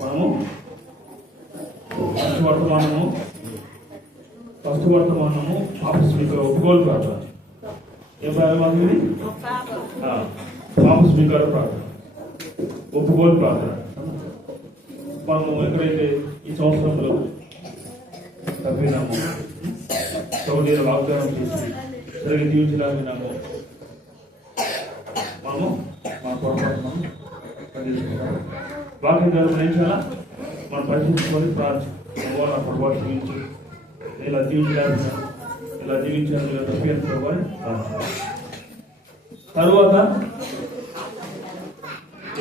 మనము ఫస్ట్ వర్తమానము పాపస్మిక ఒప్పుకోలు ప్రార్థన. ఏం ప్రారంభం? పాపస్మికార ప్రార్థన, ఒప్పుకోలు ప్రార్థన. మనము ఎక్కడైతే ఈ సంవత్సరంలో తప్పినాము, సౌదీల వాగ్దానం చేసి సరిగ్గా జీవించడానికి మనము మన పొరపాటు వాక్యం గమనించాలా, మనం పరిశీలించుకొని ప్రార్థన పొరపాటు జీవించి ఇలా జీవించాలి తప్పిపోయి తరువాత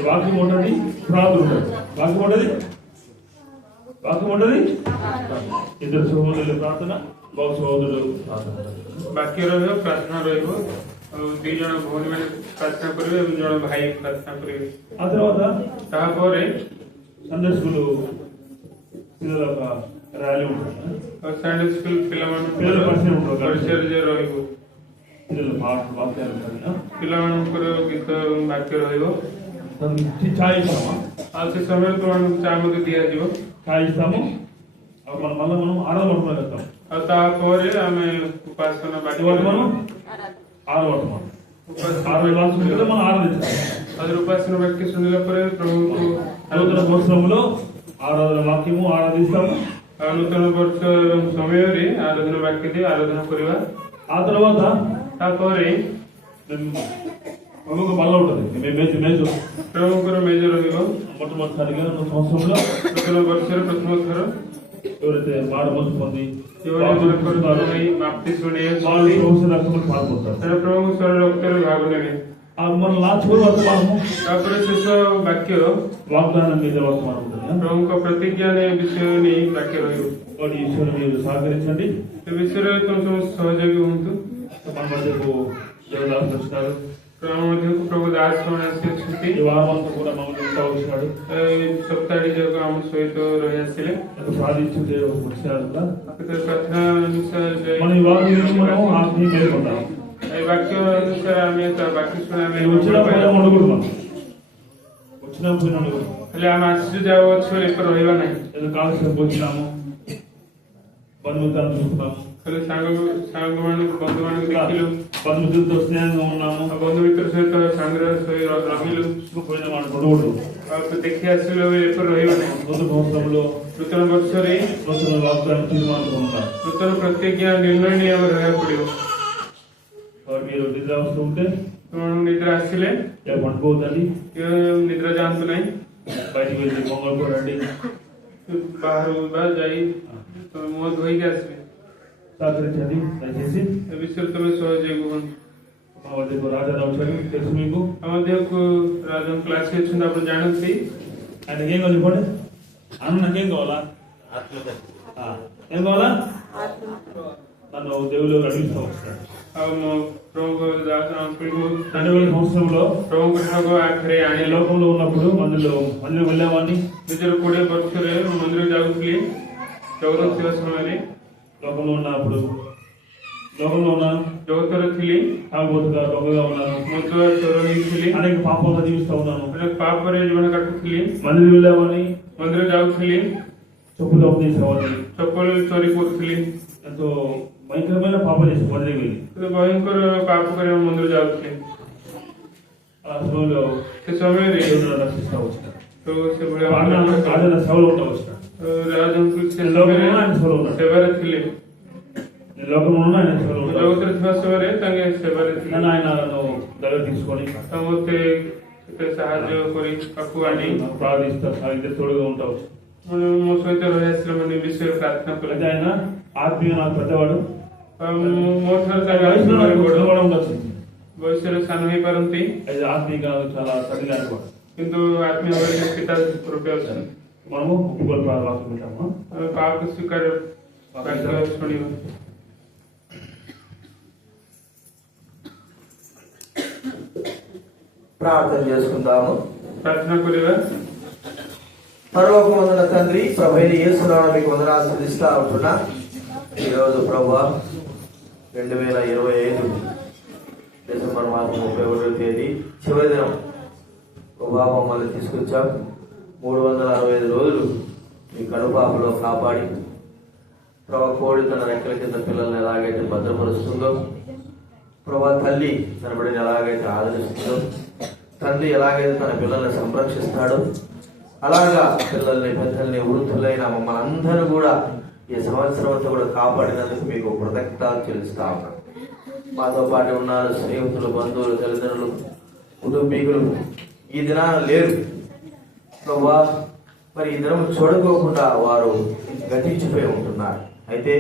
వాక్యం ఉంటుంది, ప్రార్థన ఉంటుంది. వాక్యం ఉంటుంది ఇద్దరు సహోదరులు ప్రార్థన, ఒక సహోదరుడు ప్రార్థన. ବାକ୍ୟ ରହିବ, ପ୍ରାର୍ଥନା ରହିବ, ଆଉ ଦି ଜଣ ଭଉଣୀ ମାନେ ପ୍ରାର୍ଥନା କରିବେ ଏବଂ ଜଣେ ଭାଇ ପ୍ରାର୍ଥନା କରିବେ. ఆ తర్వాత ତାପରେ సండే స్కూల్ పిల్లల ఒక ర్యాలీ ఉంటుంది. సండే స్కూల్ పిల్లల పరిచయం ఉంటుంది, ପରିଚୟ ରହିବ. పిల్లల పాటలు వాక్యాలు ପିଲାମାନଙ୍କର ଗୀତ ଏବଂ ବାକ୍ୟ ରହିବ. ఛాయ్ ఇస్తామా? ଆଉ ସେ ସମୟରେ ତୁମମାନଙ୍କୁ ଚା ମଧ୍ୟ ଦିଆଯିବ. ఛాయ్ ఇస్తాము. మనం ఆరాధన వెళ్తాం. ଆଉ ତାପରେ ଆମେ ଉପାସନା ବାକ୍ୟ మనం ఆరాధన మనం ఆరాధిస్తాం. అదే ఉపాసన వాక్య ଶୁଣିଲା ପରେ ପ୍ରଭୁଙ୍କୁ నూతన సంవత్సరంలో ఆరాధన వాక్యము ఆరాధిస్తాము. నూతన ବର୍ଷ ସମୟରେ ଆରାଧନା ବାକ୍ୟ ଦେଇ ଆରାଧନା କରିବା. ఆ తర్వాత ତାପରେ ఒక బల్ల ఉంటుంది, మేజు ప్రభుଙ୍କର మేజ ରହିବ. మొట్టమొదటిసారిగా సంవత్సరంలో నూతన ବର୍ଷରେ ପ୍ରଥମ ଥର ఎవరైతే మారమోసు పొంది ପାଳୁଛନ୍ତି ପ୍ରଭୁଙ୍କ ସ୍ୱର ରକ୍ତରେ ଭାଗ ନେବେ. మన లాస్ట్ వర్తమానము ତାପରେ ଶେଷ ବାକ୍ୟ వాగ్దానం మీద వర్తమానం ఉంటుంది. ପ୍ରଭୁଙ୍କ ପ୍ରତିଜ୍ଞା ବିଷୟ ନେଇ ବାକ୍ୟ ରହିବ. వాటి ఈశ్వరు మీరు సహకరించండి. ସେ ବିଷୟରେ ତମ ସମସ୍ତେ ସହଯୋଗୀ ହୁଅନ୍ତୁ. మన మధ్యకు దేవదాసు వచ్చినాడు, ଆମ ମଧ୍ୟକୁ ପ୍ରଭୁ ଦାସ ଆସିଅଛନ୍ତି. ఈ వారమంతా కూడా మమ్మల్ని ఇంకా వచ్చినాడు. ସପ୍ତାହଟି ଯାକ ଆମ ସହିତ ରହି ଆସିଲେ. సాధించుంటే వచ్చారు. ପ୍ରାର୍ଥନା ଅନୁସାରେ మన ఈ వారం మనం ఆత్మీయ మేల్కొంటాం. ଏ ବାକ୍ୟ ଅନୁସାରେ ଆମେ ବାକ୍ୟ ଶୁଣି ଆମେ వచ్చిన పోయినా ହେଲେ ଆମେ ଆସିଛୁ ଯାଉ ଅଛୁ ଏପରି ରହିବା ନାହିଁ. కాలక్షేపం వచ్చినాము, బంధుమిత్రాలను చూస్తున్నాము, ହେଲେ ସାଙ୍ଗମାନଙ୍କୁ ବନ୍ଧୁମାନଙ୍କୁ ଦେଖିଲୁ, బంధుమిత్రులతో స్నేహంగా ఉన్నాము, ବନ୍ଧୁମିତ୍ର ସହିତ ସାଙ୍ଗରେ ରହିଲୁ, పోయిన మాట పడకూడదు. ଦେଖି ଆସିଲୁ ଏପରି ରହିବା ନାହିଁ. నూతన సంవత్సరంలో ନୂତନ ବର୍ଷରେ నూతన వాగ్దానం తీర్మానం ఉంటాం. ନୂତନ ପ୍ରତିଜ୍ଞା ନିର୍ଣ୍ଣୟ ନେଇ ଆମେ ରହିବାକୁ ପଡିବ. మీరు నిద్రావస్థ ఉంటే ନିଦ୍ରା ଆସିଲେ పండుకోవద్దండి, ନିଦ୍ରା ଯାଆନ୍ତୁ ନାହିଁ. బయటికి వెళ్ళి పొంగల్ రండి, ବାହାରକୁ ବା ଯାଇ ମୁହଁ ଧୋଇକି ଆସିବେ. సహకరించండి దయచేసి. ଏ ବିଷୟରେ ତମେ ସହଯୋଗ ହୁଅନ୍ତୁ. మా వద్దకు రాజారావు వచ్చాడు, తెలుసు మీకు. ଆମ ଦେହକୁ ରାଜନ କ୍ଲାସ୍ ଅଛନ୍ତି, ଆପଣ ଜାଣନ୍ତି. ఆయనకి ఏం కావాలి చెప్పండి. అన్న నాకేం కావాలా? ఏం కావాలా? నన్ను దేవుళ్ళు అడుగుతూ వస్తాడు. సంవత్సరంలో ଆଖରେ లోకంలో ఉన్నప్పుడు మందిలో వెళ్ళేవాడిని. ନିଜର 20 ବର୍ଷରେ ମନ୍ଦିର ଯାଉଥିଲି. ଚଉର ଥିବା ସମୟରେ లోకంలో ఉన్నప్పుడు లోకంలో ఉన్నాను, ଜଗତରେ ଥିଲି, తాగుబోతుగా దొంగగా ఉన్నాను, ମଦ ଚୋର ହେଇଥିଲି, అనేక పాపాలను జీవిస్తూ ఉన్నాను, ଅନେକ ପାପରେ ଜୀବନ କାଟୁଥିଲି, మందిరం వెళ్ళామని ମନ୍ଦିର ଯାଉଥିଲି, చెప్పులు దొంగ చేసేవాడిని, ଚପଲ ଚୋରି କରୁଥିଲି, ఎంతో భయంకరమైన పాపం చేసి మందిరం వెళ్ళి ଭୟଙ୍କର ପାପ କରିବା ମନ୍ଦିର ଯାଉଥିଲି। ఆ సమయంలో ସେ ସମୟରେ దేవుడు నన్ను రక్షిస్తా వచ్చినాడు. ତ ସେଭଳିଆ రాజన్న సేవలో ఉంటా వచ్చినాడు. ରାଜଙ୍କୁ ସେ లోకంలో ସମୟରେ ఆయన సేవలో ఉన్నాడు, ସେବାରେ ଥିଲେ, నేను లోకంలో ఉన్నా ఆయన సేవలో ఉన్నాడు. ଜଗତରେ ଥିବା ସମୟରେ ତାଙ୍କେ ସେବାରେ ଥିଲେ। నన్ను ఆయన నన్ను దగ్గర తీసుకొని ତ ମୋତେ କେତେ ସାହାଯ୍ୟ କରି ପାଖକୁ ଆଣି నాకు ప్రార్థిస్తా, ఇద్దరు తోడుగా ఉంటా వచ్చి. ମୋ ସହିତ ରହି ଆସିଲେ ମାନେ ବିଷୟରେ ପ୍ରାର୍ଥନା କଲେ। అయితే ఆయన ఆత్మీయ నాకు పెద్దవాడు, ମୋ ଠାରୁ ତାଙ୍କ వయసులో నాకు ବଡ଼, చిన్నవాడు ఉండొచ్చు, ବୟସରେ ସାନ ହେଇପାରନ୍ତି, అయితే ఆత్మీయంగా చాలా సరిగా అనుకోడు. କିନ୍ତୁ ଆତ୍ମୀୟ ଭାବରେ ପିତା ରୂପେ ଅଛନ୍ତି। మనము ఒప్పుకొని వాక్యం వింటాము. ପାପ ସ୍ୱୀକାର ବାକ୍ୟ ଶୁଣିବା। ప్రార్థన చేసుకుందాము. ପ୍ରାର୍ଥନା କରିବା। పరలోకమందున తండ్రి, ప్రభువైన యేసునామమున మీకు వందనాలు చెల్లిస్తా ఉంటున్నా. ఈరోజు ప్రభువా 2025 డిసెంబర్ మాసం 31వ తేదీ చివరి దినం ప్రభువా మమ్మల్ని తీసుకొచ్చాం. 365 రోజులు మీ కడుపాపలో కాపాడి ప్రభు కోడి తన రెక్కల కింద పిల్లల్ని ఎలాగైతే భద్రపరుస్తుందో, ప్రభు తల్లి తన బిడ్డని ఎలాగైతే ఆదరిస్తుందో, తండ్రి ఎలాగైతే తన పిల్లల్ని సంరక్షిస్తాడో, అలాగా పిల్లల్ని, పెద్దల్ని, వృద్ధులైన మమ్మల్ని అందరూ కూడా ఈ సంవత్సరం అంతా కూడా కాపాడినందుకు మీకు కృతజ్ఞతలు చెల్లిస్తా ఉన్నాం. మాతో పాటు ఉన్నారు స్నేహితులు, బంధువులు, తల్లిదండ్రులు, కుటుంబీకులు ఈ దినాన లేరు ప్రభా. మరి ఈ దినం చూడకోకుండా వారు గతించిపోయి ఉంటున్నారు. అయితే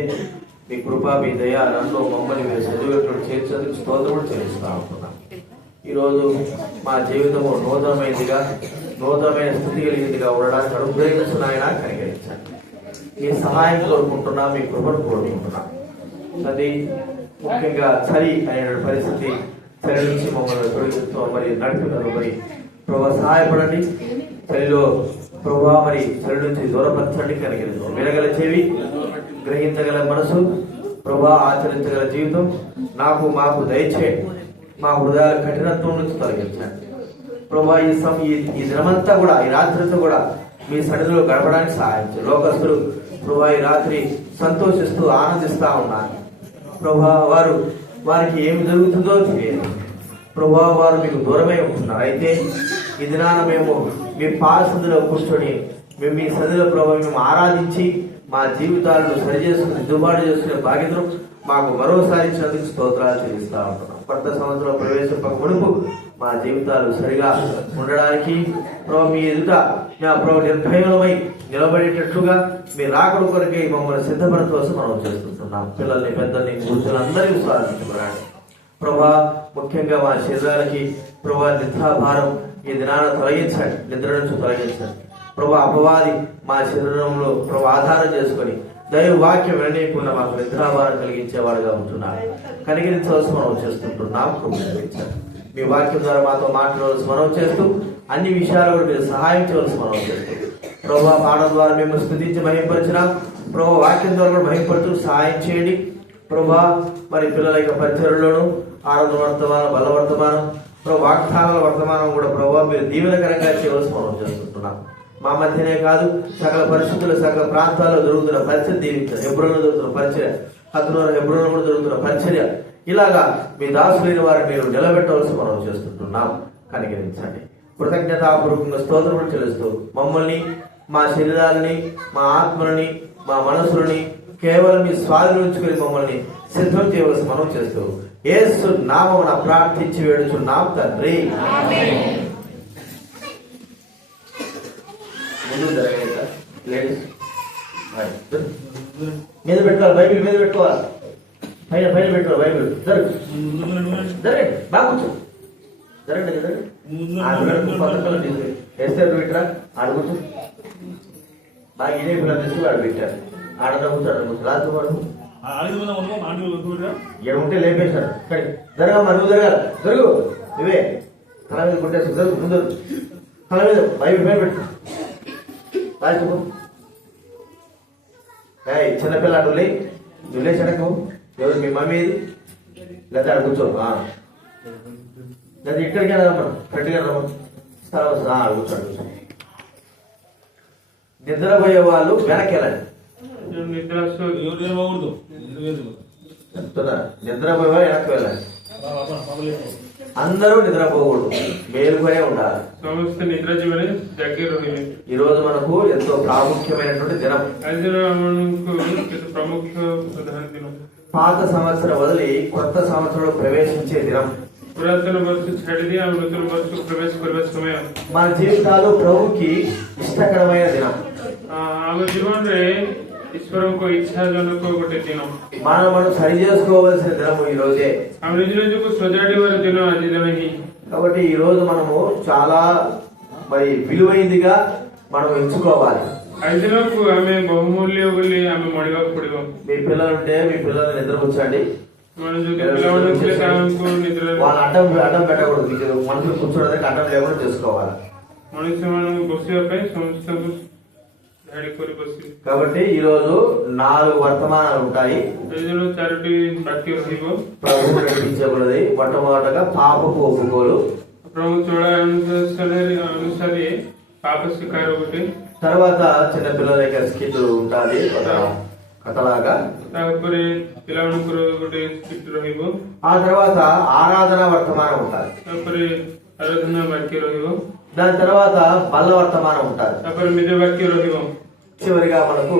మీ కృప, మీ దయ, నన్ను మమ్మల్ని మీరు చదివేటప్పుడు చేర్చేందుకు స్తోత్రములు చెల్లిస్తా ఉంటున్నాం. ఈరోజు మా జీవితము నూతనమైనదిగా, నూతనమైన స్థితి కలిగిందిగా ఉండడానికి అనుగ్రహించిన ఆయన కనికరించండి. మీ సహాయం కోరుకుంటున్నా, మీ కృపను కోరుకుంటున్నా. అది ముఖ్యంగా చలి అనే పరిస్థితి, చలి నుంచి మమ్మల్ని తొలగిస్తూ మరి నడుపుతున్నారు. మరి ప్రభా సహాయపడండి. చలిలో ప్రభా మరి చలి నుంచి దూరపరచండి, కనికరించండి. వినగల చెవి, గ్రహించగల మనసు, ప్రభా ఆచరించగల జీవితం నాకు మాకు దయచేయండి. మా హృదయాల కఠినత్వం నుంచి తొలగించండి ప్రభా. ఈ దినమంతా కూడా, ఈ రాత్రంతా కూడా మీ సన్నిధిలో గడపడానికి సహాయం చేయండి. లోకస్తులు ప్రభా ఈ రాత్రి సంతోషిస్తూ ఆనందిస్తా ఉన్నారు ప్రభా. వారికి ఏమి జరుగుతుందో తెలియదు ప్రభా. వారు మీకు దూరమై ఉంటున్నారు. అయితే ఈ దినాన మేము మీ పాదసన్నిధిలో కూర్చొని మేము మీ సన్నిధిలో ప్రభా మేము ఆరాధించి మా జీవితాలను సరిచేసుకుని దిద్దుబాటు చేసుకునే బాధ్యతను మాకు మరోసారి ఇచ్చినందుకు స్తోత్రాలు చెల్లిస్తా ఉంటున్నాం. కొత్త సంవత్సరం ప్రవేశింపక మునుపు మా జీవితాలు సరిగా ఉండడానికి ప్రభు మీ ఎదుట నిర్భయమై నిలబడేటట్లుగా మీ రాకడ కొరకే మమ్మల్ని సిద్ధపరచవలసి మనం చేస్తుంటున్నాం. పిల్లల్ని, పెద్దల్ని, పురుషులందరినీ స్వాగతించబడాలి ప్రభా. ముఖ్యంగా మా శరీరాలకి ప్రభా నిద్రాభారం ఈ దినాన తొలగించండి, నిద్ర నుంచి తొలగించండి ప్రభా. అపవాది మా శరీరంలో ప్రభు ఆధారం చేసుకొని దైవ వాక్యం విననీయకుండా మాకు నిద్రాభారం కలిగించేవాడుగా ఉంటున్నారు. కనికరించవలసి మనం చేస్తుంటున్నాం. కృపించండి. మీ వాక్యం ద్వారా మాతో మాట్లాడవలసి మనం చేస్తూ అన్ని విషయాలు కూడా మీరు సహాయం చేయవలసి మనం చేస్తూ ప్రభా. పాఠం ద్వారా మేము స్తుతించి మహింపరిచిన ప్రభా, వాక్యం ద్వారా కూడా మహింపరుచు సహాయం చేయండి ప్రభా. మరి పిల్లల యొక్క పరిచయంలోను ఆరాధన వర్తమానం, బల వర్తమానం ప్రభు, వాగ్దానాల వర్తమానం కూడా ప్రభావ మీరు దీవెనకరంగా చేయవలసి మనం చేస్తుంటున్నాం. మా మధ్యనే కాదు, సకల పరిస్థితులు, సకల ప్రాంతాల్లో జరుగుతున్న పరిచయం దీవించారు. హెబ్రోన్లో జరుగుతున్న పరిచర్య, హెబ్రోన్లో కూడా జరుగుతున్న పరిచర్య, ఇలాగా మీ దాసులైన వారిని మీరు నిలబెట్టవలసి మనం చేస్తుంటున్నాం. కనికరించండి. కృతజ్ఞతాపూర్వకంగా స్తోత్రములు చెల్లిస్తూ మమ్మల్ని, మా శరీరాలని, మా ఆత్మలని, మా మనసులని కేవలం మీ స్వాధీనించుకుని మమ్మల్ని సిద్ధం చేయవలసి మనం చేస్తూ యేసు నామమున ప్రార్థించి వేడుచున్నాం తండ్రి. ముందు మీద పెట్టుకోవాలి, బైబిల్ మీద పెట్టుకోవాలి, పైన పెట్టుకోవాలి బైబిల్. జరగండి, బాగా కూర్చో, జరగండి జరగండి. వేస్తే పెట్టరా, ఆడ కూర్చో. బాగా ఇదే పిల్లలు తీసుకుని ఆడ పెట్టారు. ఆడదా కూర్చో, ఆడ కూర్చో, రాజు వాడు ఇక్కడ ఉంటే లేపేశారు. జరగమ్మా, నువ్వు జరగాలి, జరుగు. నువ్వే తల మీద కొట్టేసి జరుగు, ముందు తల మీద బైబిల్ మీద పెట్టు. రాజు చిన్నపిల్ల నువ్వు లేచాడకు ఎవరు మీ మమ్మీ లేదా అక్కడ కూర్చో లేదా ఇక్కడికి రమ్మను గట్టిగా రమ్మను కూర్చోండి కూర్చో. నిద్రపోయే వాళ్ళు వెనక్కి వెళ్ళండి. నిద్ర ఎవరు ఏమకూడదు చెప్తున్నా, నిద్రపోయే వాళ్ళు వెనక్కి వెళ్ళండి. అందరూ నిద్రపోకూడదు, మేలుకొనే ఉండాలి. సమస్త నిద్ర జీవనే దగ్గర ఈ రోజు మనకు ఎంతో ప్రాముఖ్యమైనటువంటి దినం. ప్రముఖ ప్రధాన దినం. పాత సంవత్సరం వదిలి కొత్త సంవత్సరంలో ప్రవేశించే దినం. పురాతన వర్ష ఛాడిది ఆ నూతన వర్ష ప్రవేశ କରିବା ସମୟ. మన జీవితాలు ప్రభుకి ఇష్టకరమైన దినం. ଆମ ଜୀବନରେ ଈଶ୍ୱରଙ୍କ ଇଚ୍ଛାଜନକ ଗୋଟେ ଦିନ. మనం సరి చేసుకోవలసిన దినము ఈ రోజే. ଆମ ନିଜ ନିଜକୁ ସଜାଡ଼ିବାର ଦିନ ଆଜି ଦିନ ହିଁ. కాబట్టి ఈ రోజు మనము చాలా మరి విలువైనదిగా మనం ఎంచుకోవాలి. ଆଜି ଦିନକୁ ଆମେ ବହୁମୂଲ୍ୟ ବୋଲି ଆମେ ମଣିବାକୁ ପଡିବ. మీ పిల్లలుంటే మీ పిల్లల్ని నిద్రపుచ్చండి. మనం ଯଦି ପିଲାମାନେ ଥିଲେ ତାଙ୍କୁ ନିଦ୍ରା వాళ్ళ అడ్డం పెట్టకూడదు. మీకు మనుషులు కూర్చోడానికి అడ్డం లేకుండా చేసుకోవాలి. ମଣିଷ ମାନଙ୍କୁ ବସିବା ପାଇଁ ସମସ୍ତଙ୍କୁ ଧାଡି କରି ବସିବେ. కాబట్టి ఈ రోజు 4 వర్తమానాలు ఉంటాయి. ଏଦିନ 4ଟି ବାକ୍ୟ ରହିବ. ప్రభువు నడిపించబడినది. మొట్టమొదటగా పాపపు ఒప్పుకోలు. ప్రభు ଚଳା ଅନୁସାରେ పాప స్వీକାର ଗୋଟେ. తర్వాత చిన్న పిల్లల యొక్క స్కిట్ ఉంటుంది కథలాగా. ତାପରେ ପିଲାମାନଙ୍କର ଗୋଟେ ସ୍କିଟ୍ ରହିବ. ఆ తర్వాత ఆరాధన వర్తమానం ఉంటుంది. ତାପରେ ଆରାଧନା ବାକ୍ୟ ରହିବ. దాని తర్వాత బల్ల వర్తమానం ఉంటుంది. ତାପରେ ନିଜ ବାକ୍ୟ ରହିବ. చివరిగా మనకు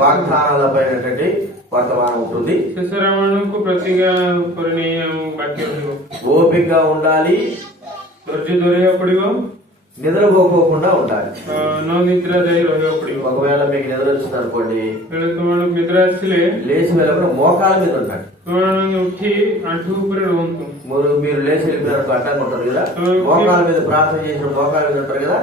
వాగ్దానాల పైనటువంటి వర్తమానం ఉంటుంది. ଶେଷରେ ଆମମାନଙ୍କୁ ପ୍ରତିଜ୍ଞା ଉପରେ ନେଇ ଆମ ବାକ୍ୟ ରହିବ. ఓపికగా ఉండాలి, ଧୈର୍ଯ୍ୟ ଧରିବାକୁ ପଡିବ, నిద్రపోకోకుండా ఉండాలి. ନ ନିଦ୍ରା ଯାଇ ରହିବାକୁ ପଡିବ. ఒకవేళ మీకు నిద్ర వచ్చింది అనుకోండి, ତୁମମାନଙ୍କୁ ନିଦ୍ରା ଆସିଲେ లేచి వెళ్ళకుండా మోకాల మీద ఉంటాడు. ତୁମମାନେ ଉଠି ଆଣ୍ଠୁ ଉପରେ ରୁହନ୍ତୁ. మీరు లేచి వెళ్ళిపోయారు అడ్డంగా ఉంటారు కదా, మోకాల మీద ప్రార్థన చేసిన మోకాల మీద ఉంటారు కదా,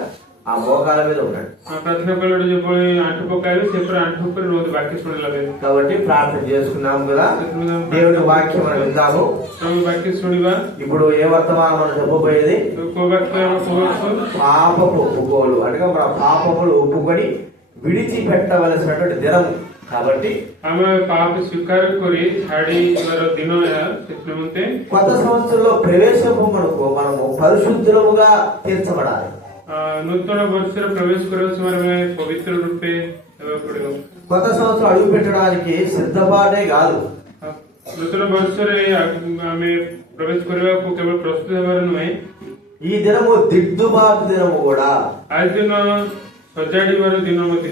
ఆ మోకాల మీద ఉంటాడు. ପ୍ରାର୍ଥନା କଲାବେଳେ ଯେଭଳି ଆଣ୍ଠୁ ପକାଇବେ ସେପରି ଆଣ୍ଠୁ ଉପରେ ରୁହନ୍ତୁ ବାକ୍ୟ ଶୁଣିଲା ବେଳେ. కాబట్టి ప్రార్థన చేసుకున్నాము కదా, దేవుడి వాక్యం మనం విందాము. ప్రభు ବାକ୍ୟ ଶୁଣିବା. ఇప్పుడు ఏ వర్తమానం మనం చెప్పబోయేది? କୋଉ ବାକ୍ୟ ଆମେ କହୁଛୁ? పాపపు ఒప్పుకోలు అంటే మన పాపములు ఒప్పుకొని విడిచిపెట్టవలసినటువంటి దినం. కాబట్టి ଆମେ ପାପ ସ୍ୱୀକାର କରି ଛାଡ଼ିବାର ଦିନ ଏହା. ସେଥି కొత్త సంవత్సరంలో ప్రవేశము మనము పరిశుద్ధులముగా తీర్చబడాలి. ନୂତନ ବର୍ଷରେ ପ୍ରବେଶ କରିବା ସମୟରେ ଆମେ ପବିତ୍ର ରୂପେ ହେବାକୁ ପଡିବ. కొత్త సంవత్సరం అడుగు పెట్టడానికి సిద్ధపాటే కాదు, ନୂତନ ବର୍ଷରେ ଆମେ ପ୍ରବେଶ କରିବାକୁ କେବଳ ପ୍ରସ୍ତୁତ ହେବାର ନୁହେଁ, ఈ దినము దిద్దుబాటు దినము కూడా. ଆଜି ଦିନ ସଜାଡ଼ିବାର ଦିନ ମଧ୍ୟ.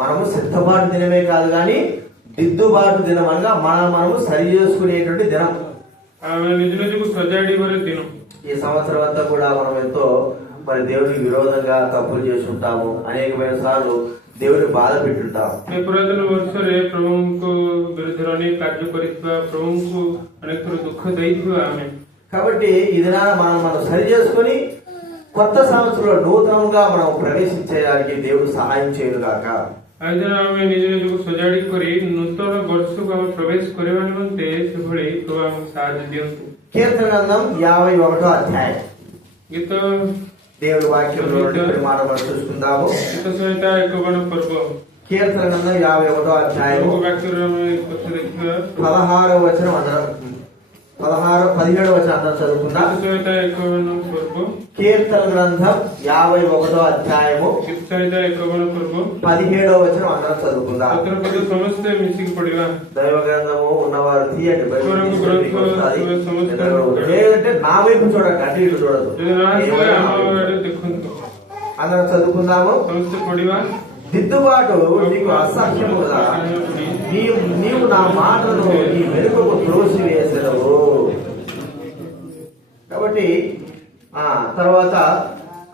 మనము సిద్ధపాటు దినమే కాదు కానీ దిద్దుబాటు దినం అనగా మనము సరి చేసుకునేటువంటి దినం. ଆମେ ନିଜ ନିଜକୁ ସଜାଡ଼ିବାର ଦିନ. ఈ సంవత్సరం అంతా కూడా మనం ఎంతో మరి దేవునికి విరోధంగా తప్పులు చేసి ఉంటాము. అనేకమైన సార్లు దేవుని బాధ పెట్టుంటాము. ପୁରାତନ ବର୍ଷରେ ପ୍ରଭୁଙ୍କୁ ବିରୁଦ୍ଧରେ ଅନେକ କାର୍ଯ୍ୟ କରିଥିବା, ପ୍ରଭୁଙ୍କୁ ଅନେକ ଥର ଦୁଃଖ ଦେଇଥିବା ଆମେ. కాబట్టి ఈ దినాన మనం సరి చేసుకుని కొత్త సంవత్సరంలో నూతనంగా మనం ప్రవేశించేదానికి దేవుడు సహాయం చేయను గాక. ଆଜି ଦିନ ଆମେ ନିଜ ନିଜକୁ ସଜାଡ଼ି କରି ନୂତନ ବର୍ଷକୁ ଆମେ ପ୍ରବେଶ କରିବା ନିମନ୍ତେ ସେଭଳି ପ୍ରଭୁ ଆମକୁ ସାହାଯ୍ୟ ଦିଅନ୍ତୁ. కీర్తన గ్రంథం 51వ అధ్యాయం. ଗୀତ దేవుడి వాక్యంలో మాట మనం చూసుకుందాము. ଗୀତ ସହିତ ଏକ ବଡ଼ ପର୍ବ. కీర్తన గ్రంథం 51వ అధ్యాయం ବାକ୍ୟରେ ଆମେ କଥା ଦେଖିବା. 16వ వచనం అందరం 17వ వచనం అందరం చదువుకుందాం. ଗୀତ ସହିତ ଏକ ପର୍ବ. కీర్తన గ్రంథం 51వ అధ్యాయము ଗୀତ ସହିତ ଏକ ବଡ଼ పర్ବ. 17వ వచనం అందరం చదువుకుందాం. ସତର ପଦ ସମସ୍ତେ ମିଶିକି ପଢିବା. దైవ గ్రంథము ఉన్నవారు తీయండి. ఈశ్వరము గ్రంథము ସମସ୍ତେ లేదంటే నా వైపు చూడండి, అటు ఇటు చూడదు. ଦେଖନ୍ତୁ అందరం చదువుకుందాము. ସମସ୍ତେ ପଢିବା. దిద్దుబాటు నీకు అసహ్యము కదా, నీవు నా మాటను నీ వెనుకకు త్రోసివేసెదవు. కాబట్టి తర్వాత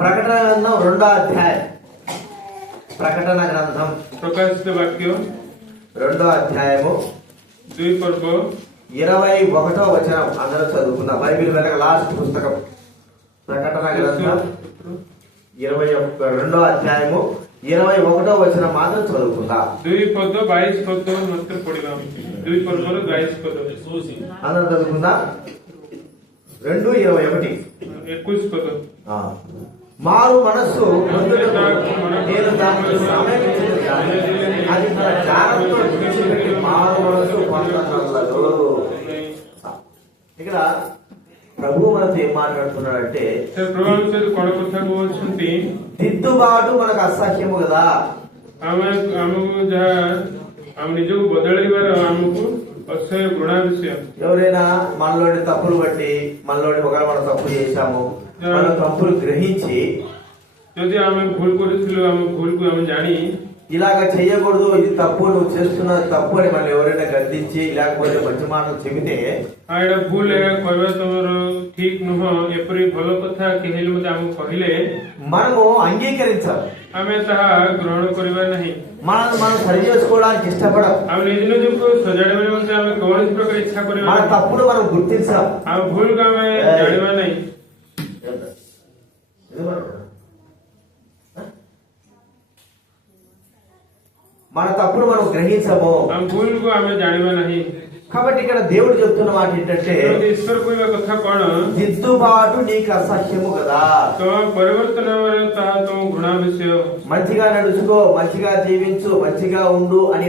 ప్రకటన గ్రంథం 2వ అధ్యాయం. ప్రకటన గ్రంథం ପ୍ରକାଶିତ ବାକ୍ୟ 2వ అధ్యాయము 2 పర్ବ 21వ వచనం అందరూ చదువుకుందాం. బైబిల్ వెనక లాస్ట్ పుస్తకం ప్రకటన గ్రంథం 22వ అధ్యాయము 21వ వచనం మాత్రం చదువుకుందాం. 2 పଦ 22 ପଦ ମାତ୍ର ପଢିବା. 2 ପର୍ବର 22 ପଦ అందరూ చదువుకుందాం. 2:21 21 పଦ. మారు మనస్సు నేను దానికి సమయం ఇచ్చింది కానీ అది తన జాగ్రత్తతో విడిచిపెట్టి మారు మనస్సు పొందగలదు. ప్రభు మనతో ఏం మాట్లాడుతున్నాడంటే ସେ ପ୍ରଭୁ ସହିତ କଣ କଥା କହୁଛନ୍ତି? దిద్దుబాటు మనకు అసహ్యము కదా. ଆମେ ଆମକୁ ଯାହା ଆମ ନିଜକୁ ବଦଳେଇବାର ଆମକୁ ଅସହ୍ୟ ଘୃଣା ବିଷୟ. ఎవరైనా మనలోని తప్పులు బట్టి మనలోని ఒకవేళ మనం తప్పు చేశాము, మన తప్పులు గ్రహించి ଯଦି ଆମେ ଭୁଲ କରିଥିଲୁ ଆମ ଭୁଲକୁ ଆମେ ଜାଣି ఇలాగ చెయ్యకూడదు, ఇది తప్పు, నువ్వు చేస్తున్నది తప్పు అని మనం ఎవరైనా గద్దించి లేకపోతే మంచి మాటలు చెబితే ଏଇଟା ଭୁଲ, ଏହା କହିବା ତମର ଠିକ ନୁହଁ, ଏପରି ଭଲ କଥା କେହି ହେଲେ ମତେ ଆମକୁ କହିଲେ మనము అంగీకరించాలి. ଆମେ ତାହା ଗ୍ରହଣ କରିବା ନାହିଁ. మనం సరి చేసుకోవడానికి ఇష్టపడం. ଆମେ ନିଜ ନିଜକୁ ସଜାଡ଼ିବା ନିମନ୍ତେ ଆମେ କୌଣସି ପ୍ରକାର ଇଚ୍ଛା କରିବା మన ନାହିଁ. తప్పును మనం గుర్తించాం. ଆମ ଭୁଲକୁ ଆମେ ଜାଣିବା ନାହିଁ. మన తప్పును మనం గ్రహించము. ଆମ ଭୁଲକୁ ଆମେ ଜାଣିବା ନାହିଁ. కాబట్టి ఇక్కడ దేవుడు చెప్తున్న మాట ఏంటంటే ତେଣୁ ଈଶ୍ୱର କହିବା କଥା କଣ? దిద్దుబాటు నీకు అసహ్యము కదా. ତମ ପରିବର୍ତ୍ତନ ହେବାର ତାହା ତମ ଘୃଣା ବିଷୟ. మంచిగా నడుచుకో, మంచిగా జీవించు, మంచిగా ఉండు అని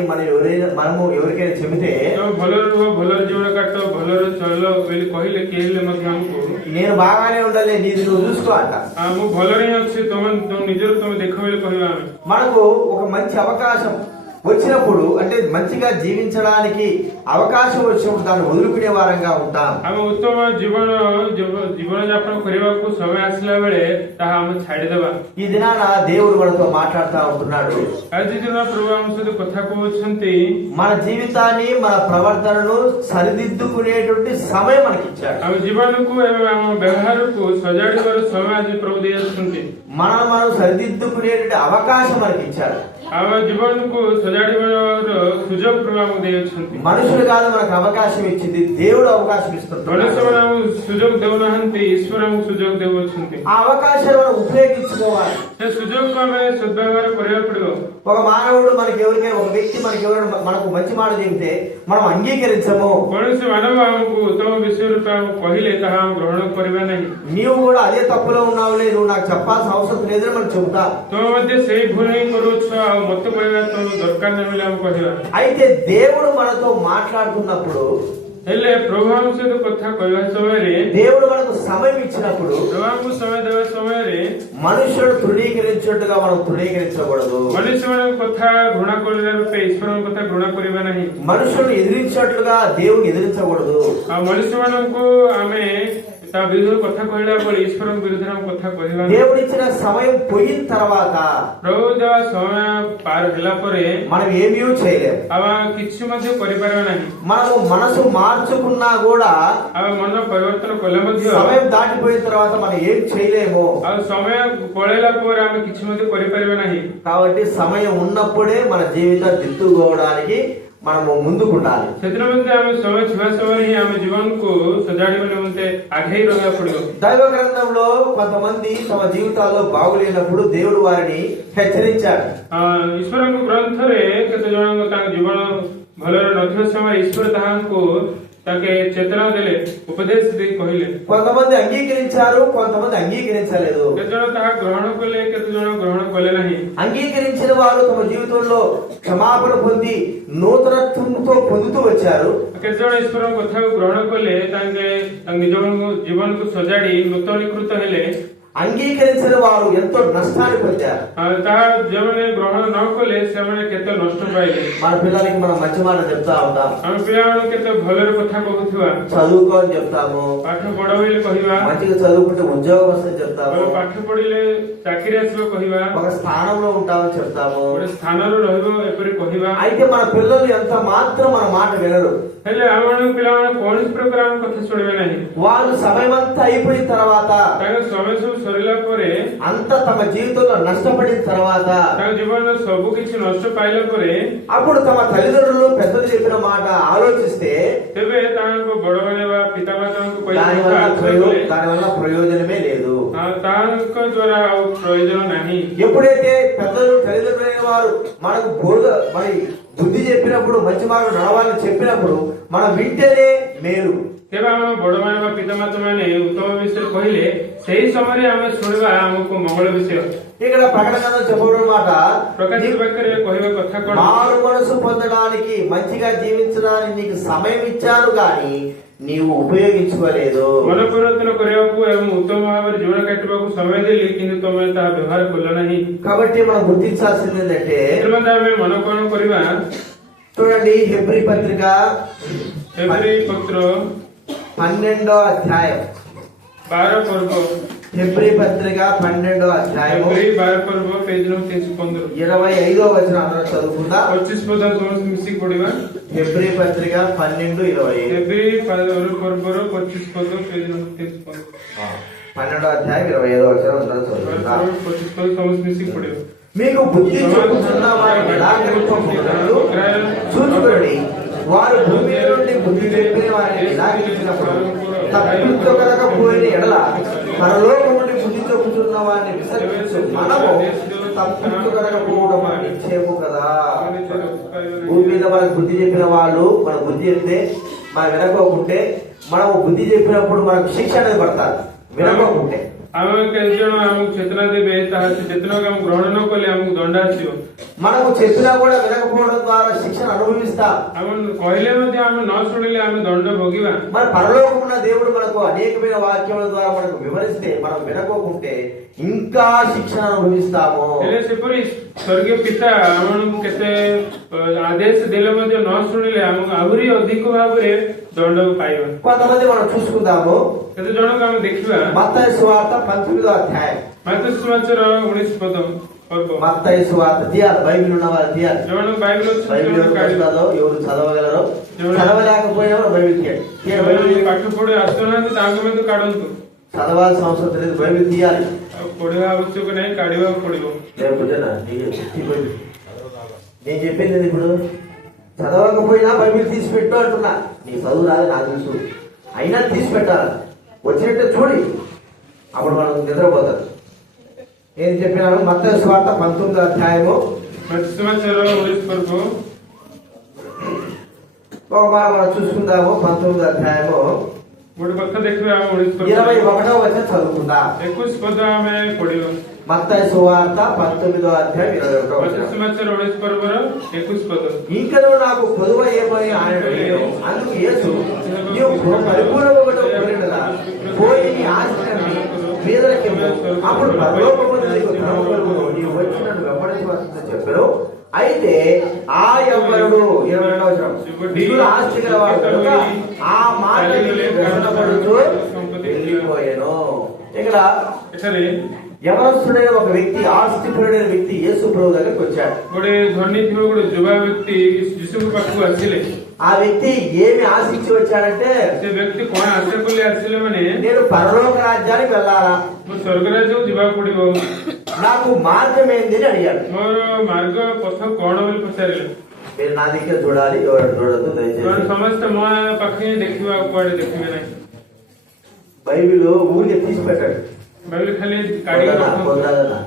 మనము ఎవరికైనా చెబితే ତମ ଭଲରେ ରୁହ, ଭଲରେ ଜୀବନ କାଟ, ଭଲରେ ଚଳ ବୋଲି କହିଲେ କେହି ହେଲେ ମଧ୍ୟ ଆମକୁ నేను బాగానే ఉండాలి, నీది నువ్వు చూసుకో అంట. ମୁଁ ଭଲରେ ହିଁ ଅଛି, ତମ ନିଜର ତମେ ଦେଖ ବୋଲି କହିବା ଆମେ. మనకు ఒక మంచి అవకాశం వచ్చినప్పుడు, అంటే మంచిగా జీవించడానికి అవకాశం వచ్చినప్పుడు దాన్ని వదులుకునే వారంగా ఉంటాం. ଆମେ ଉତ୍ତମ ଜୀବନ ଯାପନ କରିବାକୁ ସମୟ ଆସିଲା ବେଳେ ତାହା ଆମେ ଛାଡିଦେବା. ఈ దినాన దేవుడు మనతో మాట్లాడుతూ ఉంటున్నాడు. ଆଜି ଦିନ ପ୍ରଭୁ ଆମ ସହିତ କଥା କହୁଛନ୍ତି. మన జీవితాన్ని, మన ప్రవర్తనను సరిదిద్దుకునేటువంటి సమయం మనకిచ్చాడు. ଆମ ଜୀବନକୁ ଏବଂ ଆମ ବ୍ୟବହାରକୁ ସଜାଡ଼ିବାର ସମୟ ଆଜି ପ୍ରଭୁ ଦେଇଛନ୍ତି. మనం సరిదిద్దుకునేటువంటి అవకాశం మనకిచ్చాడు. ଆମ ଜୀବନକୁ ସଜାଡ଼ିବାର ସୁଯୋଗ ପ୍ରଭୁ ଆମକୁ ଦେଇଛନ୍ତି. మనుషులు కాదు మనకు అవకాశం ఇచ్చింది, దేవుడు అవకాశం ఇస్తున్నాడు. ମନୁଷ୍ୟମାନେ ଆମକୁ ସୁଯୋଗ ଦେଉନାହାନ୍ତି, ଈଶ୍ୱର ଆମକୁ ସୁଯୋଗ ଦେଉଅଛନ୍ତି. ఆ అవకాశాన్ని మనం ఉపయోగించుకోవాలి. ସେ ସୁଯୋଗକୁ ଆମେ ସଦ୍ବ୍ୟବହାର କରିବାକୁ ପଡିବ. ఒక మానవుడు మనకి ఎవరికైనా, ఒక వ్యక్తి మనకు మంచి మాట చెబితే మనం అంగీకరించము. କୌଣସି ମାନବ ଆମକୁ ଉତ୍ତମ ବିଷୟ ରୂପେ ଆମକୁ କହିଲେ ତାହା ଆମେ ଗ୍ରହଣ କରିବା ନାହିଁ. నీవు కూడా అదే తప్పులో ఉన్నావులే, నువ్వు నాకు చెప్పాల్సిన అవసరం లేదని మనం చెబుతా. ତମେ ମଧ୍ୟ ସେଇ ଭୁଲ ହିଁ କରୁଛ, ଆଉ ମତେ କହିବା ତମ ଦରକାର ନାହିଁ ବୋଲି ଆମେ କହିବା. అయితే దేవుడు మనతో మాట్లాడుతున్నప్పుడు, ହେଲେ ପ୍ରଭୁ ଆମ ସହିତ କଥା କହିବା ସମୟରେ, దేవుడు మనకు సమయం ఇచ్చినప్పుడు ପ୍ରଭୁ ଆମକୁ ସମୟ ଦେବା ସମୟରେ మనుషుడు తృణీకరించినట్టుగా మనం తృణీకరించకూడదు. ମନୁଷ୍ୟମାନଙ୍କ କଥା ଘୃଣା କରିବା ରୂପେ ଈଶ୍ୱରଙ୍କ କଥା ଘୃଣା କରିବା ନାହିଁ. మనుషులను ఎదిరించినట్లుగా దేవుని ఎదిరించకూడదు. ଆଉ ମନୁଷ୍ୟମାନଙ୍କୁ ଆମେ ତା ବିରୁଦ୍ଧରେ କଥା କହିଲା ବେଳେ ଈଶ୍ୱରଙ୍କ ବିରୁଦ୍ଧରେ ଆମେ କଥା କହିବା ନାହିଁ. దేవుడు ఇచ్చిన సమయం పోయిన తర్వాత ପ୍ରଭୁ ଦେବା ସମୟ ପାର ହେଲା ପରେ మనం ఏమీ చేయలేము. ଆମେ କିଛି ମଧ୍ୟ କରିପାରିବା ନାହିଁ. మనము మనసు మార్చుకున్నా కూడా ଆମେ ମନ ପରିବର୍ତ୍ତନ କଲେ ମଧ୍ୟ సమయం దాటిపోయిన తర్వాత మనం ఏం చేయలేము. ଆଉ ସମୟ ପଳେଇଲା ପରେ ଆମେ କିଛି ମଧ୍ୟ କରିପାରିବା ନାହିଁ. కాబట్టి సమయం ఉన్నప్పుడే మన జీవితం దిద్దుకోవడానికి మనము ముందుకుండాలి. ସେଥିନିମନ୍ତେ ଆମେ ସମୟ ଥିବା ସମୟରେ ହିଁ ଆମ ଜୀବନକୁ ସଜାଡ଼ିବା ନିମନ୍ତେ ଆଗେଇ ରହିବାକୁ ପଡିବ. దైవ గ్రంథంలో కొంతమంది తమ జీవితాల్లో బాగులేనప్పుడు దేవుడు వారిని హెచ్చరించాడు. ଈଶ୍ୱରଙ୍କ ଗ୍ରନ୍ଥରେ କେତେ ଜଣଙ୍କ ତାଙ୍କ ଜୀବନ ଭଲରେ ନଥିବା ସମୟରେ ଈଶ୍ୱର ତାହାଙ୍କୁ ତାକେ ଚେତନା ଦେଲେ, ଉପଦେଶ ଦେଇ କହିଲେ. కొంతమంది అంగీకరించారు, కొంతమంది అంగీకరించలేదు. କେତେ ଜଣ ତାହା ଗ୍ରହଣ କଲେ, କେତେ ଜଣ గ్రహణ କଲେ ନାହିଁ. అంగీకరించిన వారు తమ జీవితంలో క్షమాపణ పొంది నూతనత్వంతో పొందుతూ వచ్చారు. କେତେ ଜଣ ଈଶ୍ୱରଙ୍କ କଥାକୁ ଗ୍ରହଣ କଲେ, ତାଙ୍କେ ନିଜ ଜୀବନକୁ ସଜାଡ଼ି ନୂତନୀକୃତ ହେଲେ. అంగీకరించిన వారు ఎంతో నష్టాన్ని పొందారు. ତାହା ଯେଉଁମାନେ ଗ୍ରହଣ ନ କଲେ ସେମାନେ କେତେ ନଷ୍ଟ ପାଇଲେ. మన పిల్లలకి మనం మంచి మాట చెప్తా ఉంటాం. ଆମେ ପିଲାମାନଙ୍କୁ କେତେ ଭଲରେ କଥା କହୁଥିବା, చదువుకో అని చెప్తాము, ପାଠ ପଢ ବୋଲି କହିବା, మంచిగా చదువుకుంటే ఉద్యోగం వస్తుందని చెప్తాము, ପାଠ ପଢିଲେ ଚାକିରି ଆସିବ କହିବା, ఒక స్థానంలో ఉంటామని చెప్తాము. ଗୋଟେ ସ୍ଥାନରେ ରହିବ ଏପରି କହିବା. అయితే మన పిల్లలు ఎంత మాత్రం మన మాట వినరు. ହେଲେ ଆମମାନଙ୍କ ପିଲାମାନେ କୌଣସି ପ୍ରକାର ଆମ କଥା ଶୁଣିବେ ନାହିଁ. వాళ్ళు సమయమంతా అయిపోయిన తర్వాత, ତାଙ୍କ ସମୟ ସବୁ ସରିଲା ପରେ, అంత తమ జీవితంలో నష్టపడిన తర్వాత, ତାଙ୍କ ଜୀବନରେ ସବୁ କିଛି ନଷ୍ଟ ପାଇଲା ପରେ, అప్పుడు తమ తల్లిదండ్రులు పెద్దలు చెప్పిన మాట ఆలోచిస్తే ତେବେ ତାଙ୍କ ବଡମାନେ ବା ପିତାମାତାଙ୍କୁ କହିବା దానివల్ల ప్రయోజనమే లేదు. ତାଙ୍କ ଦ୍ଵାରା ଆଉ ପ୍ରୟୋଜନ ନାହିଁ. ఎప్పుడైతే పెద్దలు తల్లిదండ్రులైన వారు మనకు మరి బుద్ధి చెప్పినప్పుడు, మంచి మార్గం నడవాలని చెప్పినప్పుడు మనం వింటేనే మేలు. କେବେ ଆମ ବଡମାନେ ବା ପିତାମାତା ମାନେ ଉତ୍ତମ ବିଷୟରେ କହିଲେ ସେହି ସମୟରେ ଆମେ ଶୁଣିବା ଆମକୁ ମଙ୍ଗଳ ବିଷୟ. ఇక్కడ ప్రకటన చెప్పడం మాట, ପ୍ରକାଶ ବାକ୍ୟରେ କହିବା କଥା କଣ? మారు మనసు పొందడానికి, మంచిగా జీవించడానికి నీకు సమయం ఇచ్చాను గాని నీవు ఉపయోగించుకోలేదు. ମନପରିବର୍ତ୍ତନ କରିବାକୁ ଏବଂ ଉତ୍ତମ ଭାବରେ ଜୀବନ କାଟିବାକୁ ସମୟ ଦେଲି କିନ୍ତୁ ତମେ ତାହା ବ୍ୟବହାର କଲ ନାହିଁ। కాబట్టి మనం గుర్తించాల్సింది ఏంటంటే ସେଥିପାଇଁ ଆମେ ମନକରଣ କରିବା చూడండి హెబ్రీ పత్రిక ଫେବ୍ରୁଆରୀ ପତ୍ର 12వ అధ్యాయం 12 ପର୍ବ హెబ్రీ పత్రిక 12వ అధ్యాయము ଫେବ୍ରୁଆରୀ 12 ପର୍ବ ପେଜ ନମ୍ବର 315 25వ వచనం అందరం చదువుకుందాం. 25 ପଦ ସମସ୍ତେ ମିଶିକି ପଢିବା। హెబ్రీ పత్రిక 12:20 ଫେବ୍ରୁଆରୀ 12 ପର୍ବର 25 ପଦ ପେଜ ନମ୍ବର 315 12వ అధ్యాయం 25వ వచనం అందరం చదువుకుందాం. 25 పଦ ସମସ୍ତେ ମିଶିକି పଢିବା। మీకు బుద్ధి చూపుతున్న వారి నిరాకరింపకూడదు చూచుకోండి, వారు భూమి నుండి బుద్ధి చెప్పిన వారిని నిరాకరించినప్పుడు తప్పించుకొనకపోయిన ఎడల పరలోకం నుండి బుద్ధి చెబుతున్న వారిని విసర్జించు మనము తప్పించుకొనకపోవడం నిశ్చయము కదా. భూమి మీద మనకు బుద్ధి చెప్పిన వాళ్ళు మనకు బుద్ధి చెప్తే మనం వినకోకుంటే మనము బుద్ధి చెప్పినప్పుడు మనకు శిక్ష అనేది పడతారు. వినకోకుంటే ଆମେ କେତେ ଜଣ ଆମକୁ ଚେତନା ଦେବେ, ତାହା ସେ ଚେତନାକୁ ଆମେ ଗ୍ରହଣ ନ କଲେ ଆମକୁ ଦଣ୍ଡ ଆସିବ। మనము చెప్పినా కూడా వినకపోవడం ద్వారా శిక్షను అనుభవిస్తాం. ଆମେ କହିଲେ ମଧ୍ୟ ଆମେ ନ ଶୁଣିଲେ ଆମେ ଦଣ୍ଡ ଭୋଗିବା। మన పరలోకమున్న దేవుడు మనకు అనేకమైన వాక్యముల ద్వారా మనకు వివరిస్తే మనం వినకోకుంటే ఇంకా శిక్షణ అనుభవిస్తాము. ହେଲେ ସେପରି ସ୍ୱର୍ଗୀୟ ପିତା ଆମକୁ କେତେ ଆଦେଶ ଦେଲେ ମଧ୍ୟ ନ ଶୁଣିଲେ ଆମକୁ ଆହୁରି ଅଧିକ ଭାବରେ ଦଣ୍ଡ ପାଇବା। కొంతమంది మనం చూసుకుందాము. କେତେ ଜଣକୁ ଆମେ ଦେଖିବା మత్తయి సువార్త 19వ అధ్యాయం. ମାର୍କୋସ ସୁସମାଚାର 19 ପଦ పర్ବ। మత్తయి సువార్త తీయాలి, బైబిల్ ఉన్న వాళ్ళు తీయాలి. జోన్ బైబిల్ బైబిల్ ఎవరు చదువుతారో, ఎవరు చదవగలరో, చదవలేకపోయినా బైబిల్ తీయండి. ପାଠ ପଢି ଆସୁନାହାନ୍ତି ତାଙ୍କ ମଧ୍ୟ କାଢନ୍ତୁ। చదవాల్సిన అవసరం లేదు, బైబిల్ తీయాలి. ପଢିବା ଆବଶ୍ୟକ ନାହିଁ, କାଢିବାକୁ ପଡିବ। నేను చెప్పింది ఇప్పుడు చదవకపోయినా బైబిల్ తీసి పెట్టు అంటున్నా. నీ చదువు రాదు నాకు తెలుసు, అయినా తీసి పెట్టాలి. వచ్చినట్టే చూడి, అప్పుడు మనం నిద్రపోతారు. ఏం చెప్పినాను? మత్తయి సువార్త 19వ అధ్యాయము ఒక మాట మనం చూసుకుందాము. 19వ అధ్యాయము 21వ వచనం చదువుకుందాం. 21 ପଦ ଆମେ ପଢିବା। మత్తయి సువార్త 19వ అధ్యాయం 21వ వచనం. సుసమాచార 19 పర్వర 21 పద। ఇంకను నాకు పొదువ ఏమని ఆయన అడిగాడు. అందుకు యేసు, నీవు పరిపూర్ణమగుట కోరినదా పోయి నీ ఆశని మీదలకిమ్ము, అప్పుడు పరలోకమందు నీకు ధనము కలుగును, నీవు వచ్చి నన్ను వెంబడించవలసిందని చెప్పారు. అయితే ఆ యవ్వనుడు 22వ వచనం మిగులు ఆస్తి గలవాడు కనుక ఆ మాట వ్యసనపడుతూ వెళ్ళిపోయాను. ఇక్కడ యవనస్తుడైన ఒక వ్యక్తి, ఆస్తిపరుడైన వ్యక్తి యేసు ప్రభు దగ్గరికి వచ్చాడు. ଗୋଟେ ଧନୀ ଥିବ ଗୋଟେ ଯୁବା ବ୍ୟକ୍ତି ଯୀଶୁଙ୍କ ପାଖକୁ ଆସିଲେ। ఆ వ్యక్తి ఏమి ఆశించి వచ్చాడంటే, ସେ ବ୍ୟକ୍ତି କଣ ଆଶା କଲେ ଆସିଲେ ମାନେ నేను పరలోక రాజ్యానికి వెళ్ళాలా, ମୁଁ ସ୍ୱର୍ଗ ରାଜ୍ୟକୁ ଯିବାକୁ ପଡିବ, నాకు మార్గం ఏంది అని అడిగాడు. ମୋର ମାର୍ଗ ପଥ କଣ ବୋଲି ପଚାରିଲେ। మీరు నా దగ్గర చూడాలి, ఎవరు చూడద్దు దయచేసి. ସମସ୍ତେ ମୋ ପାଖରେ ଦେଖିବା, କୁଆଡେ ଦେଖିବେ ନାହିଁ। బైబిల్ ఊరికే తీసి పెట్టాడు. బైబిల్ ఖాଲି କାଢିକି పొందాలన్నా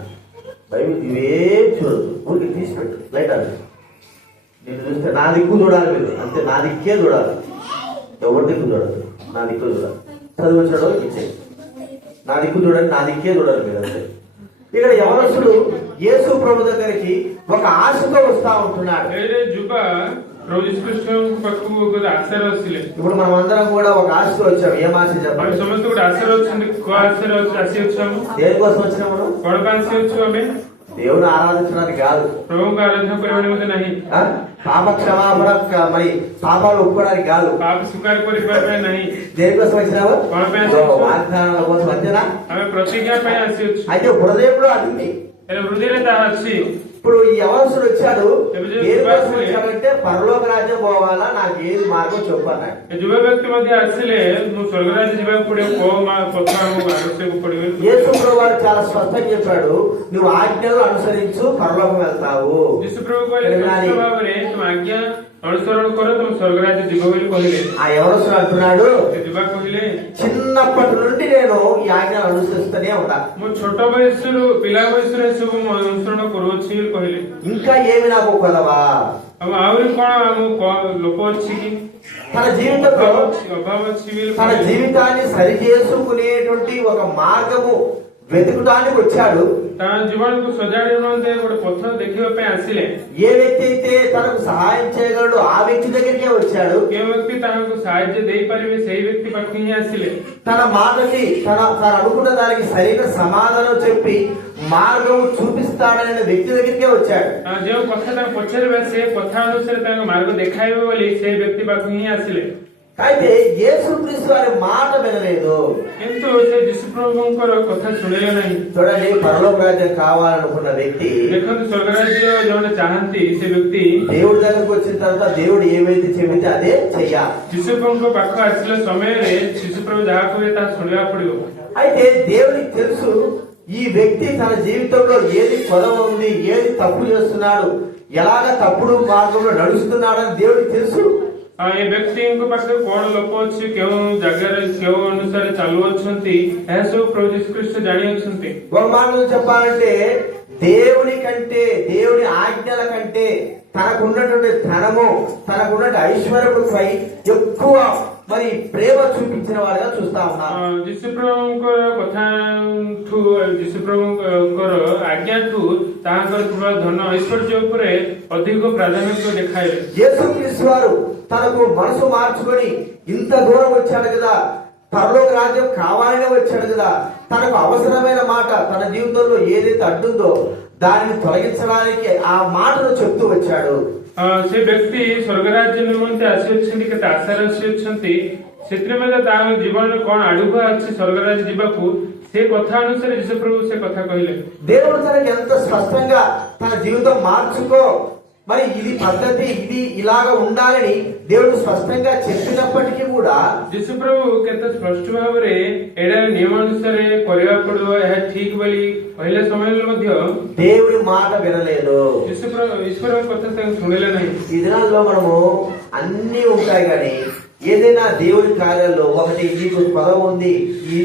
బైబిల్ ఇవేం చూడదు, ఊరికి తీసి పెట్టు. లైట్ అది నేను చూస్తే నా దిక్కు చూడాలి మీరు, అంతే. నా దిక్కే చూడాలి, ఎవరి దిక్కు చూడదు, నా దిక్కు చూడాలి. చదివించడం ఇచ్చే నా దిక్కు చూడండి, నా దిక్కే చూడాలి మీరు, అంతే. ఇక్కడ యవనస్తుడు యేసు ప్రభు దగ్గరికి ఒక ఆశతో వస్తా ఉంటున్నాడు. ଯୁବା ପ୍ରଭୁ ଯୀଶୁ ଖ୍ରୀଷ୍ଟଙ୍କ ପାଖକୁ ଗୋଟେ ଆଶାରେ ଆସିଲେ। ఇప్పుడు మనం అందరం కూడా ఒక ఆశతో వచ్చాము. ఏం ఆశ చెప్పండి? ସମସ୍ତେ ଗୋଟେ ଆଶାରେ ଅଛନ୍ତି। କୋଉ ଆଶାରେ ଆସିଅଛୁ ଆମେ? దేనికోసం వచ్చినాము? କଣ ପାଇଁ ଆସିଅଛୁ ଆମେ? దేవుని ఆరాధించడానికి కాదు, ప్రభువుଙ୍କୁ ఆరాధన କରିବା ନିମନ୍ତେ ନାହିଁ, పాప క్షమాపణ మరి పాపాలు ఒప్పుకోవడానికి కాదు, ପାପ ସ୍ୱୀକାର କରିବା ପାଇଁ ନାହିଁ। దేనికోసం వచ్చినావు? କଣ ପାଇଁ ଆସିଅଛୁ? వాగ్దానాల కోసం అంతేనా? ଆମେ ପ୍ରତିଜ୍ଞା ପାଇଁ ଆସିଅଛୁ। అయితే హృదయంలో అది ఉంది. ହେଲେ ହୃଦୟରେ ତାହା ଅଛି। ఇప్పుడు ఈ యవనస్తుడు వచ్చాడు, దేనికోసం వచ్చాడంటే పరలోక రాజ్యం పోవాలా, నాకు ఏది మార్గం చెప్పన్నాడు. ଯୁବ ବ୍ୟକ୍ତି ମଧ୍ୟ ଆସିଲେ, ମୁଁ ସ୍ୱର୍ଗରାଜ୍ୟ ଯିବାକୁ ପଡିବ, କୋଉ ପଥ ଆମକୁ ଆବଶ୍ୟକ ପଡିବ। యేసు ప్రభు వారు చాలా స్పష్టంగా చెప్పాడు, నువ్వు ఆజ్ఞలు అనుసరించు పరలోకం వెళ్తావు. ଯୀଶୁ ପ୍ରଭୁ କହିଲେ ସ୍ପଷ୍ଟ ଭାବରେ ତୁମ ଆଜ୍ଞା ଅନୁସରଣ କର, ତୁମ ସ୍ୱର୍ଗରାଜ୍ୟ ଯିବ ବୋଲି କହିଲେ। ఆ యవనస్తుడు అంటున్నాడు, ଯୁବା କହିଲେ చిన్నప్పటి నుండి నేను ఈ ఆజ్ఞలు అనుసరిస్తూనే ఉన్నా, ମୁଁ ଛୋଟ ବୟସରୁ ପିଲା ବୟସରୁ ଏସବୁ ମୁଁ ଅନୁସରଣ କରୁଅଛି ବୋଲି କହିଲେ। ఇంకా ఏమి నాకు కొలవా? ଆହୁରି କଣ ଆମକୁ ଲୋକ ଅଛି କି? తన జీవితంలో ଅଭାବ ଅଛି ବୋଲି తన జీవితాన్ని సరి చేసుకునేటువంటి ఒక మార్గము వెతుకుటానికి వచ్చాడు. ତା ଜୀବନକୁ ସଜାଡିବା ନିମନ୍ତେ ଗୋଟେ ପଥର ଦେଖିବା ପାଇଁ ଆସିଲେ। ఏ వ్యక్తి అయితే తనకు సహాయం చేయగలడు ఆ వ్యక్తి దగ్గరికే వచ్చాడు. କେଉଁ ବ୍ୟକ୍ତି ତାହାଙ୍କୁ ସାହାଯ୍ୟ ଦେଇପାରିବେ ସେଇ ବ୍ୟକ୍ତି ପାଖକୁ ହିଁ ଆସିଲେ। తన మాటకి తను అనుకున్న దానికి సరైన సమాధానం చెప్పి మార్గం చూపిస్తాడనే వ్యక్తి దగ్గరికే వచ్చాడు. ଯେଉଁ କଥା ତାଙ୍କୁ ପଚାରିବା ସେ କଥା ଅନୁସାରେ ତାଙ୍କ ମାର୍ଗ ଦେଖାଇବେ ବୋଲି ସେ ବ୍ୟକ୍ତି ପାଖକୁ ହିଁ ଆସିଲେ। అయితే యేసుక్రీస్తు వారి మాట వినలేదు. କିନ୍ତୁ ସେ ଯୀଶୁ ପ୍ରଭୁଙ୍କର କଥା ଶୁଣିଲେ ନାହିଁ। చూడండి, పరలోక రాజ్యం కావాలనుకున్న వ్యక్తి, ଦେଖନ୍ତୁ ସ୍ୱର୍ଗ ରାଜ୍ୟ ଯେଉଁମାନେ ଚାହାନ୍ତି ସେ ବ୍ୟକ୍ତି దేవుడి దగ్గరకు వచ్చిన తర్వాత దేవుడు ఏమైతే చెబితే అదే చెయ్యాలి. ଯୀଶୁ ପ୍ରଭୁଙ୍କ ପାଖ ଆସିଲା ସମୟରେ ଯୀଶୁ ପ୍ରଭୁ ଯାହା କହିବେ ତାହା ଶୁଣିବାକୁ ପଡିବ। అయితే దేవుడికి తెలుసు ఈ వ్యక్తి తన జీవితంలో ఏది కొదవ ఉంది, ఏది తప్పు చేస్తున్నాడు, ఎలాగ తప్పుడు మార్గంలో నడుస్తున్నాడని దేవుడికి తెలుసు. ଏ ବ୍ୟକ୍ତିଙ୍କ ପାଖରେ କଣ ଲୋକ ଅଛି, କେଉଁ ଜାଗାରେ କେଉଁ ଅନୁସାରେ ଚାଲୁଅଛନ୍ତି, ଏହା ସବୁ ପ୍ରଭୁ ଯୀଶୁ ଖ୍ରୀଷ୍ଟ ଜାଣିଅଛନ୍ତି। ఒక మాటలో చెప్పాలంటే దేవుని కంటే, దేవుని ఆజ్ఞల కంటే తనకున్నటువంటి ధనము, తనకున్నటువంటి ఐశ్వర్యముపై ఎక్కువ మరి ప్రేమ చూపించిన వాడుగా చూస్తా ఉన్నాం। ଯୀଶୁ ପ୍ରଭୁଙ୍କର କଥାଠୁ, ଯୀଶୁ ପ୍ରଭୁଙ୍କର ଆଜ୍ଞାଠୁ ତାହାଙ୍କର ଥିବା ଧନ ଐଶ୍ୱର୍ଯ୍ୟ ଉପରେ ଅଧିକ ପ୍ରାଧାନ୍ୟ ଦେଖାଇଲେ। యేసుక్రీస్తు వారు తనకు మనసు మార్చుకొని ఇంత దూరం వచ్చాడు కదా, పరలోక రాజ్యం కావాలనే వచ్చాడు కదా, తనకు అవసరమైన మాట తన జీవితంలో ఏదైతే అడ్డుందో దానిని తొలగించడానికి ఆ మాటను చెప్తూ వచ్చాడు। ସେ ବ୍ୟକ୍ତି ସ୍ୱର୍ଗ ରାଜ୍ୟ ନିମନ୍ତେ ଆସିଅଛନ୍ତି, କେତେ ଆଶାରେ ଆସିଅଛନ୍ତି, ସେଥିରେ ମଧ୍ୟ ତାଙ୍କ ଜୀବନରେ କଣ ଆଡୁଆ ଅଛି ସ୍ୱର୍ଗ ରାଜ୍ୟ ଯିବାକୁ, ସେ କଥା ଅନୁସାରେ ଯୀଶୁ ପ୍ରଭୁ ସେ କଥା କହିଲେ। దేవుడు తనకి ఎంత స్పష్టంగా తన జీవితం మార్చుకో, మరి ఇది పద్ధతి, ఇది ఇలాగ ఉండాలని దేవుడు స్పష్టంగా చెప్పినప్పటికీ కూడా ଯୀଶୁ ପ୍ରଭୁ କେତେ ସ୍ପଷ୍ଟ ଭାବରେ ଏଇଟା ନିୟମ ଅନୁସାରେ କରିବାକୁ ପଡିବ, ଏହା ଠିକ ବୋଲି କହିଲା ସମୟରେ ମଧ୍ୟ దేవుడి మాట వినలేదు। ଈଶ୍ୱରଙ୍କ କଥା ତାଙ୍କୁ ଶୁଣିଲେ ନାହିଁ। ఈ దినాల్లో మనము అన్ని ఉంటాయి కానీ ఏదైనా దేవుడి కార్యాల్లో ఒకటి నీకు పదవి ఉంది, ఈ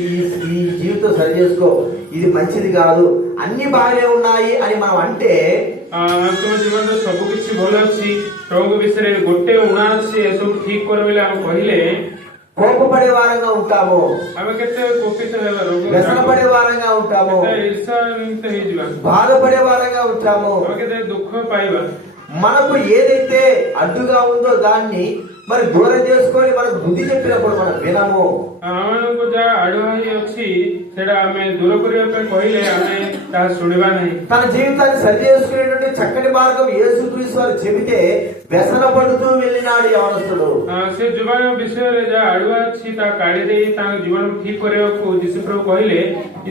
జీవితం సరి చేసుకో, ఇది మంచిది కాదు, అన్ని బాగానే ఉన్నాయి అని మనం అంటే ଆମ ଜୀବନରେ ସବୁ କିଛି ଭଲ ଅଛି, ପ୍ରଭୁଙ୍କ ବିଷୟରେ ଗୋଟେ ଉଣା ଅଛି, ଏସବୁ ଠିକ କର ବୋଲି ଆମେ କହିଲେ కోపపడే వారంగా ఉంటాము, ଆମେ କେତେ କୋପିତ ହେବା, వ్యసనపడే వారంగా ఉంటాము, ଈର୍ଷାନ୍ୱିତ ହେଇଯିବା, బాధపడే వారంగా ఉంటాము। ଆମେ କେତେ ଦୁଃଖ ପାଇବା। మనకు ఏదైతే అడ్డుగా ఉందో దాన్ని మరి దూరం చేసుకొని మనకు బుద్ధి చెప్పినప్పుడు మనం వినము। ଆମମାନଙ୍କୁ ଯାହା ଆଡୁଆ ହେଇ ଅଛି ସେଟା ଆମେ ଦୂର କରିବା ପାଇଁ କହିଲେ ଆମେ ତାହା ଶୁଣିବା ନାହିଁ। తన జీవితాన్ని సరి చేసుకునేటువంటి చక్కటి మార్గం యేసుక్రీస్తు వారు చెబితే వ్యసన పడుతూ వెళ్ళినాడు యవనస్తుడు। ସେ ଯୁବକ ବିଷୟରେ ଯାହା ଆଡୁଆ ଅଛି ତାହା କାଢି ଦେଇ ତାଙ୍କ ଜୀବନକୁ ଠିକ କରିବାକୁ ଯୀଶୁ ପ୍ରଭୁ କହିଲେ,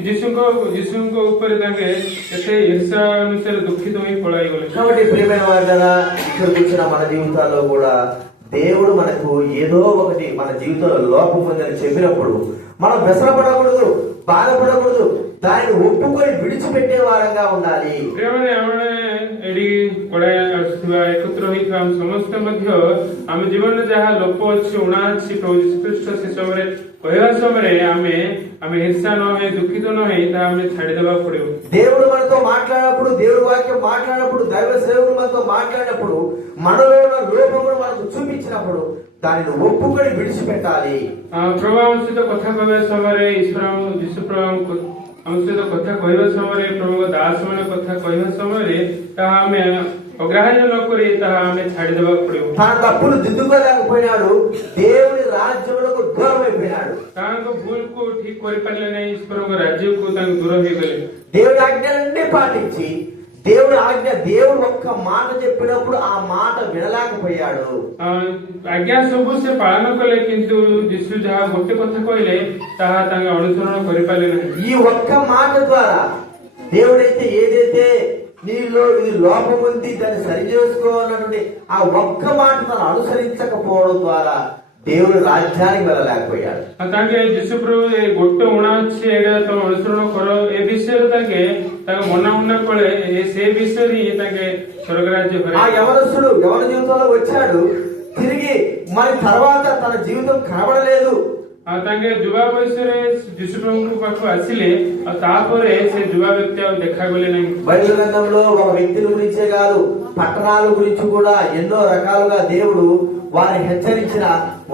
ଯୀଶୁଙ୍କ ଉପରେ ତାଙ୍କେ ଏତେ ଈର୍ଷା ଅନୁସାରେ ଦୁଃଖିତ ହୋଇ ପଳାଇଗଲେ। కాబట్టి ప్రియమైన వారిగా ఇక్కడ కూర్చున్న మన జీవితాల్లో కూడా దేవుడు మనకు ఏదో ఒకటి మన జీవితంలో లోపం ఉందని చెప్పినప్పుడు మనం వ్యసనపడకూడదు, బాధపడకూడదు, దానిని ఒప్పుకొని విడిచిపెట్టే వారంగా ఉండాలి। ପ୍ରିୟମାନେ, ଆମେ ଏଠି ପଢାଇ ଆସୁଥିବା ଏକତ୍ର ହୋଇଥିବା ଆମ ସମସ୍ତେ ମଧ୍ୟ ଆମ ଜୀବନରେ ଯାହା ଲୋପ ଅଛି, ଉଣା ଅଛି, ପ୍ରଭୁ ଯୀଶୁ ଖ୍ରୀଷ୍ଟ ସେ ସମୟରେ କହିବା ସମୟରେ ଆମେ ହିଂସା ନ ହେଇ, ଦୁଃଖିତ ନ ହେଇ ତାହା ଆମେ ଛାଡିଦେବାକୁ ପଡିବ। దేవుడు మనతో మాట్లాడినప్పుడు, దేవుడి వాక్యం మాట్లాడినప్పుడు, దైవ సేవకుడు మనతో మాట్లాడినప్పుడు, మనలో ఉన్న లోపమును మనకు చూపించినప్పుడు దానిని ఒప్పుకొని విడిచిపెట్టాలి। ପ୍ରଭୁ ଆମ ସହିତ କଥା କହିବା ସମୟରେ, ଈଶ୍ୱର ଯୀଶୁ ପ୍ରଭୁ ଆମ ସହିତ କଥା କହିବା ସମୟରେ, ପ୍ରଭୁଙ୍କ ଦାସ ମାନେ କଥା କହିବା ସମୟରେ ତାହା ଆମେ ଅଗ୍ରାହ୍ୟ ନ କରି ତାହା ଆମେ ଛାଡିଦେବାକୁ ପଡିବ। తన తప్పులు దిద్దుకోలేకపోయినాడు, దేవుని రాజ్యములకు దూరం అయిపోయినాడు। ତାଙ୍କ ଭୁଲକୁ ଠିକ କରିପାରିଲେ ନାହିଁ, ଈଶ୍ୱରଙ୍କ ରାଜ୍ୟକୁ ତାଙ୍କୁ ଦୂର ହେଇଗଲେ। దేవుడి ఆజ్ఞలన్నీ పాటించి దేవుడు ఒక్క మాట చెప్పినప్పుడు ఆ మాట వినలేకపోయాడు। ଆଜ୍ଞା ସବୁ ସେ ପାଳନ କଲେ, କିନ୍ତୁ ଯୀଶୁ ଯାହା ଗୋଟେ କଥା କହିଲେ ତାହା ତାଙ୍କ ଅନୁସରଣ କରିପାରିଲେ ନାହିଁ। ఈ ఒక్క మాట ద్వారా దేవుడైతే ఏదైతే నీలో ఇది లోపం ఉంది దాన్ని సరి చేసుకోవాలన్నటువంటి ఆ ఒక్క మాట తను అనుసరించకపోవడం ద్వారా దేవుడు రాజ్యానికి వెళ్ళలేకపోయాడు। ତାଙ୍କେ ଯୀଶୁ ପ୍ରଭୁ ଗୋଟେ ଉଣା ଅଛି, ଏଇଟା ତମେ ଅନୁସରଣ କର, ଏ ବିଷୟରେ ତାଙ୍କେ ତାଙ୍କ ମନା କଲେ ସେ ବିଷୟରେ ହିଁ ତାଙ୍କେ ସ୍ୱର୍ଗ ରାଜ୍ୟ ఆ యవనస్తుడు యవన జీవితంలో వచ్చాడు, తిరిగి మరి తర్వాత తన జీవితం కనబడలేదు। ତାଙ୍କେ ଯୁବା ବୟସରେ ଯୀଶୁ ପ୍ରଭୁଙ୍କ ପାଖକୁ ଆସିଲେ, ଆଉ ତାପରେ ସେ ଯୁବା ବ୍ୟକ୍ତି ଆଉ ଦେଖାଗଲେ ନାହିଁ। బైబిల్ గ్రంథంలో ఒక వ్యక్తిని గురించే కాదు, పట్టణాల గురించి కూడా ఎన్నో రకాలుగా దేవుడు వారిని హెచ్చరించిన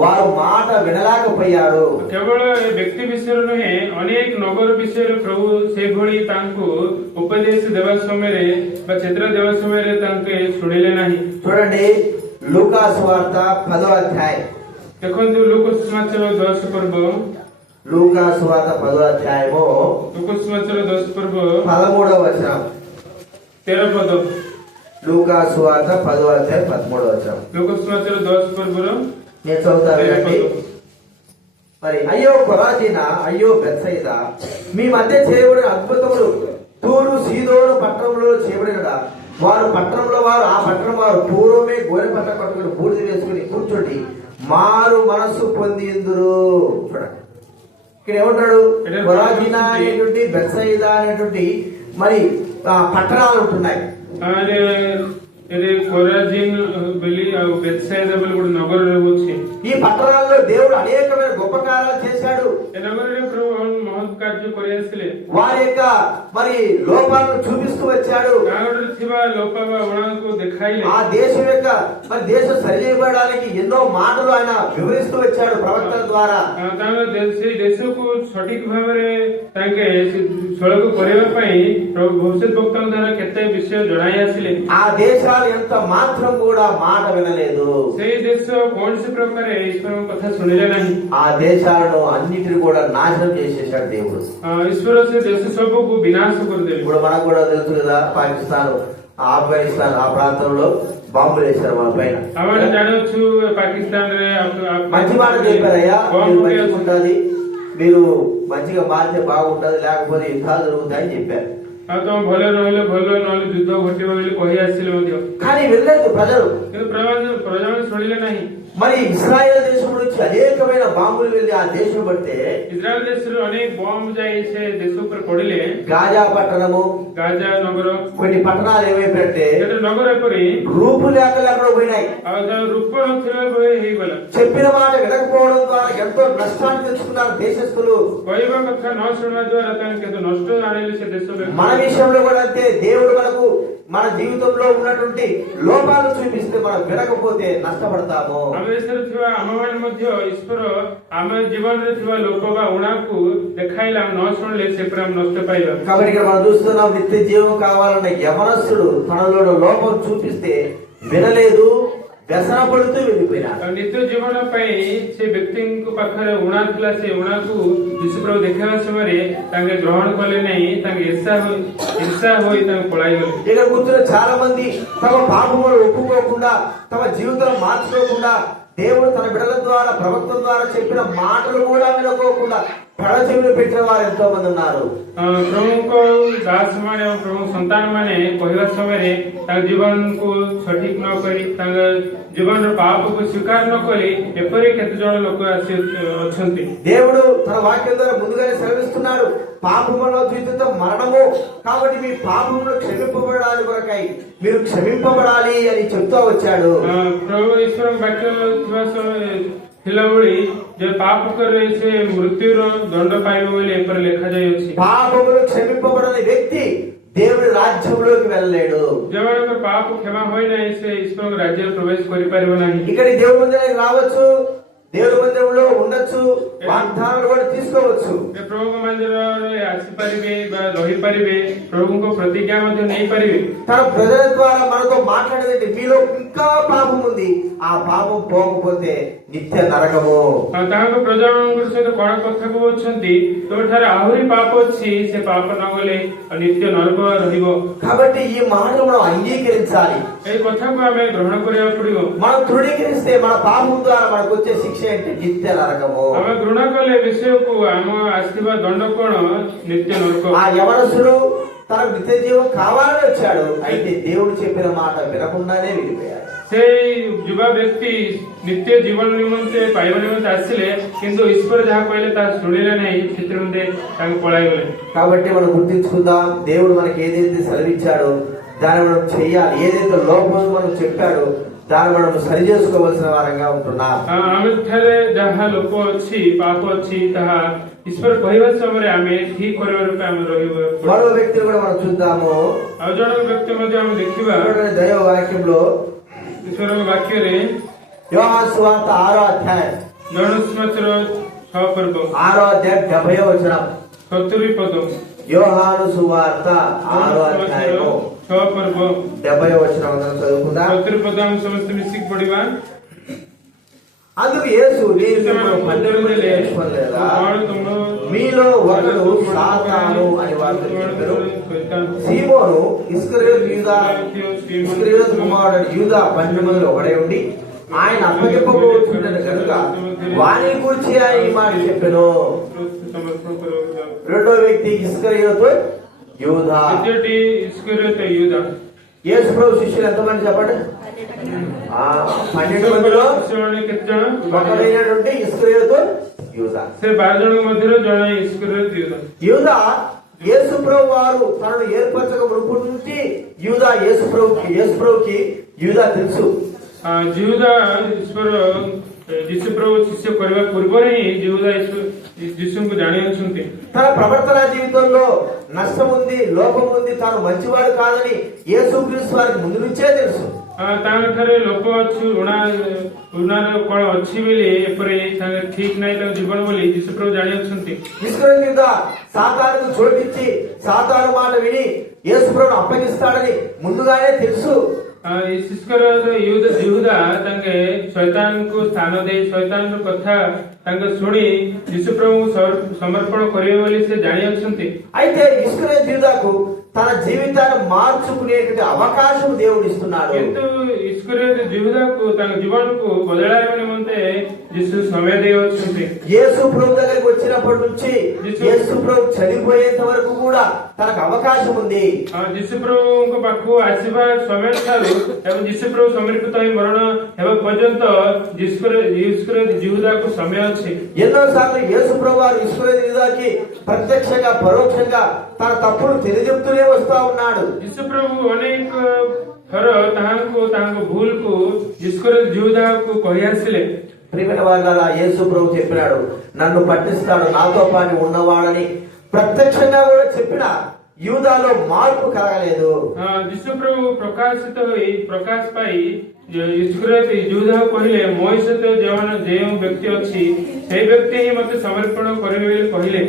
వారు మాట వినలేకపోయారు. କେବଳ ଏ ବ୍ୟକ୍ତି ବିଷୟରେ ନୁହେଁ, ଅନେକ ନଗର ବିଷୟରେ ପ୍ରଭୁ ସେଭଳି ତାଙ୍କୁ ଉପଦେଶ ଦେବା ସମୟରେ ବା ଚିତ୍ର ଦେବା ସମୟରେ ତାଙ୍କେ ଶୁଣିଲେ ନାହିଁ। చూడండి లూకా సువార్త 10వ అధ్యాయం. ଦେଖନ୍ତୁ ଲୁକ ସୁସମାଚାର 10 ପର୍ବ, లూకా సువార్త 10వ అధ్యాయము ଲୁକ ସୁସମାଚାର 10 ପର୍ବ 13వ వచనం. 13 ପଦ। లూకా సువార్త 10వ అధ్యాయం 13వ వచనం. ଲୁକ ସୁସମାଚାର 10 ପର୍ବର నేను చదువుతా 13 వినండి. ପଦ। మరి అయ్యో కొరాజీనా, అయ్యో బెత్సయిదా, మీ మధ్య చేయబడిన అద్భుతములు తూరు సీదోను పట్టణంలో చేయబడినడా, వారు ఆ పట్టణం వారు పూర్వమే గోనె పట్ట కట్టుకుని బూడిద వేసుకుని కూర్చోండి మారు మనస్సు పొందిందురు. చూడండి ఇక్కడ ఏమంటాడు, కొరాజీనా అనేటువంటి బెత్సయిదా అనేటువంటి మరి పట్టణాలు ఉంటున్నాయి. కొరాజిన్ బలి బెత్సైదా బలి కూడా నగర రହୁଛି। ఈ పట్టణాల్లో దేవుడు అనేకమైన గొప్ప కార్యాలు చేశాడు। ଏ ନଗରରେ ପ୍ରଭୁ ମହତ୍ କାର୍ଯ୍ୟ କରି ଆସିଲେ। వారి యొక్క మరి లోపాలను చూపిస్తూ వచ్చాడు। ଗାଁରେ ଥିବା ଲୋପ ବା ଗୁଣକୁ ଦେଖାଇଲେ। ఆ దేశం యొక్క మరి దేశం సరిచేయబడడానికి ఎన్నో మాటలు ఆయన వివరిస్తూ వచ్చాడు ప్రవక్తల ద్వారా। ସେଇ ଦେଶକୁ ସଠିକ ଭାବରେ ତାଙ୍କେ ସଳଖ କରିବା ପାଇଁ ପ୍ରଭୁ ଭବିଷ୍ୟତ ବକ୍ତାଙ୍କ ଦ୍ୱାରା କେତେ ବିଷୟ ଜଣାଇ ଆସିଲେ। ఆ దేశాలు ఎంత మాత్రం కూడా మాట వినలేదు। ସେଇ ଦେଶ କୌଣସି ପ୍ରକାର ଈଶ୍ୱରଙ୍କ କଥା ଶୁଣିଲେ ନାହିଁ। ఆ దేశాలను అన్నిటిని కూడా నాశనం చేసేసాడు దేవుడు। ଈଶ୍ୱର ସେ ଦେଶ ସବୁକୁ వినాశ କରିଦେଲେ। ఇప్పుడు మనకు కూడా తెలుసు కదా, పాకిస్తాన్ ఆఫ్ఘనిస్తాన్ ఆ ప్రాంతంలో బాంబులు వేశారు మన పైన। ଆମେ ଜାଣୁଛୁ ପାକିସ୍ତାନରେ మంచి మాట చెప్పారయ్యా, మీరు మంచిగా ఉండాలి, మీరు మంచిగా మారితే బాగుంటది, లేకపోతే యుద్ధాలు జరుగుతాయని చెప్పారు। ତମ ଭଲ ରହିଲେ ଭଲ, ନହେଲେ ଯୁଦ୍ଧ ଘଟିବ ବୋଲି କହି ଆସିଲେ ମଧ୍ୟ। కానీ వెళ్ళలేదు ప్రజలు, କିନ୍ତୁ ପ୍ରଜାମାନେ ଶୁଣିଲେ ନାହିଁ। మరి ఇస్రాయేల్ దేశం నుంచి అనేకమైన బాంబులు వెళ్లి ఆ దేశం పడితే ଇସ୍ରାଏଲ ଦେଶରୁ ଅନେକ ବମ୍ ଯାଇ ସେ ଦେଶ ଉପରେ ପଡିଲେ। గాజా పట్టణము, ଗାଜା ନଗର, కొన్ని పట్టణాలు ఏమైపోయింటే ସେଟା నగର ଏପରି రూపు లేకుండా పోయినాయి। ଆଉ ତାର రୂପ ନଥିବା ଭଳି ହେଇଗଲା। చెప్పిన మాట వినకపోవడం ద్వారా ఎంతో నష్టాన్ని తెచ్చుకున్నారు దేశస్తులు। କହିବା କଥା ନ ଶୁଣିବା ଦ୍ୱାରା ତାଙ୍କେ କେତେ ନଷ୍ଟ ଆଣିଲେ ସେ ଦେଶ। మన విషయంలో కూడా అంతే, దేవుడు మనకు మన జీవితంలో ఉన్నటువంటి లోపాలు చూపిస్తే మనం వినకపోతే నష్టపడతాము। ଆମ ଦେଶରେ ଥିବା ଆମମାନେ ମଧ୍ୟ ଈଶ୍ୱର ଆମ ଜୀବନରେ ଥିବା ଲୋକ ବା ଉଣାକୁ ଦେଖାଇଲେ ଆମେ ନ ଶୁଣିଲେ ସେ ପୁରା ନଷ୍ଟ ପାଇବା। కాబట్టి ఇక్కడ మనం చూస్తున్నాం, నిత్య జీవం కావాలన్న యవనస్తుడు తనలో లోపం చూపిస్తే వినలేదు, వ్యసన పడుతూ వెళ్ళిపోయినాడు। ନିତ୍ୟ ଜୀବନ ପାଇଁ ସେ ବ୍ୟକ୍ତିଙ୍କ ପାଖରେ ଉଣା ଥିଲା, ସେ ଉଣାକୁ ଯୀଶୁପ୍ରଭୁ ଦେଖାଇବା ସମୟରେ ତାଙ୍କେ ଗ୍ରହଣ କଲେ ନାହିଁ, ତାଙ୍କେ ଈର୍ଷା ହୋଇ ତାଙ୍କୁ ପଳାଇଗଲେ। ఇక్కడ కూర్చున్న చాలా మంది తమ పాపములు ఒప్పుకోకుండా, తమ జీవితం మార్చుకోకుండా, దేవుడు తన బిడ్డల ద్వారా ప్రవక్తల ద్వారా చెప్పిన మాటలు కూడా వినుకోకుండా పెడచెవిని పెట్టిన వారు ఎంతో మంది ఉన్నారు। ପ୍ରଭୁଙ୍କ ଦାସ ମାନେ ଏବଂ ପ୍ରଭୁଙ୍କ ସନ୍ତାନ ମାନେ କହିବା ସମୟରେ ତାଙ୍କ ଜୀବନକୁ ସଠିକ ନ କରି, ତାଙ୍କ ଜୀବନର ପାପକୁ ସ୍ୱୀକାର ନ କରି ଏପରି କେତେ ଜଣ ଲୋକ ଅଛନ୍ତି। దేవుడు తన వాక్యం ద్వారా ముందుగానే సెలవిస్తున్నాడు, పాపములో జీవితంతో మరణము, కాబట్టి మీ పాపములు క్షమింపబడాలి కొరకై మీరు క్షమింపబడాలి అని చెప్తూ వచ్చాడు। ପ୍ରଭୁ ଈଶ୍ୱରଙ୍କ ବାକ୍ୟ ଥିବା ଥିଲା ଭଳି ଯେ ପାପ କରେ ସେ ମୃତ୍ୟୁର ଦଣ୍ଡ ପାଇବ ବୋଲି ଏପରି ଲେଖାଯାଇଅଛି। పాపములు క్షమింపబడని వ్యక్తి దేవుడి రాజ్యంలోకి వెళ్ళలేడు। ଯେଉଁମାନଙ୍କ ପାପ କ୍ଷମା ହୋଇନାହିଁ ସେ ଈଶ୍ୱରଙ୍କ ରାଜ୍ୟରେ ପ୍ରବେଶ କରିପାରିବ ନାହିଁ। ఇక్కడి దేవుడి మందిరానికి రావచ్చు, దేవుడి మందిరంలో ఉండొచ్చు, వాగ్దానాలు కూడా తీసుకోవచ్చు। ପ୍ରଭୁଙ୍କ ମନ୍ଦିରରେ ଆସିପାରିବେ ବା ରହିପାରିବେ, ପ୍ରଭୁଙ୍କ ପ୍ରତିଜ୍ଞା ମଧ୍ୟ ନେଇପାରିବେ। తన ప్రజల ద్వారా మనతో మాట్లాడేది, మీలో ఇంకా పాపం ఉంది, ఆ పాపం పోకపోతే నిత్య నరకము। ତାଙ୍କ ପ୍ରଜାମାନଙ୍କ ସହିତ କଣ କଥା କହୁଛନ୍ତି, ତୋଠାରେ ଆହୁରି ପାପ ଅଛି, ସେ ପାପ ନ ଗଲେ ନିତ୍ୟ ନରକ ରହିବ। కాబట్టి ఈ మాటలు మనం అంగీకరించాలి। এই କଥାକୁ ଆମେ ଗ୍ରହଣ କରିବାକୁ ପଡିବ। మనం తృణీకరిస్తే మన పాపం ద్వారా మనకు వచ్చే శిక్ష ఏంటి? నిత్య నరకము। ଆମେ ଘୃଣା କଲେ ବିଷୟକୁ ଆମ ଆସିଥିବା ଦଣ୍ଡ କଣ? ନିତ୍ୟ ନରକ। ఆ యవనస్తుడు తన నిత్య జీవం కావాలని వచ్చాడు, అయితే దేవుడు చెప్పిన మాట వినకుండానే వెళ్ళిపోయాడు। ସେଇ ଯୁବା ବ୍ୟକ୍ତି ନିତ୍ୟ ଜୀବନ ନିମନ୍ତେ ପାଇବା ନିମନ୍ତେ ଆସିଲେ, କିନ୍ତୁ ଈଶ୍ୱର ଯାହା କହିଲେ ତାହା ଶୁଣିଲେ ନାହିଁ, ସେଥିରେ ତାଙ୍କୁ ପଳାଇଗଲେ। కాబట్టి మనం గుర్తించుకుందాం, దేవుడు మనకి ఏదైతే సెలవిచ్చాడో దాన్ని మనం చెయ్యాలి, ఏదైతే లోపం మనం చెప్పాడో దాన్ని మనం సరి చేసుకోవాల్సిన వారంగా ఉంటున్నాం। ଆମେ ଠାରେ ଯାହା ଲୋପ ଅଛି, ପାପ ଅଛି, ତାହା ଈଶ୍ୱର କହିବା ସମୟରେ ଆମେ ଠିକ କରିବା ରୂପେ ଆମେ ରହିବା। మరో వ్యక్తిని కూడా మనం చూద్దాము। ଆଉ ଜଣକ ବ୍ୟକ୍ତି ମଧ୍ୟ ଆମେ ଦେଖିବା దైవ వాక్యంలో ଈଶ୍ୱରଙ୍କ ବାକ୍ୟରେ యోహాను సువార్త 6వ అధ్యాయం గణస్మచర 6 పర్వ 6వ అధ్యాయం 70వ వచనం. 70 పద యోహాను సువార్త 6వ అధ్యాయం 6 పర్వ 70వ వచనం చదువుకుందాం. 70 పద సమస్త మిస్సిక్ పడివా. అందుకు యేసు, నేను మిమ్మల్ని 12 మందిని ఎంచుకోలేదా? మీలో ఒకడు సాతాను అని వారితో చెప్పారు. సీమోను ఇస్కరియోతు కుమారుడు యూదా 12 మందిలో ఒకడే ఉండి ఆయన అప్పగింపబోతున్నాడు కనుక వాని గురించి ఆయన ఈ మాట చెప్పాను. రెండో వ్యక్తి ఇస్కరియోతు యూదా. యేసు ప్రభు శిష్యులు ఎంతమంది చెప్పండి? 12 మందిలో ఒకడైనటువంటి ఇస్కరియోతు యూదా. యూదా యేసు ప్రభు వారు తనను ఏర్పరచక మునుపు నుంచి యూదా యేసు ప్రభుకి యూదా తెలుసు. ଯୀଶୁପ୍ରଭୁ ଶିଷ୍ୟ କରିବା ପୂର୍ବରୁ ହିଁ ଯୀହୁଦା ଯୀଶୁଙ୍କୁ ଜାଣି ଅଛନ୍ତି. తన ప్రవర్తన జీవితంలో నష్టం ఉంది, లోపం ఉంది, తాను మంచివాడు కాదని యేసుక్రీస్తు వారికి ముందు నుంచే తెలుసు. ତାଙ୍କଠାରେ ଲୋକ ଅଛି, ଋଣାର କଣ ଅଛି ବୋଲି ଏପରି ତାଙ୍କ ଠିକ ନାହିଁ ତାଙ୍କ ଜୀବନ ବୋଲି ଯୀଶୁପ୍ରଭୁ ଜାଣି ଅଛନ୍ତି. ఇస్కరియోతు యూదా సాతానుకు చోటిచ్చి సాతాను మాట విని యేసు ప్రభువును అప్పగిస్తాడని ముందుగానే తెలుసు. ଯୀହୁଦା ତାଙ୍କେ ଶୈତାନଙ୍କୁ ସ୍ଥାନ ଦେଇ ଶୈତାନର କଥା ତାଙ୍କ ଶୁଣି ଯୀଶୁପ୍ରଭୁଙ୍କୁ ସମର୍ପଣ କରିବେ ବୋଲି ସେ ଜାଣି ଅଛନ୍ତି. అయితే ఇస్కరియోతు యూదాకు తన జీవితాన్ని మార్చుకునేటువంటి అవకాశం దేవుడు ఇస్తున్నాడు. କିନ୍ତୁ ଇସ୍କରିୟୋତ ଯୀହୁଦାକୁ ତାଙ୍କ ଜୀବନକୁ ବଦଳାଇବା ନିମନ୍ତେ ଯୀଶୁ ସମୟ ଦେଇଅଛନ୍ତି. యేసు ప్రభు దగ్గరికి వచ్చినప్పటి నుంచి యేసు ప్రభు చనిపోయేంత వరకు కూడా తనకు అవకాశం ఉంది. ଯୀଶୁପ୍ରଭୁଙ୍କ ପାଖକୁ ଆସିବା ସମୟ ଠାରୁ ଏବଂ ଯୀଶୁପ୍ରଭୁ ସମର୍ପିତ ହୋଇ ମରଣ ହେବା ପର୍ଯ୍ୟନ୍ତ ଇସ୍କରିୟୋତ ଯୀହୁଦାକୁ ସମୟ ଅଛି. ఎన్నోసార్లు యేసు ప్రభు వారు ఇస్కరియోతు యూదాకి ప్రత్యక్షంగా పరోక్షంగా తన తప్పులు తెలియజెప్తూనే వస్తా ఉన్నాడు. ଯୀଶୁପ୍ରଭୁ ଅନେକ ଥର ତାଙ୍କ ଭୁଲକୁ ଇସ୍କରିୟୋତ ଯୀହୁଦାକୁ କହି ଆସିଲେ. ప్రియమైన వారలారా, యేసు ప్రభు చెప్పినాడు, నన్ను పట్టిస్తాడు, నాతో పాటు ఉన్నవాడని ప్రత్యక్షంగా కూడా చెప్పిన యూదాలో మార్పు కలగలేదు. ଯୀଶୁପ୍ରଭୁ ପ୍ରକାଶିତ ହୋଇ ପ୍ରକାଶ ପାଇ ଇସ୍କରିୟୋତ ଯୀହୁଦାକୁ କହିଲେ, ମୋ ସହିତ ଯେଉଁ ବ୍ୟକ୍ତି ଅଛି ସେଇ ବ୍ୟକ୍ତି ହିଁ ମତେ ସମର୍ପଣ କରିବେ ବୋଲି କହିଲେ.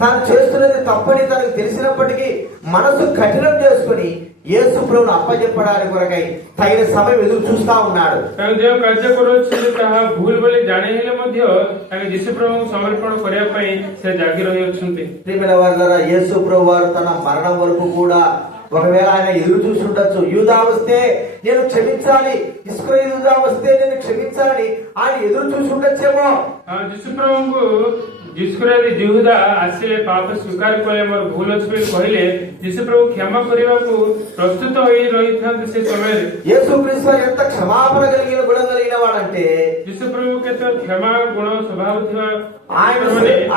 తాను చేస్తున్నది తప్పని తనకు తెలిసినప్పటికీ మనసు కఠినం చేసుకుని యేసు ప్రభువును అప్పచెప్పడానికి కొరకై తగిన సమయం ఎదురు చూస్తా ఉన్నాడు. ଯେଉଁ କାର୍ଯ୍ୟ କରୁଛନ୍ତି ତାହା ଭୁଲ ବୋଲି ଜାଣି ହେଲେ ମଧ୍ୟ ତାଙ୍କେ ଯୀଶୁପ୍ରଭୁଙ୍କୁ ସମର୍ପଣ କରିବା ପାଇଁ ସେ ଜାଗି ରହିଅଛନ୍ତି. ప్రియమైన వారలారా, యేసు ప్రభు వారు తన మరణం వరకు కూడా ఒకవేళ ఆయన ఎదురు చూస్తుండొచ్చు. యూదా వస్తే నేను క్షమించాలి, ఇస్కరియోతు యూదా వస్తే నేను క్షమించాలని ఆయన ఎదురు చూస్తుండొచ్చేమో. ଯୀଶୁପ୍ରଭୁଙ୍କୁ ଇସ୍କରିୟୋତ ଯୀହୁଦା ଆସିଲେ, ପାପ ସ୍ୱୀକାର କଲେ, ମୋର ଭୁଲ ଅଛି ବୋଲି କହିଲେ ଯୀଶୁପ୍ରଭୁ କ୍ଷମା କରିବାକୁ ପ୍ରସ୍ତୁତ ହୋଇ ରହିଥାନ୍ତି. ସେ ସମୟରେ యేసుక్రీస్తు వారు ఎంత క్షమాపణ కలిగిన గుణం కలిగిన వాడంటే ଯୀଶୁପ୍ରଭୁ କେତେ କ୍ଷମା ଗୁଣ ସ୍ୱଭାବ ଥିବା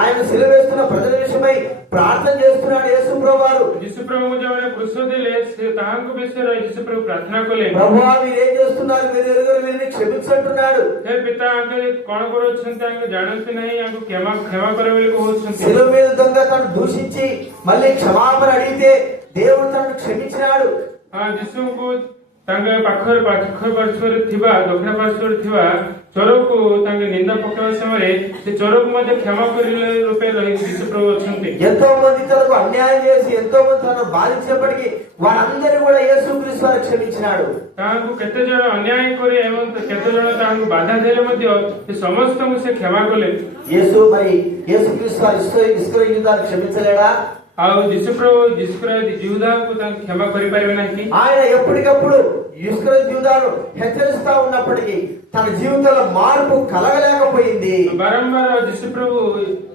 ఆయన సిలువేస్తున్న ప్రజల విషయమై ప్రార్థన చేస్తున్నాడు యేసు ప్రభు వారు. ଯୀଶୁପ୍ରଭୁଙ୍କୁ ଯେଉଁମାନେ କୃଷ ଦେଲେ ସେ ତାହାଙ୍କ ବିଷୟରେ ଯୀଶୁପ୍ରଭు ପ୍ରାର୍ଥନା କଲେ, ప్రభువా మీరు ఏం చేస్తున్నారు, మీరు ఎరుగరు, వీరిని క్షమించంటున్నాడు. ହେ ପିତା, ଆଙ୍କେ କଣ କରୁଛନ୍ତି ଆଙ୍କେ ଜାଣନ୍ତି ନାହିଁ, ଆଙ୍କୁ କ୍ଷମା କର ବୋଲି କହୁଛନ୍ତି. శిలువ మీద దొంగ తను దూషించి మళ్ళీ క్షమాపణ అడిగితే దేవుడు తనను క్షమించినాడు. ଯୀଶୁଙ୍କୁ ତାଙ୍କ ପାର୍ଶ୍ୱରେ ଥିବା ଦକ୍ଷିଣ ପାର୍ଶ୍ୱରେ ଥିବା ଚୋରକୁ ତାଙ୍କ ନିନ୍ଦା ପକାଇବା ସମୟରେ ସେ ଚୋରକୁ ମଧ୍ୟ କ୍ଷମା କରିବା ରୂପେ ରହି ଯୀଶୁପ୍ରଭୁ ଅଛନ୍ତି. ఎంతో మంది తనకు అన్యాయం చేసి ఎంతో మంది తనను బాధించినప్పటికీ వారందరూ కూడా యేసుక్రీస్తు వారు క్షమించినాడు. ତାହାଙ୍କୁ କେତେ ଜଣ ଅନ୍ୟାୟ କରି ଏବଂ କେତେ ଜଣ ତାହାଙ୍କୁ ବାଧା ଦେଲେ ମଧ୍ୟ ସେ ସମସ୍ତଙ୍କୁ ସେ କ୍ଷମା କଲେ. యేసుక్రీస్తు వారు ఇస్కరియోతు యూదాను క్షమించలేడా? ଆଉ ଯୀଶୁପ୍ରଭୁ ଯୀହୁଦାକୁ ତାଙ୍କୁ କ୍ଷମା କରିପାରିବେ ନାହିଁ. ఆయన ఎప్పటికప్పుడు ఇస్కరియోతు యూదాను హెచ్చరిస్తా ఉన్నప్పటికీ తన జీవితంలో మార్పు కలగలేకపోయింది. ବାରମ୍ବାର ଯୀଶୁପ୍ରଭୁ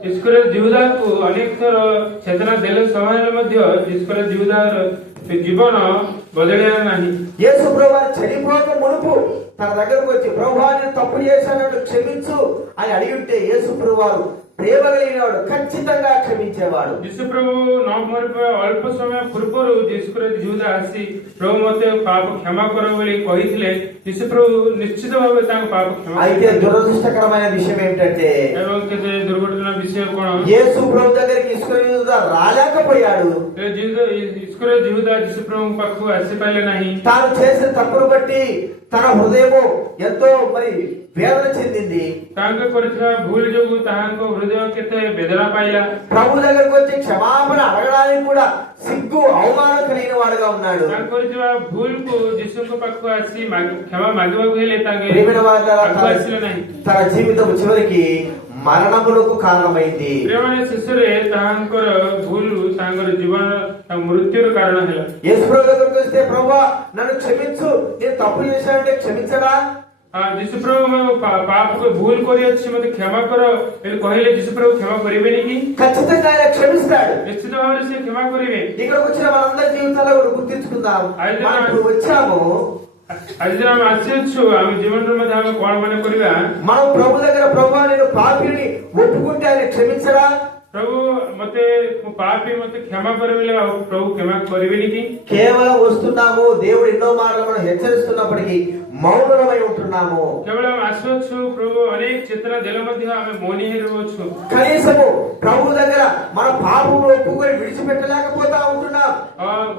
ଇସ୍କରିୟୋତ ଯୀହୁଦାକୁ ଅନେକ ଥର ଚେତନା ଦେଲେ ସମୟରେ ମଧ୍ୟ ଇସ୍କରିୟୋତ ଯୀହୁଦାର ଜୀବନ ବଦଳିଲା ନାହିଁ. యేసు ప్రభు వారు చనిపోక మునుపు తన దగ్గరకు వచ్చి, ప్రభువా నేను తప్పు చేశాను, క్షమించు అని అడిగి ఉంటే యేసు ప్రభు వారు ప్రేమ కలిగిన వాడు ఖచ్చితంగా క్షమించేవాడు. ଯୀଶୁ ପ୍ରଭୁ ନ ମରିବା ଅଳ୍ପ ସମୟ ପୂର୍ବରୁ ଯୀଶୁदा ଆସି ପ୍ରଭୁ ମୋତେ ପାପ କ୍ଷମା କର ବୋଲି କହିଥିଲେ। ଯୀଶୁ ପ୍ରଭୁ ନିଶ୍ଚିତ ଭାବେ ତାଙ୍କ ପାପ କ୍ଷମା అయితే దురదృష్టకరమైన విషయం ఏమిటంటే ଏବଂ କେତେ ଦୁର୍ଘଟଣା ବିଷୟ କଣ, యేసు ప్రభు దగ్గరికి ఇస్కరియోత రాలేకపోయాడు. ଯୀଶୁदा ଯୀଶୁ ପ୍ରଭୁଙ୍କ ପାଖକୁ ଆସିପାରିଲେ ନାହିଁ। తాను చేసిన తప్పును బట్టి తన హృదయము ఎంతో వేదన చెందింది. ତାଙ୍କ କରିଥିବା ଭୁଲ ଯୋଗୁଁ ତାହାଙ୍କ ହୃଦୟ କେତେ ବେଦନା ପାଇଲା। ప్రభు దగ్గరకు వచ్చి క్షమాపణ అడగడానికి కూడా సిగ్గు అవమానం కలిగిన వాడుగా ఉన్నాడు. ତାଙ୍କ କରିଥିବା ଭୁଲକୁ ଯୀଶୁଙ୍କ ପାଖକୁ ଆସି କ୍ଷମା ମାଗିବାକୁ ହେଲେ ତାଙ୍କେ ప్రియమైన వారలారా, ପାଖକୁ ଆସିଲେ ନାହିଁ। తన జీవితం చివరికి మరణములకు కారణమైంది. ପ୍ରିୟମାନେ, ଶେଷରେ ତାହାଙ୍କର ଭୁଲ ତାଙ୍କର ଜୀବନ ମୃତ୍ୟୁର କାରଣ ହେଲା। యేసు ప్రభు దగ్గరకు వస్తే ప్రభువా నన్ను క్షమించు, నేను తప్పు చేశానంటే క్షమించడా? ଯୀଶୁ ପ୍ରଭୁ ପାପକୁ ଭୁଲ କରିଅଛି ମୋତେ କ୍ଷମା କର ବୋଲି କହିଲେ ଯୀଶୁ ପ୍ରଭୁ କ୍ଷମା କରିବେନି କି? ఖచ్చితంగా ఆయన క్షమిస్తాడు. ନିଶ୍ଚିତ ଭାବରେ ସେ କ୍ଷମା କରିବେ। ఇక్కడికి వచ్చిన మనందరి జీవితాల్లో గుర్తించుకుందాం. మనం ఇప్పుడు వచ్చాము, ଆଜି ଦିନ ଆମେ ଆସିଅଛୁ, ଆମ ଜୀବନରେ ମଧ୍ୟ ଆମେ କଣ ମାନେ କରିବା? మనం ప్రభు దగ్గర ప్రభువా నేను పాపిని ఒప్పుకుంటే ఆయన క్షమించడా? ప్రభు మତେ పాపి మତେ క్షమా କରିବେ ଆଉ ప్రభు କ୍ଷମା କରିବେନି କି? కేవలం వస్తున్నాము, దేవుడు ఎన్నో మాటలు మనం హెచ్చరిస్తున్నప్పటికీ మౌనమై ఉంటున్నాము. కేవలం ଆମେ ଆସୁଅଛୁ, ప్రభు ଅନେକ ଚେତନା ଦେଲେ ମଧ୍ୟ ଆମେ ମୌନି ହେଇ ରହୁଛୁ। కనీసము ప్రభు దగ్గర మన పాపములు ఒప్పుకొని విడిచిపెట్టలేకపోతా ఉంటున్నాం.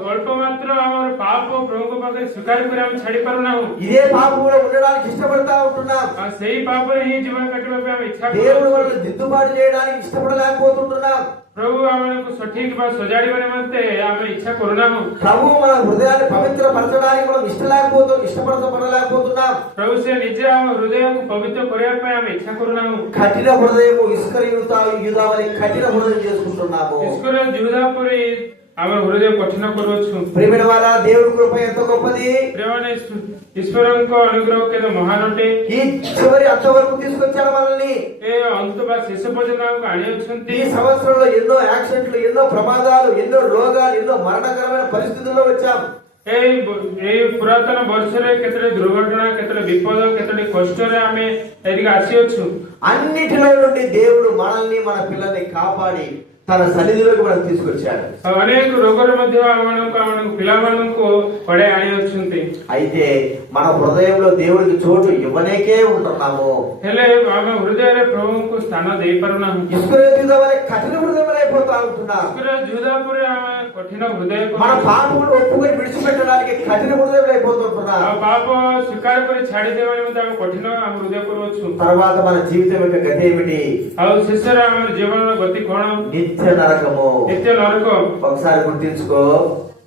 ଅଳ୍ପ ମାତ୍ର ଆମର ପାପ ప్రభుଙ୍କ ପାଖରେ ସ୍ୱୀକାର କରି ଆମେ ଛାଡି ପାରୁନାହୁଁ। ఇదే పాపములో ఉండడానికి ఇష్టపడతా ఉంటున్నాం. ସେଇ ପାପରେ ହିଁ ଜୀବନ କାଟିବା ପାଇଁ ଆମେ ଇଚ୍ଛା దేవుడు କରୁଛୁ। మనల్ని దిద్దుబాటు చేయడానికి ఇష్టపడలేకపోతుంటున్నాం. ప్రభు ଆମମାନଙ୍କୁ ସଠିକ ବା ସଜାଡ଼ିବା ନିମନ୍ତେ ଆମେ ଇଚ୍ଛା କରୁନାହୁଁ। ప్రభు మన హృదయాన్ని పవిత్రపరచడానికి మనం ఇష్టపడలేకపోతున్నాం. ప్రభు ସେ ନିଜେ ଆମ ହୃଦୟକୁ ପବିତ୍ର କରିବା ପାଇଁ ଆମେ ଇଚ୍ଛା କରୁନାହୁଁ। కఠిన హృదయము యూదావని కఠిన హృదయం చేసుకుంటున్నాము. ଈଶ୍ୱର ଯୁଦା ପରି ଆମର ହୃଦୟ କଠିନ କରୁଅଛୁ। ప్రియమైన వాళ్ళ దేవుడి కృప ఎంత గొప్పది! ପ୍ରିୟମାନେ, ଈଶ୍ୱରଙ୍କ ଅନୁଗ୍ରହ କେତେ ମହାନ ଅଟେ। ఈ చివరి అంతవరకు తీసుకొచ్చాడు మనల్ని. ଏ ଅନ୍ତ ବା ଶେଷ ପର୍ଯ୍ୟନ୍ତ ଆମକୁ ଆଣିଅଛନ୍ତି। ఈ సంవత్సరంలో ఎన్నో యాక్సిడెంట్లు, ఎన్నో ప్రమాదాలు, ఎన్నో రోగాలు, ఎన్నో మరణకరమైన పరిస్థితుల్లో వచ్చాం. ଏଇ ପୁରାତନ ବର୍ଷରେ କେତେଟା ଦୁର୍ଘଟଣା, କେତେଟା ବିପଦ, କେତେଟା କଷ୍ଟରେ ଆମେ ଏଠିକି ଆସିଅଛୁ। అన్నిటిలో నుండి దేవుడు మనల్ని మన పిల్లల్ని కాపాడి తన సన్నిధిలోకి మనం తీసుకొచ్చాడు. ଅନେକ ରୋଗରେ ମଧ୍ୟ ଆମମାନଙ୍କୁ ପିଲାମାନଙ୍କୁ ପଡ଼ାଇ ଆଣିଅଛନ୍ତି। అయితే మన హృదయంలో దేవుడికి చోటు ఇవ్వనేకే ఉంటున్నాము. ହେଲେ ଆମେ ହୃଦୟରେ ପ୍ରଭୁଙ୍କୁ ସ୍ଥାନ ଦେଇପାରୁନାହୁଁ। కఠిన హృదయం అయిపోతా ఉంటున్నాం. ଯୁଦା ପରେ ଆମେ କଠିନ ହୃଦୟ, మన పాపములు ఒప్పుకొని విడిచిపెట్టడానికి కఠిన హృదయం అయిపోతుంటున్నాం. ପାପ ସ୍ୱୀକାର କରି ଛାଡ଼ିଦେବା ନିମନ୍ତେ ଆମେ କଠିନ ଆମ ହୃଦୟ କରୁଅଛୁ। తర్వాత మన జీవితం యొక్క గతి ఏమిటి? ଆଉ శେଷରେ ଆମର ଜୀବନର ଗତି କଣ? నిత్య నరకము. ନିତ୍ୟ ନରକ। ఒకసారి గుర్తించుకో.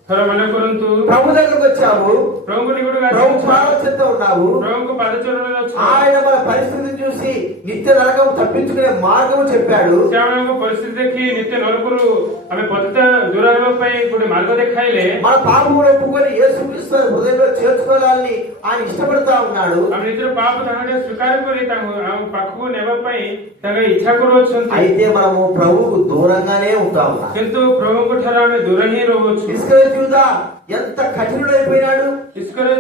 ଥରେ ମନେ କରନ୍ତୁ, ప్రభు దగ్గరకు వచ్చావు, ప్రభుଙ୍କ ନିକଟକୁ ప్రభు ଆସିଛୁ, పాదచెంత ఉన్నావు. ప్రభుଙ୍କ ପାଦଚରଣରେ ଅଛୁ। ఆయన మన పరిస్థితిని చూసి నిత్య నరకం తప్పించుకునే మార్గము చెప్పాడు. ସେ ଆମମାନଙ୍କ ପରିସ୍ଥିତି ଦେଖି ନିତ୍ୟ ନରକରୁ ଆମେ ପତିତ ଦୂର ହେବା ପାଇଁ ଗୋଟେ ମାର୍ଗ ଦେଖାଇଲେ। మన పాపములు ఒప్పుకొని యేసుక్రీస్తు హృదయంలో చేర్చుకోవాలని ఆయన ఇష్టపడతా ఉన్నాడు. ଆମେ ନିଜର ପାପ ତାହାଙ୍କୁ ସ୍ୱୀକାର କରି ତାଙ୍କୁ ଆମ ପାଖକୁ ନେବା ପାଇଁ ତାଙ୍କ ଇଚ୍ଛା କରୁଅଛନ୍ତି। అయితే మనము ప్రభువుకు దూరంగానే ఉంటాము. କିନ୍ତୁ ప్రభుଙ୍କ ଠାରୁ ଆମେ ଦୂର ହିଁ ରହୁଅଛୁ। యూదా ఎంత కఠినుడైపోయినాడు!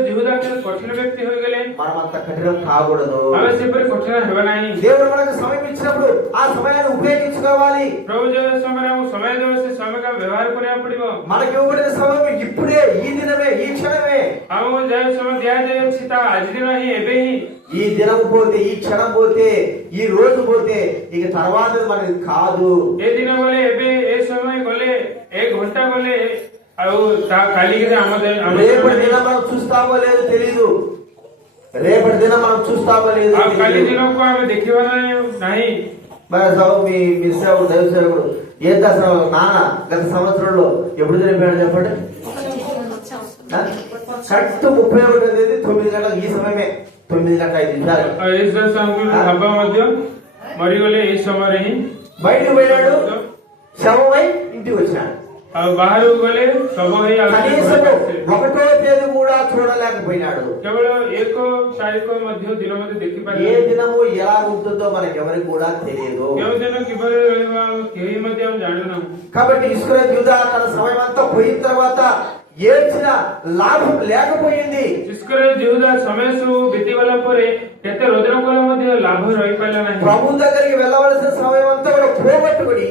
ଯୁଦା କଠିନ ବ୍ୟକ୍ତି ହୋଇଗଲେ। మనం అంత కఠినం కాకూడదు. ଆମେ ସେପରି କଠିନ ହେବା ନାହିଁ। దేవుడు మనకు సమయం ఇచ్చినప్పుడు ఆ సమయాన్ని ఉపయోగించుకోవాలి. ప్రభు ଯେଉଁ ସମୟରେ ଆମକୁ ସମୟ ଦେବ, ସେ ସମୟକୁ ଆମେ ବ୍ୟବହାର କରିବାକୁ ପଡିବ। మనకి ఇవ్వబడిన సమయం ఇప్పుడే, ఈ దినమే, ఈ క్షణమే. ଆମକୁ ଯେଉଁ ସମୟ ଦିଆଯାଇଅଛି ତାହା ଆଜି ଦିନ ହିଁ, ଏବେ ହିଁ। ఈ దినం పోతే, ఈ క్షణం పోతే, ఈ రోజు పోతే ఇక తర్వాత మనకి కాదు. ఏ ଦିନ ଗଲେ, ଏବେ ଏ ସମୟ ଗଲେ, ଏ ଘଣ୍ଟା ଗଲେ ଆଉ କାଲିକି రేపటి దినం మనం చూస్తామో లేదో తెలీదు. రేపటి దినం మనం చూస్తామో లేదో କାଲି ଦିନକୁ ଆମେ ଦେଖିବା ନାହିଁ। మన మీ సేవకుడు, దైవ సేవకుడు ఏంటి అసలు నాన్న గత సంవత్సరంలో ఎప్పుడు చనిపోయాడు చెప్పండి? కరెక్ట్ 31వ తేదీ 9 గంటలకు, ఈ సమయమే 9:05 ହବା ମଧ୍ୟ ମରିଗଲେ ଏଇ ସମୟରେ ହିଁ। బయటకు పోయినాడు, శవమై ఇంటికి వచ్చినాడు. ଆଉ ବାହାରକୁ ଗଲେ ଶବ ହେଇ కనీసం 1వ తేదీ కూడా చూడలేకపోయినాడు. କେବଳ 1 ତାରିଖ ମଧ୍ୟ ଦିନ ମଧ୍ୟ ଦେଖିପାରିଲେ। ఏ దినము ఎలా ఉంటుందో మనకి ఎవరికి కూడా తెలియదు. କେଉଁ ଦିନ କିପରି ରହିବ କେହି ମଧ୍ୟ ଆମେ ଜାଣୁନାହୁଁ। కాబట్టి యూదా తన సమయం అంతా పోయిన తర్వాత ఏడ్చిన లాభం లేకపోయింది. ଇସ୍କରେ ଜିହୁଦା ସମୟ ସବୁ ବିତିଗଲା ପରେ କେତେ ରୋଦନ କଲେ ମଧ୍ୟ ଲାଭ ରହିପାରିଲା ନାହିଁ। ప్రభు దగ్గరికి వెళ్ళవలసిన సమయం అంతా కూడా పోగొట్టుకుని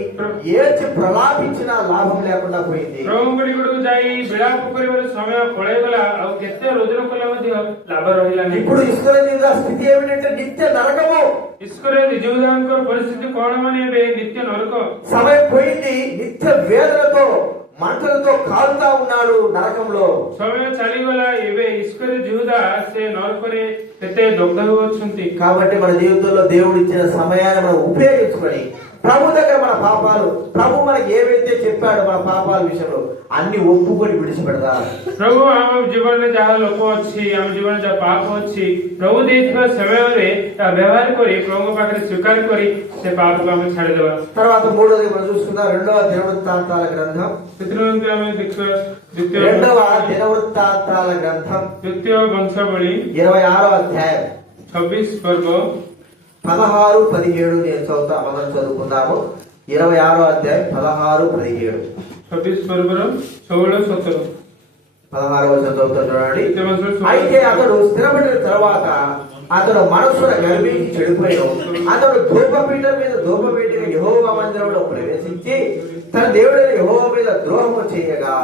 ఏడ్చి ప్రలాపించిన లాభం లేకుండా పోయింది. ପ୍ରଭୁଙ୍କ ନିକଟକୁ ଯାଇ ବିଳାପ କରିବାର ସମୟ ପଳେଇଗଲା, ଆଉ କେତେ ରୋଦନ କଲେ ମଧ୍ୟ ଲାଭ ରହିଲା ନାହିଁ। ఇప్పుడు ఇస్రాయేలీయుల స్థితి ఏమిటంటే నిత్య నరకము. ଇସ୍କରେ ଜିହୁଦାଙ୍କର ପରିସ୍ଥିତି କଣ ମାନେ ଏବେ నిత్య నరక। సమయం పోయింది, నిత్య వేదనతో మంటలతో కాలుతా ఉన్నాడు నరకంలో. ସମୟ ଚାଲିଗଲା, ଏବେ ଇସ୍କରେ ଜିହୁదా ସେ ନରକରେ କେତେ ଦଗ୍ଧ ହେଉଛନ୍ତି। కాబట్టి మన జీవితంలో దేవుడు ఇచ్చిన సమయాన్ని మనం ఉపయోగించుకొని ప్రభు దగ్గర మన పాపాలు, ప్రభు మనకి ఏవైతే చెప్పాడో మన పాపాల విషయంలో అన్ని ఒప్పుకొని విడిచిపెడదాం. ପ୍ରଭୁ ଆମ ଜୀବନରେ ଯାହା ଲୋକ ଅଛି, ଆମ ଜୀବନରେ ଯାହା ପାପ ଅଛି, ପ୍ରଭୁ ଦେଇଥିବା ସମୟରେ ତାହା ବ୍ୟବହାର କରି ପ୍ରଭୁଙ୍କ ପାଖରେ ସ୍ୱୀକାର କରି ସେ ପାପକୁ ଆମେ ଛାଡ଼ିଦେବା। తర్వాత మూడోది మనం చూసుకుందాం, రెండవ దినవృత్తాంతాల గ్రంథం. ସେଥିରେ ଆମେ ଦେଖିବା రెండవ దినవృత్తాంతాల గ్రంథం ଦ୍ୱିତୀୟ ବଂଶାବଳୀ 26వ అధ్యాయం 26 పర్ବ 16, 17 నేను చదువుతా, మనం చదువుకుందాము. 26వ అధ్యాయం 16, 17. 26 పర్వର 16, 17 16వ చదువుతా చూడండి. ద్వితీయ బଂశావళి అయితే అతడు స్థిరపడిన తర్వాత అతడు మనసును గర్భించి చెడిపోయాడు. అతడు ధూపపీఠం మీద ధూపపీఠగా యెహోవా మందిరంలో ప్రవేశించి తన దేవుడైన యెహోవా మీద ద్రోహము చేయగా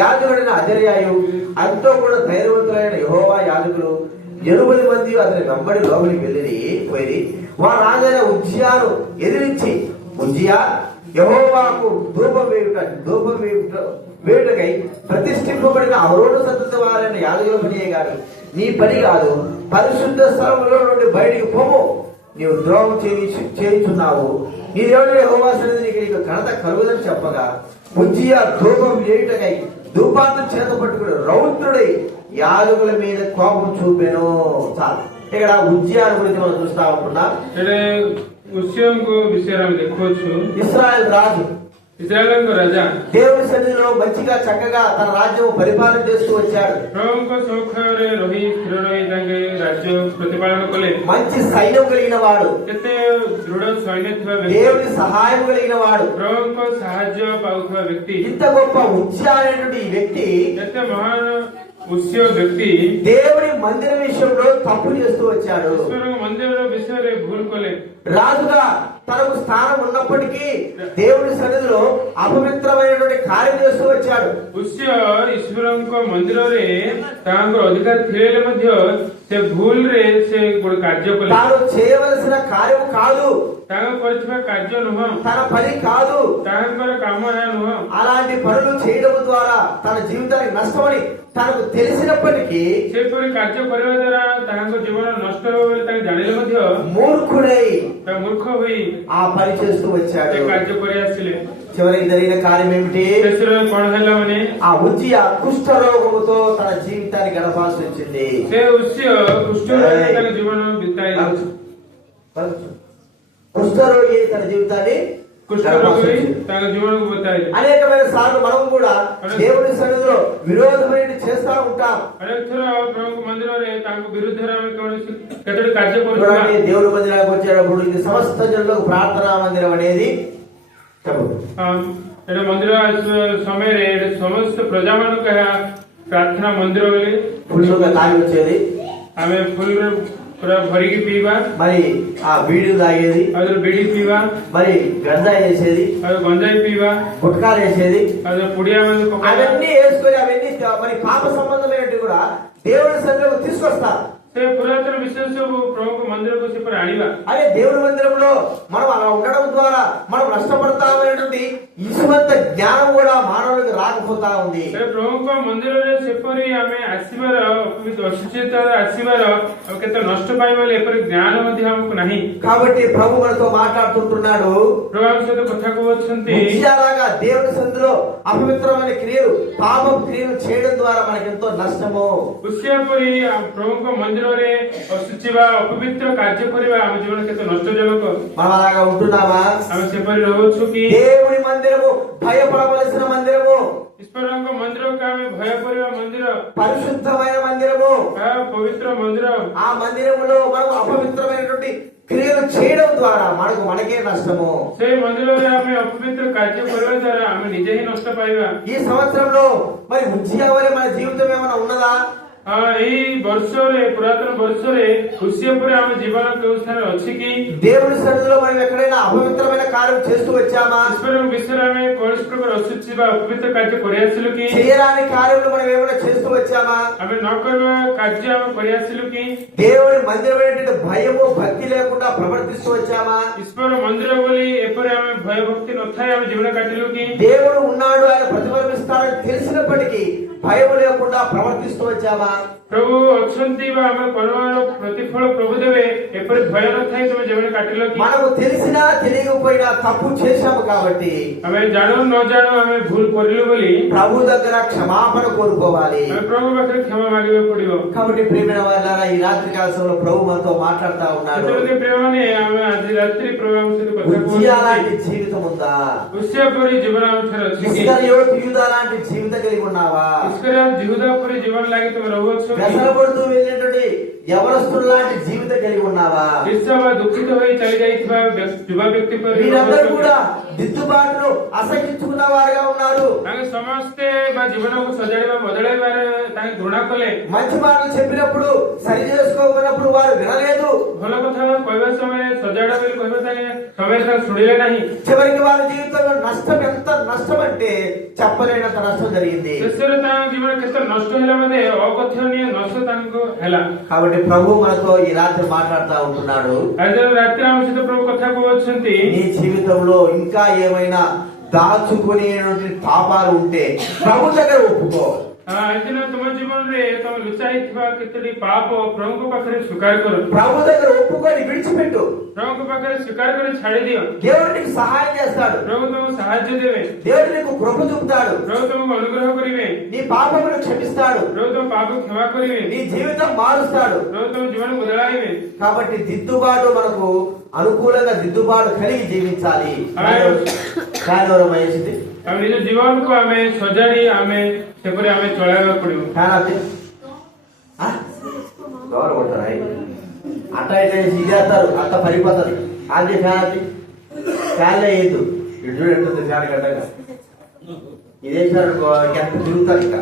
యాజకుడైన అజర్యాయు అతనితో కూడా ధైర్యవంతులైన యెహోవా యాజకులు 80 మంది అతని వెంబడి లోపలికి పోయి వారు రాజైన ఉజ్జియాను ఎదిరించి, ఉజ్జియా యెహోవాకు ధూపం వేయుటకై ప్రతిష్ఠింపబడిన అహరోను సంతతి వారైన యాజకుల పని గారు నీ పని కాదు, పరిశుద్ధ స్థలంలో నుండి బయటికి పోము, నీవు ద్రోహం చేయుచున్నావు, నీ దేవుడు యెహోవా సన్నిధికి నీకు ఘనత కలుగుదని చెప్పగా ఉజ్జియా ధూపం వేయుటకై ధూపాంతం చేత పట్టుకుని రౌద్రుడై యాజకుల మీద కోపం చూపెను. చాలు, ఇక్కడ ఉజ్జియాను గురించి మనం చూస్తా ఉంటున్నాం. ఉజ్జియాకు విషయాలు ଆମେ ଦେଖୁଛୁ। ఇశ్రాయేల్ రాజు, ఇశ్రాయేలుଙ୍କ రాజా దేవుని సన్నిధిలో మంచిగా చక్కగా తన రాజ్యం పరిపాలన చేస్తూ వచ్చాడు. ପ୍ରଭୁଙ୍କ ସମ୍ମୁଖରେ ରହି ସ୍ଥିର ରହି ତାଙ୍କେ ରାଜ୍ୟ ପ୍ରତିପାଳନ କଲେ। మంచి సైన్యం కలిగిన వాడు, କେତେ ଦୃଢ ସୈନ୍ୟ ଥିବା ବ୍ୟକ୍ତି, దేవుని సహాయం కలిగిన వాడు, ପ୍ରଭୁଙ୍କ ସାହାଯ୍ୟ ପାଉଥିବା ବ୍ୟକ୍ତି, ఇంత గొప్ప ఉజ్జియా అనేటువంటి ఈ వ్యక్తి କେତେ ମହାନ ଉତ୍ସ୍ୟ ବ୍ୟକ୍ତି దేవుని మందిరం విషయంలో తప్పు చేస్తూ వచ్చాడు. ଈଶ୍ୱରଙ୍କ ମନ୍ଦିର ବିଷୟରେ ଭୁଲ କଲେ। రాజుగా తనకు స్థానం ఉన్నప్పటికీ దేవుని సన్నిధిలో అపవిత్రమైనటువంటి కార్యం చేస్తూ వచ్చాడు. ଉତ୍ସ୍ୟ ଈଶ୍ୱରଙ୍କ ମନ୍ଦିରରେ ତାଙ୍କର ଅଧିକାର ଥିଲେ ମଧ୍ୟ ସେ ଭୁଲରେ ସେ ଗୋଟେ କାର୍ଯ୍ୟ କଲେ। తాను చేయవలసిన కార్యం కాదు, ତାଙ୍କ କରିଥିବା କାର୍ଯ୍ୟ ନୁହଁ, తన పని కాదు. ତାଙ୍କର କାମ ଏହା ନୁହଁ। అలాంటి పనులు చేయడం ద్వారా తన జీవితానికి నష్టమని తనకు తెలిసినప్పటికీ ସେପରି କାର୍ଯ୍ୟ କରିବା ଦ୍ୱାରା ତାଙ୍କ ଜୀବନ ନଷ୍ଟ ହେବ ବୋଲି ତାଙ୍କେ ଜାଣିଲେ ମଧ୍ୟ మూర్ఖుడై ମୂର୍ଖ ହୋଇ ఆ పని చేస్తూ ସେ వచ్చాడు. କାର୍ଯ୍ୟ କରି ଆସିଲେ। చివరికి జరిగిన కార్యం ఏమిటి? ଶେଷରେ କଣ ହେଲା ମାନେ ఆ ఉజ్జియా కుష్ఠరోగముతో తన జీవితాన్ని గడపాల్సి వచ్చింది. ସେ ଉତ୍ସ୍ୟ କୁଷ୍ଠରୋଗୀ ତାଙ୍କ ଜୀବନ ବିତାଇଲେ। కుష్ఠరోగి తన జీవితాన్ని గడపాల్సి କୁଷ୍ଠରୋଗୀ వచ్చింది. ତାଙ୍କ ଜୀବନକୁ ବିତାଇଲେ। అనేకమైన సార్లు మనం కూడా దేవుని సన్నిధిలో విరోధమైన చేస్తా ఉంటాం. ଅନେକ ଥର ପ୍ରଭୁଙ୍କ ମନ୍ଦିରରେ ତାଙ୍କ ବିରୁଦ୍ଧରେ ଆମେ କୌଣସି କେତୋଟି କାର୍ଯ୍ୟ କରୁଥିବା। చూడండి, దేవుని మందిరానికి వచ్చేటప్పుడు ఇది సమస్త జనులకు ప్రార్థనా మందిరం అనేది చెప్పు. ଏଟା ମନ୍ଦିର ସମୟରେ ଏଟା ସମସ୍ତ ପ୍ରଜାମାନଙ୍କୁ ଏହା ପ୍ରାର୍ଥନା ମନ୍ଦିର ବୋଲି ఫుల్గా తాగి వచ్చేది, ଆମେ ଫୁଲ ପୁରା ଭରିକି ପିଇବା, మరి ఆ బీడీలు తాగేది, ଆଉ ବିଡି ପିଇବା, మరి గంజాయి వేసేది, ଆଉ ଗଞ୍ଜାଇ ପିଇବା, గుట్కాలు వేసేది, ଆଉ పుడియా మంది పకాଇବା। అవన్నీ వేసుకొని అవన్నీ మరి పాప సంబంధమైనవి కూడా దేవుని సన్నిధిలో తీసుకొస్తారు. ସେ ପୁରାତନ ବିଷୟ ସବୁ ପ୍ରଭୁଙ୍କ ମନ୍ଦିରକୁ ସେପରି ଆଣିବା। అదే దేవుని మందిరంలో మనం అలా ఉండడం ద్వారా మనం నష్టపడతామనేటువంటి ఇసుమంత జ్ఞానం కూడా మానవుడికి రాకపోతా ఉంది. ସେ ପ୍ରଭୁଙ୍କ ମନ୍ଦିରରେ ସେପରି ଆମେ ଆସିବାର ଅଶୁଚିତ ଆସିବାର ଆଉ କେତେ ନଷ୍ଟ ପାଇବା ଏପରି ଜ୍ଞାନ ମଧ୍ୟ ଆମକୁ ନାହିଁ। కాబట్టి ప్రభు మనతో మాట్లాడుతుంటున్నాడు, ପ୍ରଭୁ ଆମ ସହିତ କଥା କହୁଛନ୍ତି, ఉజ్జియాలాగా దేవుని సన్నిధిలో అపవిత్రమైన క్రియలు, పాపం క్రియలు చేయడం ద్వారా మనకి ఎంతో నష్టము. ଉତ୍ସ୍ୟ ପରି ପ୍ରଭୁଙ୍କ ମନ୍ଦିରରେ ଅଶୁଚି ବା ଅପବିତ୍ର କାର୍ଯ୍ୟ କରିବା ଆମ ଜୀବନ କେତେ ନଷ୍ଟଜନକ। మనం అలాగా ఉంటున్నామా? ଆମେ ସେପରି ରହୁଛୁ କି? దేవుని మందిరము భయపడవలసిన మందిరము, ଈଶ୍ୱରଙ୍କ ମନ୍ଦିରକୁ ଆମେ ଭୟ କରିବା ମନ୍ଦିର, పరిశుద్ధమైన మందిరము. ପବିତ୍ର ମନ୍ଦିର। ఆ మందిరములో మనం అపవిత్రమైనటువంటి క్రియలు చేయడం ద్వారా మనకే నష్టము. ସେ ମନ୍ଦିରରେ ଆମେ ଅପବିତ୍ର କାର୍ଯ୍ୟ କରିବା ଦ୍ୱାରା ଆମେ ନିଜେ ହିଁ ନଷ୍ଟ ପାଇବା। ఈ సంవత్సరంలో మరి ఉజ్జియా వలె మన జీవితం ఏమైనా ఉన్నదా? ଏଇ ବର୍ଷରେ ପୁରାତନ ବର୍ଷରେ କୃଷି ଉପରେ ଆମ ଜୀବନ କେଉଁ ସ୍ଥାନରେ ଅଛି କି? దేవుని సన్నిధిలో మనం ఎక్కడైనా అపవిత్రమైన కార్యం చేస్తూ వచ్చామా? ଈଶ୍ୱରଙ୍କ ବିଷୟରେ ଆମେ କୌଣସି ପ୍ରକାର ଅଶୁଚି ବା ଅପବିତ୍ର କାର୍ଯ୍ୟ କରିଆସିଲୁ କି? చేయరాని కార్యములు మనం ఏమైనా చేస్తూ వచ్చామా? ଆମେ ନ କରିବା କାର୍ଯ୍ୟ ଆମେ କରିଆସିଲୁ କି? దేవుని మందిరమైనటువంటి భయము భక్తి లేకుండా ప్రవర్తిస్తూ వచ్చామా? ଈଶ୍ୱର ମନ୍ଦିର ବୋଲି ଏପରି ଆମେ ଭୟ ଭକ୍ତି ନଥାଏ ଆମେ ଜୀବନ କାଟିଲୁ କି? దేవుడు ఉన్నాడు, ఆయన ప్రతిఫలమిస్తాడని తెలిసినప్పటికీ భయం లేకుండా ప్రవర్తిస్తూ వచ్చామా? ପ୍ରଭୁ ଅଛନ୍ତି ବା ଆମେ କର୍ମର ପ୍ରତିଫଳ ପ୍ରଭୁ ଦେବେ ଏପରି ଭୟ ନଥାଏ ତମେ ଜୀବନ କାଟିଲ କି? మనకు తెలిసినా తెలియకపోయినా తప్పు చేశాము కాబట్టి ଆମେ ଜାଣୁ ନ ଜାଣୁ ଆମେ ଭୁଲ କରିଲୁ ବୋଲି ప్రభు దగ్గర క్షమాపణ కోరుకోవాలి. ଆମେ ପ୍ରଭୁ ପାଖରେ କ୍ଷମା ମାଗିବାକୁ ପଡିବ। కాబట్టి ప్రియమైన వాళ్ళారా, ఈ రాత్రి కాల సమయంలో ప్రభు మనతో మాట్లాడుతా ఉన్నాడు. ସେଥିପାଇଁ ପ୍ରେମମାନେ ଆମେ ଆଜି ରାତ୍ରି ପ୍ରଭୁ ଆମ ସହିତ କଥା ఉజ్జియా କହୁଛନ୍ତି। లాంటి జీవితం ఉందా? ଉଷିଆ ପରି ଜୀବନ ଆମ ଠାରେ ଅଛି କି? ఇస్కరియోతు యూదా లాంటి జీవితం కలిగి ఉన్నావా? ଇସ୍କରିୟତ ଜିହୁଦା ପରି ଜୀବନ ଲାଗି ତମେ ରହୁଅଛ କି? వ్యసనపడుతూ వెళ్ళినటువంటి యవనస్తుల లాంటి జీవితం కలిగి ఉన్నావా? ଈର୍ଷା ବା ଦୁଃଖିତ ହୋଇ ଚାଲି ଯାଇଥିବା ଯୁବା ବ୍ୟକ୍ତି ପରି మీరందరూ ରହୁଅଛ కూడా କି? దిద్దుబాటును అసహించుకున్న వారుగా ఉన్నారు. ତାଙ୍କେ ସମସ୍ତେ ବା ଜୀବନକୁ ସଜାଡ଼ିବା ବଦଳାଇବାରେ ତାଙ୍କେ ଘୃଣା କଲେ। మంచి మాటలు చెప్పినప్పుడు సరి చేసుకోకున్నప్పుడు వారు వినలేదు. ଭଲ କଥା କହିବା ସମୟରେ ସଜାଡ ବୋଲି କହିବା ତାଙ୍କେ ସମୟରେ ତାଙ୍କୁ ଶୁଣିଲେ ନାହିଁ। చివరికి వారి జీవితంలో నష్టం ఎంత నష్టం అంటే చెప్పలేనంత నష్టం జరిగింది. ଶେଷରେ ତାଙ୍କ ଜୀବନ କେତେ ନଷ୍ଟ ହେଲା ମଧ୍ୟ ଅକଥନୀୟ ନଷ୍ଟ ତାଙ୍କୁ ହେଲା। కాబట్టి ప్రభు మనతో ఈ రాత్రి మాట్లాడుతూ ఉంటున్నాడు. ଆଜି ରାତିରେ ଆମ ସହିତ ପ୍ରଭୁ କଥା କହୁଛନ୍ତି నీ జీవితంలో ఇంకా ఏమైనా దాచుకునేటువంటి పాపాలు ఉంటే ప్రభు దగ్గర ఒప్పుకో. ଆଜି ତୁମ ଜୀବନରେ ତମେ ଲୁଚାଇଥିବା କେତୋଟି ପାପ ପ୍ରଭୁଙ୍କ ପାଖରେ ସ୍ୱୀକାର କର। ప్రభు దగ్గర ఒప్పుకొని విడిచిపెట్టు. ପ୍ରଭୁଙ୍କ ପାଖରେ ସ୍ୱୀକାର କରି ଛାଡି ଦିଅ। దేవుడు నీకు సహాయం చేస్తాడు. ପ୍ରଭୁ ତମକୁ ସାହାଯ୍ୟ ଦେବେ। దేవుడు నీకు కృప చూపుతాడు. ପ୍ରଭୁ ତମକୁ ଅନୁଗ୍ରହ କରିବେ। నీ పాపమును క్షమిస్తాడు. ପ୍ରଭୁ ତମ ପାପ କ୍ଷମା କରିବେ। నీ జీవితం మారుస్తాడు. ପ୍ରଭు ତମ ଜୀବନ ବଦଳାଇବେ। కాబట్టి దిద్దుబాటు మనకు అనుకూలంగా దిద్దుబాటు కలిగి జీవించాలి. కానవరం అయ్యేసింది. ଆମେ ନିଜ ଜୀବନକୁ ଆମେ ସଜାଡି ଆମେ ସେପରି ଆମେ ଚଳାଇବାକୁ ପଡିବ। గౌరవ కొడతారా? అట్ట ఇట్లా ఇది చేస్తారు, అట్ట పడిపోతుంది. అది ఫ్యాన్ అది ఫ్యాన్లో వేయద్దు. ఇటు చూడు ఎట్టుంది ఫ్యాన్ గడ్డగా ఇదే సార్ ఎంత తిరుగుతారు. ఇంకా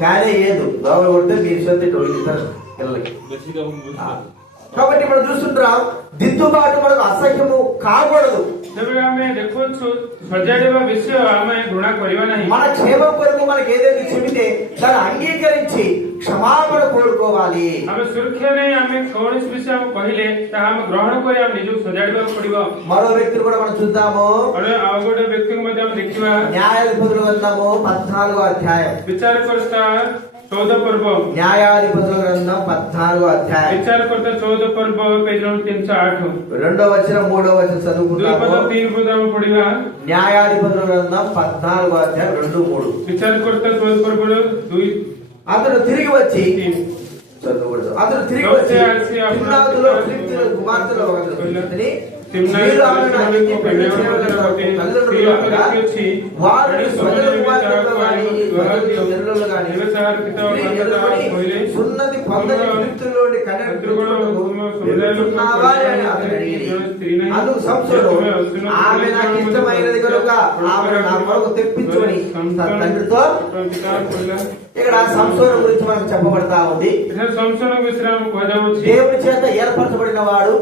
ఫ్యానే వేయద్దు. గౌరవ కొడితే మీరు సొంత తొలగిస్తారు పిల్లలకి. కాబట్టి మనం చూస్తుంటాం దిద్దుబాటు మనకు అసహ్యము కాకూడదు. ତେବେ ଆମେ ଦେଖୁଛୁ ସଜାଡ଼ିବା ବିଷୟ ଆମେ ଘୃଣା କରିବା ନାହିଁ। మన క్షేమం కొరకు మనకి ఏదైతే చెబితే దాన్ని అంగీకరించి క్షమాపణ కోరుకోవాలి. ଆମେ ସୁରକ୍ଷା ନେଇ ଆମେ କୌଣସି ବିଷୟ ଆମେ କହିଲେ ତାହା ଆମେ ଗ୍ରହଣ କରି ଆମେ ନିଜକୁ ସଜାଡ଼ିବାକୁ ପଡିବ। మరో వ్యక్తిని కూడా మనం చూద్దాము. ଆଉ ଗୋଟେ ବ୍ୟକ୍ତିଙ୍କୁ ମଧ୍ୟ ଆମେ ଦେଖିବା। న్యాయాధిపతుల గ్రంథము 14వ అధ్యాయం. ବିଚାରକର୍ତ୍ତା 14 ପର୍ବ। న్యాయాధిపతుల గ్రంథం 14వ అధ్యాయం. ବିଚାରକର୍ତ୍ତା 14 ପର୍ବ ପେଜ 308 2వ వచనం 3వ వచనం చదువుకుందాము. 2 ପଦ 3 ପଦ ଆମେ ପଢିବା। న్యాయాధిపతుల గ్రంథం 14వ అధ్యాయం 2, 3. ବିଚାରକର୍ତ୍ତା 14 పర్బର 2 అతను తిరిగి వచ్చి 3 చదువుకుందాం. అతను తిరిగి వచ్చి తిమ్నాతులో ఫిలిష్తీయుల కుమార్తెలో ఒకరిని మీరు ఆమెను అడిగి పెళ్లి చేయవలెనని తల్లిదండ్రులు అనగా వారు స్వజన కుమార్తెలతో గాని తల్లిదండ్రులు గాని స్త్రీ ఎదురుపడి సున్నతి పొందని ఫిలిష్తీయులలోని కన్యకున్నావా అని అతను అడిగి అందుకు సంసోను ఆమె నాకు ఇష్టమైనది కనుక ఆమెను నా కొరకు తెప్పించుకొని తన తండ్రితో. ఇక్కడ సంసోను గురించి మనకు చెప్పబడతా ఉంది. దేవుడి చేత ఏర్పరచబడిన వాడు.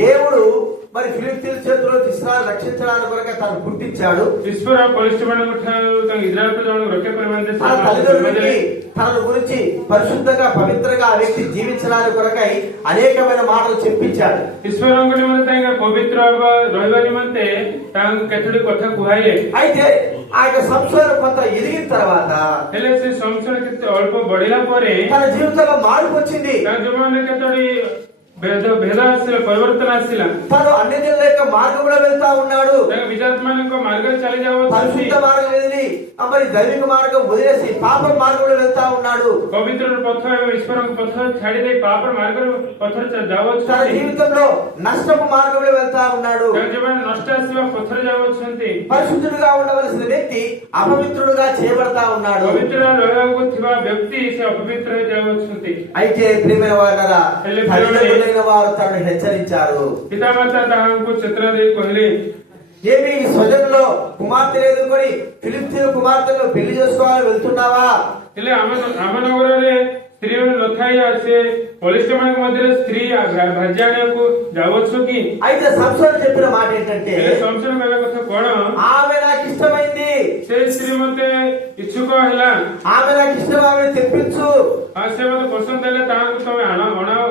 దేవుడు మరి ఫిలిష్తీయుల చేతిలో ఇశ్రాయేలు రక్షించడానికి కొరకు తాను పుట్టించాడు. తన తల్లిదండ్రులకి తన గురించి పరిశుద్ధంగా పవిత్రంగా ఆ వ్యక్తి జీవించడానికి కొరకై అనేకమైన మాటలు చెప్పించాడు. ପବିତ୍ର ରହିବା ନିମନ୍ତେ ତାଙ୍କୁ କେତୋଟି କଥା କୁହାଇଲେ। అయితే ఆ యొక్క సంసోను కొంత ఎదిగిన తర్వాత ହେଲେ ସେ ସଂସାର କେତେ ଅଳ୍ପ ବଢିଲା ପରେ తన జీవితంలో మార్పు వచ్చింది. ତାଙ୍କ ଜୀବନରେ କେତୋଟି ଭେଦ ଆସିଲା, ପରିବର୍ତ୍ତନ ଆସିଲା। తను అన్ని జనుల యొక్క మార్గంలో వెళ్తా ఉన్నాడు. ତାଙ୍କ ବିଜାତମାନଙ୍କ ମାର୍ଗରେ ଚାଲି ଯାଉଛନ୍ତି। పరిశుద్ధ మార్గం వదిలి మరి దైవిక మార్గం వదిలేసి పాప మార్గంలో వెళ్తా ఉన్నాడు. ପବିତ୍ର ପଥ ଏବଂ ଈଶ୍ୱରଙ୍କ ପଥ ଛାଡି ଦେଇ ପାପ ମାର୍ଗରେ ପଥରେ తన ଯାଉଛନ୍ତି। జీవితంలో నష్టపు మార్గంలో వెళ్తా ఉన్నాడు. ତାଙ୍କ ଜୀବନ ନଷ୍ଟ ଆସିବା పଥରେ ଯାଉଛନ୍ତି। పరిశుద్ధుడుగా ఉండవలసిన వ్యక్తి అపవిత్రుడుగా చేయబడతా ఉన్నాడు. ପବିତ୍ର ରହିବାକୁ ଥିବା ବ୍ୟକ୍ତି ସେ ଅପବିତ୍ର ହେଇ ଯାଉଛନ୍ତି। అయితే ప్రియమైన వారలారా, తల్లిదండ్రులైన కలిగిన వారు తనను హెచ్చరించారు. ପିତାମାତା ତାହାଙ୍କୁ ଚେତନା ଦେଇ କହିଲେ, ఏమి ఈ స్వజనంలో కుమార్తెను ఎదుర్కొని ఫిలిప్తీయుల కుమార్తెను పెళ్లి చేసుకోవాలని వెళ్తున్నావా? ହେଲେ ଆମ ନଗରରେ ସ୍ତ୍ରୀ ନଥାଇ ସେ ପଲିଷ୍ଠ ମାନଙ୍କ ମଧ୍ୟରେ ସ୍ତ୍ରୀ ଭାଜି ଆଣିବାକୁ ଯାଉଅଛୁ କି? అయితే సంసోను చెప్పిన మాట ఏంటంటే, ହେଲେ ସଂଶୟ କହିବା କଥା କଣ? ఆమె నాకు ఇష్టమైంది, ସେ ସ୍ତ୍ରୀ ମତେ ଇଚ୍ଛୁକ ହେଲା, ఆమె నాకు ఇష్టం, ఆమె తెప్పించు. ଆଉ ସେ ମତେ ପସନ୍ଦ ହେଲେ ତାହାଙ୍କୁ ତମେ ଅଣାଅ।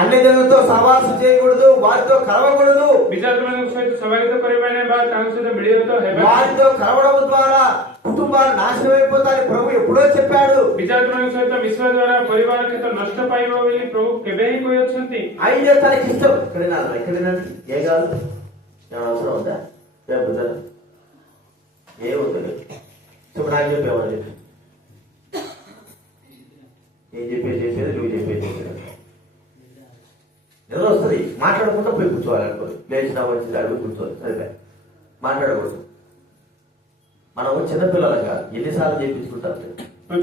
అన్ని జనులతో సవాసు చేయకూడదు, వారితో కలవకూడదు. ବିଚାରମାନଙ୍କ ସହିତ ସଭାଗତ କରିବା ନାହିଁ ବା ତାଙ୍କ ସହିତ ମିଳିତ ହେବା। వారితో కలవడం ద్వారా కుటుంబాలు నాశనం అయిపోతాయని ప్రభు ఎప్పుడో చెప్పాడు. ବିଚାରମାନଙ୍କ ସହିତ ମିଶିବା ଦ୍ୱାରା ପରିବାର କ୍ଷେତ୍ର ନଷ୍ଟ ପାଇବ ବୋଲି ପ୍ରଭୁ କେବେ ହିଁ କହିଅଛନ୍ତି। అయితే తనకి ఇష్టం. ఎక్కడైనా ఏ కాదు, ఏమైనా అవసరం ఉందా? లేకపోతే ఏముంటుంది చెప్పు, నాకు చెప్పేవాళ్ళు చెప్పి ఏం చెప్పేది నువ్వు చెప్పేది నిద్ర వస్తుంది. మాట్లాడకుండా పోయి కూర్చోవాలి అనుకోండి, లేచిన వచ్చింది అడుగు కూర్చోవాలి, సరిపోయి మాట్లాడకూడదు. మనము చిన్నపిల్లలం కాదు, ఎన్నిసార్లు చేయించుకుంటారు?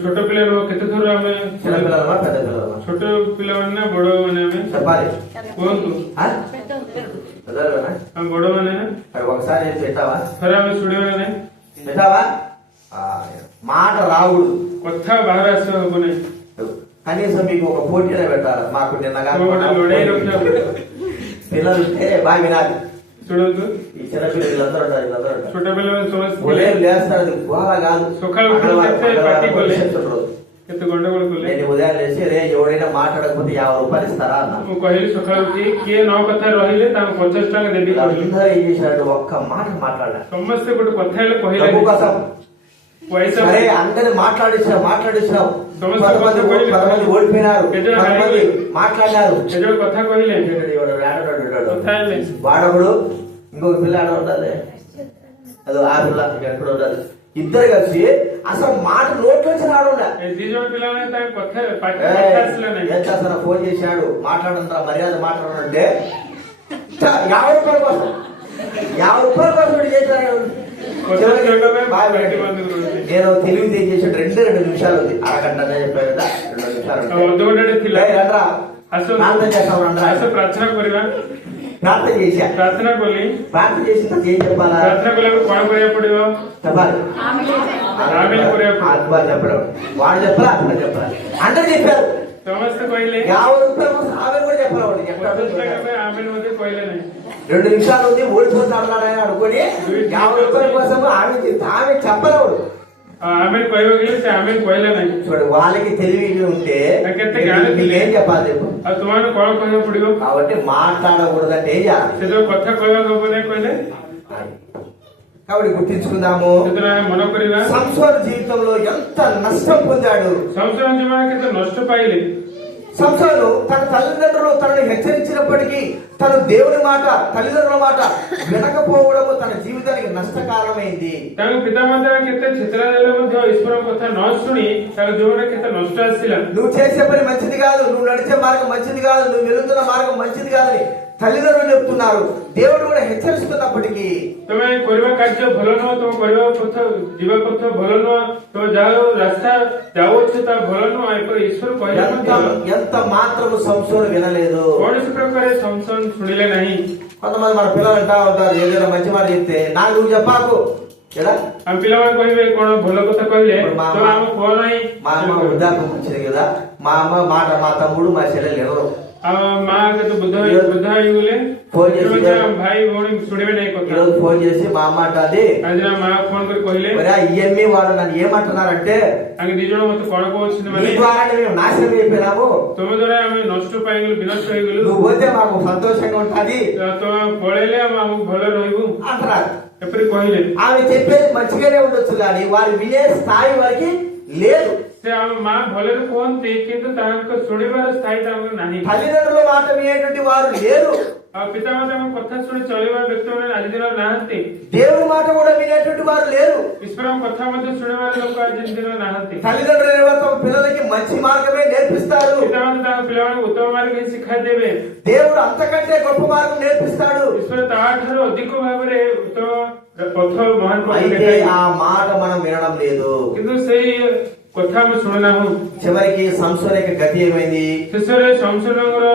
ଛୋଟ ପିଲାରୁ କେତେ ଥର ଆମେ చిన్నపిల్లలమా పెద్ద పిల్లలమా? ଛୋଟ ପିଲାମାନେ ନା ବଡ ମାନେ ଆମେ చెప్పాలి. କୁହନ୍ତୁ, పెద్దలుగానా? ଆମେ ବଡ ମାନେ అక్కడ ఒకసారి పెట్టావా? ଥରେ ଆମେ ଶୁଣିବା ନାହିଁ, పెట్టావా? మాట రావుడు, କଥା ବାହାରେ ଆସିବା ହବ ନାହିଁ। కనీసం మీకు ఒక పోటీనే పెట్టాలి. మాకు నిన్నగా ଲଢେଇ ରଖିବା। పిల్లలు ఉంటే బాగా వినాలి. ଶୁଣନ୍ତୁ, ఈ చిన్న పిల్లలందరూ ఉంటారు, వీళ్ళందరూ ఉంటారు. ଛୋଟ ପିଲାମାନେ ସମସ୍ତେ ఉదయం లేస్తారు, గోళ కాదు. ସକାଳୁ ଉଠି କେତେ ପାଟି କଲେ, କେତେ ଗଣ୍ଡଗୋଳ କଲେ। నేను ఉదయం లేచి రే ఎవడైనా మాట్లాడకపోతే 50 రూపాయలు ఇస్తారా అన్నా. ମୁଁ କହିଲି ସକାଳୁ ଉଠି କିଏ ନ କଥା ରହିଲେ ତାଙ୍କୁ 50 ଟଙ୍କା ଦେବି କହିଲି। అందరూ ఏం చేశాడు, ఒక్క మాట మాట్లాడారు ସମସ୍ତେ ଗୋଟେ କଥା ହେଲେ డబ్బు କହିଲେ కోసం. ପଇସା సరే అందరిని మాట్లాడించినావు. కొంతమంది ఓడిపోయినారు, కొంతమంది మాట్లాడినారు. କେଜଣ କଥା କହିଲେ, କଥା ହେଲେ వాడొకడు, ఇంకొక పిల్ల ఆడ ఉండాలి, అదో ఆ పిల్ల ఎక్కడ ఉండాలి. ఇద్దరు కలిసి అసలు మాట నోట్లోంచి రాడుండా. ଏ ଦି ଜଣ ପିଲାମାନେ ତାଙ୍କ କଥା ପାଟି ଆସିଲା ନାହିଁ। ఏం చేస్తారా, ఫోన్ చేశాడు, మాట్లాడంతా మర్యాద మాట్లాడాలంటే 50 రూపాయల కోసం 50 రూపాయల కోసం చేశాడు. నేను తెలివి చేసాడు 2 నిమిషాలు ఉంది, అరగంట చెప్పాను కదా, 2 నిమిషాలు ప్రార్థన చేస్తాం. ପ୍ରାର୍ଥନା କରିବା, ప్రార్థన చేశా. ପ୍ରାର୍ଥନା କଲି, ప్రార్థన చేసిన ఏం చెప్పాలా? ପ୍ରାର୍ଥନା କଲାକୁ କଣ କରିବାକୁ ପଡିବ? చెప్పాలి. ఆత్మ చెప్పడం, వాడు చెప్పాలి, ఆత్మ చెప్పాలి. అందరూ చెప్పారు. ସମସ୍ତେ କହିଲେ, 50 రూపాయల కోసం ఆమె కూడా చెప్పాలి. వాడు ଆମେ ମଧ୍ୟ କହିଲେ ନାହିଁ। 2 నిమిషాలు ఉంది, ఓడిపోతాడు అనుకుని 50 రూపాయల కోసం ఆమె చెప్పలేవాడు. ఆమె କହିବାକୁ ସେ ଆମେ କହିଲେ ନାହିଁ। చూడు, వాళ్ళకి తెలివి ఉంటే ఏం చెప్పాలి చెప్పు. ଆଉ ତୁମମାନଙ୍କୁ କଣ କହିବାକୁ ପଡିବ? కాబట్టి మాట్లాడకూడదంటే ఏం చేయాలి? ସେ ଯୋଉ କଥା କହିବାକୁ ହବ ନାହିଁ କହିଲେ, కాబట్టి గుర్తించుకుందాము. ସେଥିରେ ମନ କରିବା సంసోను జీవితంలో ఎంత నష్టం పొందాడు. ସଂସାର ଜୀବନ କେତେ ନଷ୍ଟ ପାଇଲେ। సంసోను తన తల్లిదండ్రులు తనని హెచ్చరించినప్పటికీ తను దేవుని మాట, తల్లిదండ్రుల మాట వినకపోవడము తన జీవితానికి నష్టకారమైంది. ତାଙ୍କ ପିତାମାତା କେତେ ଛେତରା ଦେଲେ ମଧ୍ୟ ଈଶ୍ୱରଙ୍କ କଥା ନ ଶୁଣି ତାଙ୍କ ଜୀବନରେ କେତେ ନଷ୍ଟ ଆସିଲା। నువ్వు చేసే పని మంచిది కాదు, నువ్వు నడిచే మార్గం మంచిది కాదు, నువ్వు వెళుతున్న మార్గం మంచిది కాదని తల్లిదండ్రులు చెప్తున్నారు. దేవుడు కూడా హెచ్చరిస్తున్నప్పటికీ ତମେ କରିବା କାର୍ଯ୍ୟ ଭଲ ନୁହଁ, ତମ କରିବା ପଥ ଯିବା ପଥ ଭଲ ନୁହଁ, ତମେ ଯାହା ରାସ୍ତା ଯାଉଅଛ ତା ଭଲ ନୁହଁ, ଏପରି ଈଶ୍ୱର କହିଲେ ମଧ୍ୟ ఎంత మాత్రము సంసోను వినలేదు. କୌଣସି ପ୍ରକାର ସଂଶୟ ଶୁଣିଲେ ନାହିଁ। కొంతమంది మన పిల్లలు అంటా ఉంటారు, ఏదైనా మంచి మాట చెప్తే నాకు నువ్వు చెప్పాకు. ଆମ ପିଲାମାନେ କହିବେ କଣ ଭଲ କଥା କହିଲେ ଆମ କୁହ ନାହିଁ। మా అమ్మ వృద్ధాప్యం వచ్చింది కదా, మా అమ్మ మాట మా తమ్ముడు మా చెల్లెలు ఎవరు ମା କେତେ ବୃଦ୍ଧ ହେଇଗଲେ ଭାଇ ଭଉଣୀ ଶୁଣିବେ ନାହିଁ କଥା। ఈరోజు ఫోన్ చేసి మా అమ్మ అంటది, ମା ଫୋନ କରି କହିଲେ ఇవన్నీ వాడు నన్ను ఏమంటున్నారంటే ତାଙ୍କେ 2 ଜଣ ମତେ କଣ କହୁଛନ୍ତି ମାନେ మేము నాశనం అయిపోయినాము, ତମ ଦ୍ୱାରା ଆମେ ନଷ୍ଟ ପାଇଗଲୁ, ବିନଷ୍ଟ ହେଇଗଲୁ, నువ్వు పోతే మాకు సంతోషంగా ఉంటది, ତମେ ପଳେଇଲେ ଆମକୁ ଭଲ ରହିବୁ అంటున్నారు. ఎప్పటి କହିଲେ ఆమె చెప్పేది మంచిగానే ఉండొచ్చు కానీ వారు వినే స్థాయి వారికి లేదు. ସେ ଆମ ମା ଭଲରେ କୁହନ୍ତି କିନ୍ତୁ ତାଙ୍କ ଶୁଣିବାର ସ୍ଥାୟୀ ତାଙ୍କର ନାହିଁ। తల్లిదండ్రుల మాట వినేటువంటి వారు లేరు. ଆଉ ପିତାମାତାଙ୍କ କଥା ଶୁଣି ଚଳିବା ବ୍ୟକ୍ତିମାନେ ଆଜି ଦିନ ନାହାନ୍ତି। దేవుని మాట కూడా వినేటువంటి వారు లేరు. ଈଶ୍ୱରଙ୍କ କଥା ମଧ୍ୟ ଶୁଣିବାର ଲୋକ ଆଜି ଦିନ ନାହାନ୍ତି। తల్లిదండ్రులు తమ పిల్లలకి మంచి మార్గమే నేర్పిస్తారు. ପିତାମାତା ତାଙ୍କ ପିଲାମାନଙ୍କୁ ଉତ୍ତମ ମାର୍ଗ ହିଁ ଶିକ୍ଷା ଦେବେ। దేవుడు అంతకంటే గొప్ప మార్గం నేర్పిస్తాడు. ଈଶ୍ୱର ତାଠାରୁ ଅଧିକ ଭାବରେ ଉତ୍ତମ ପଥ ମହାନ అయితే ఆ మాట మనం వినడం లేదు. କିନ୍ତୁ ସେଇ କଥା ଆମେ ଶୁଣିନାହୁଁ। చివరికి సంసోన్ యొక్క గతి ఏమైంది? ଶେଷରେ ସଂଶୋଧନର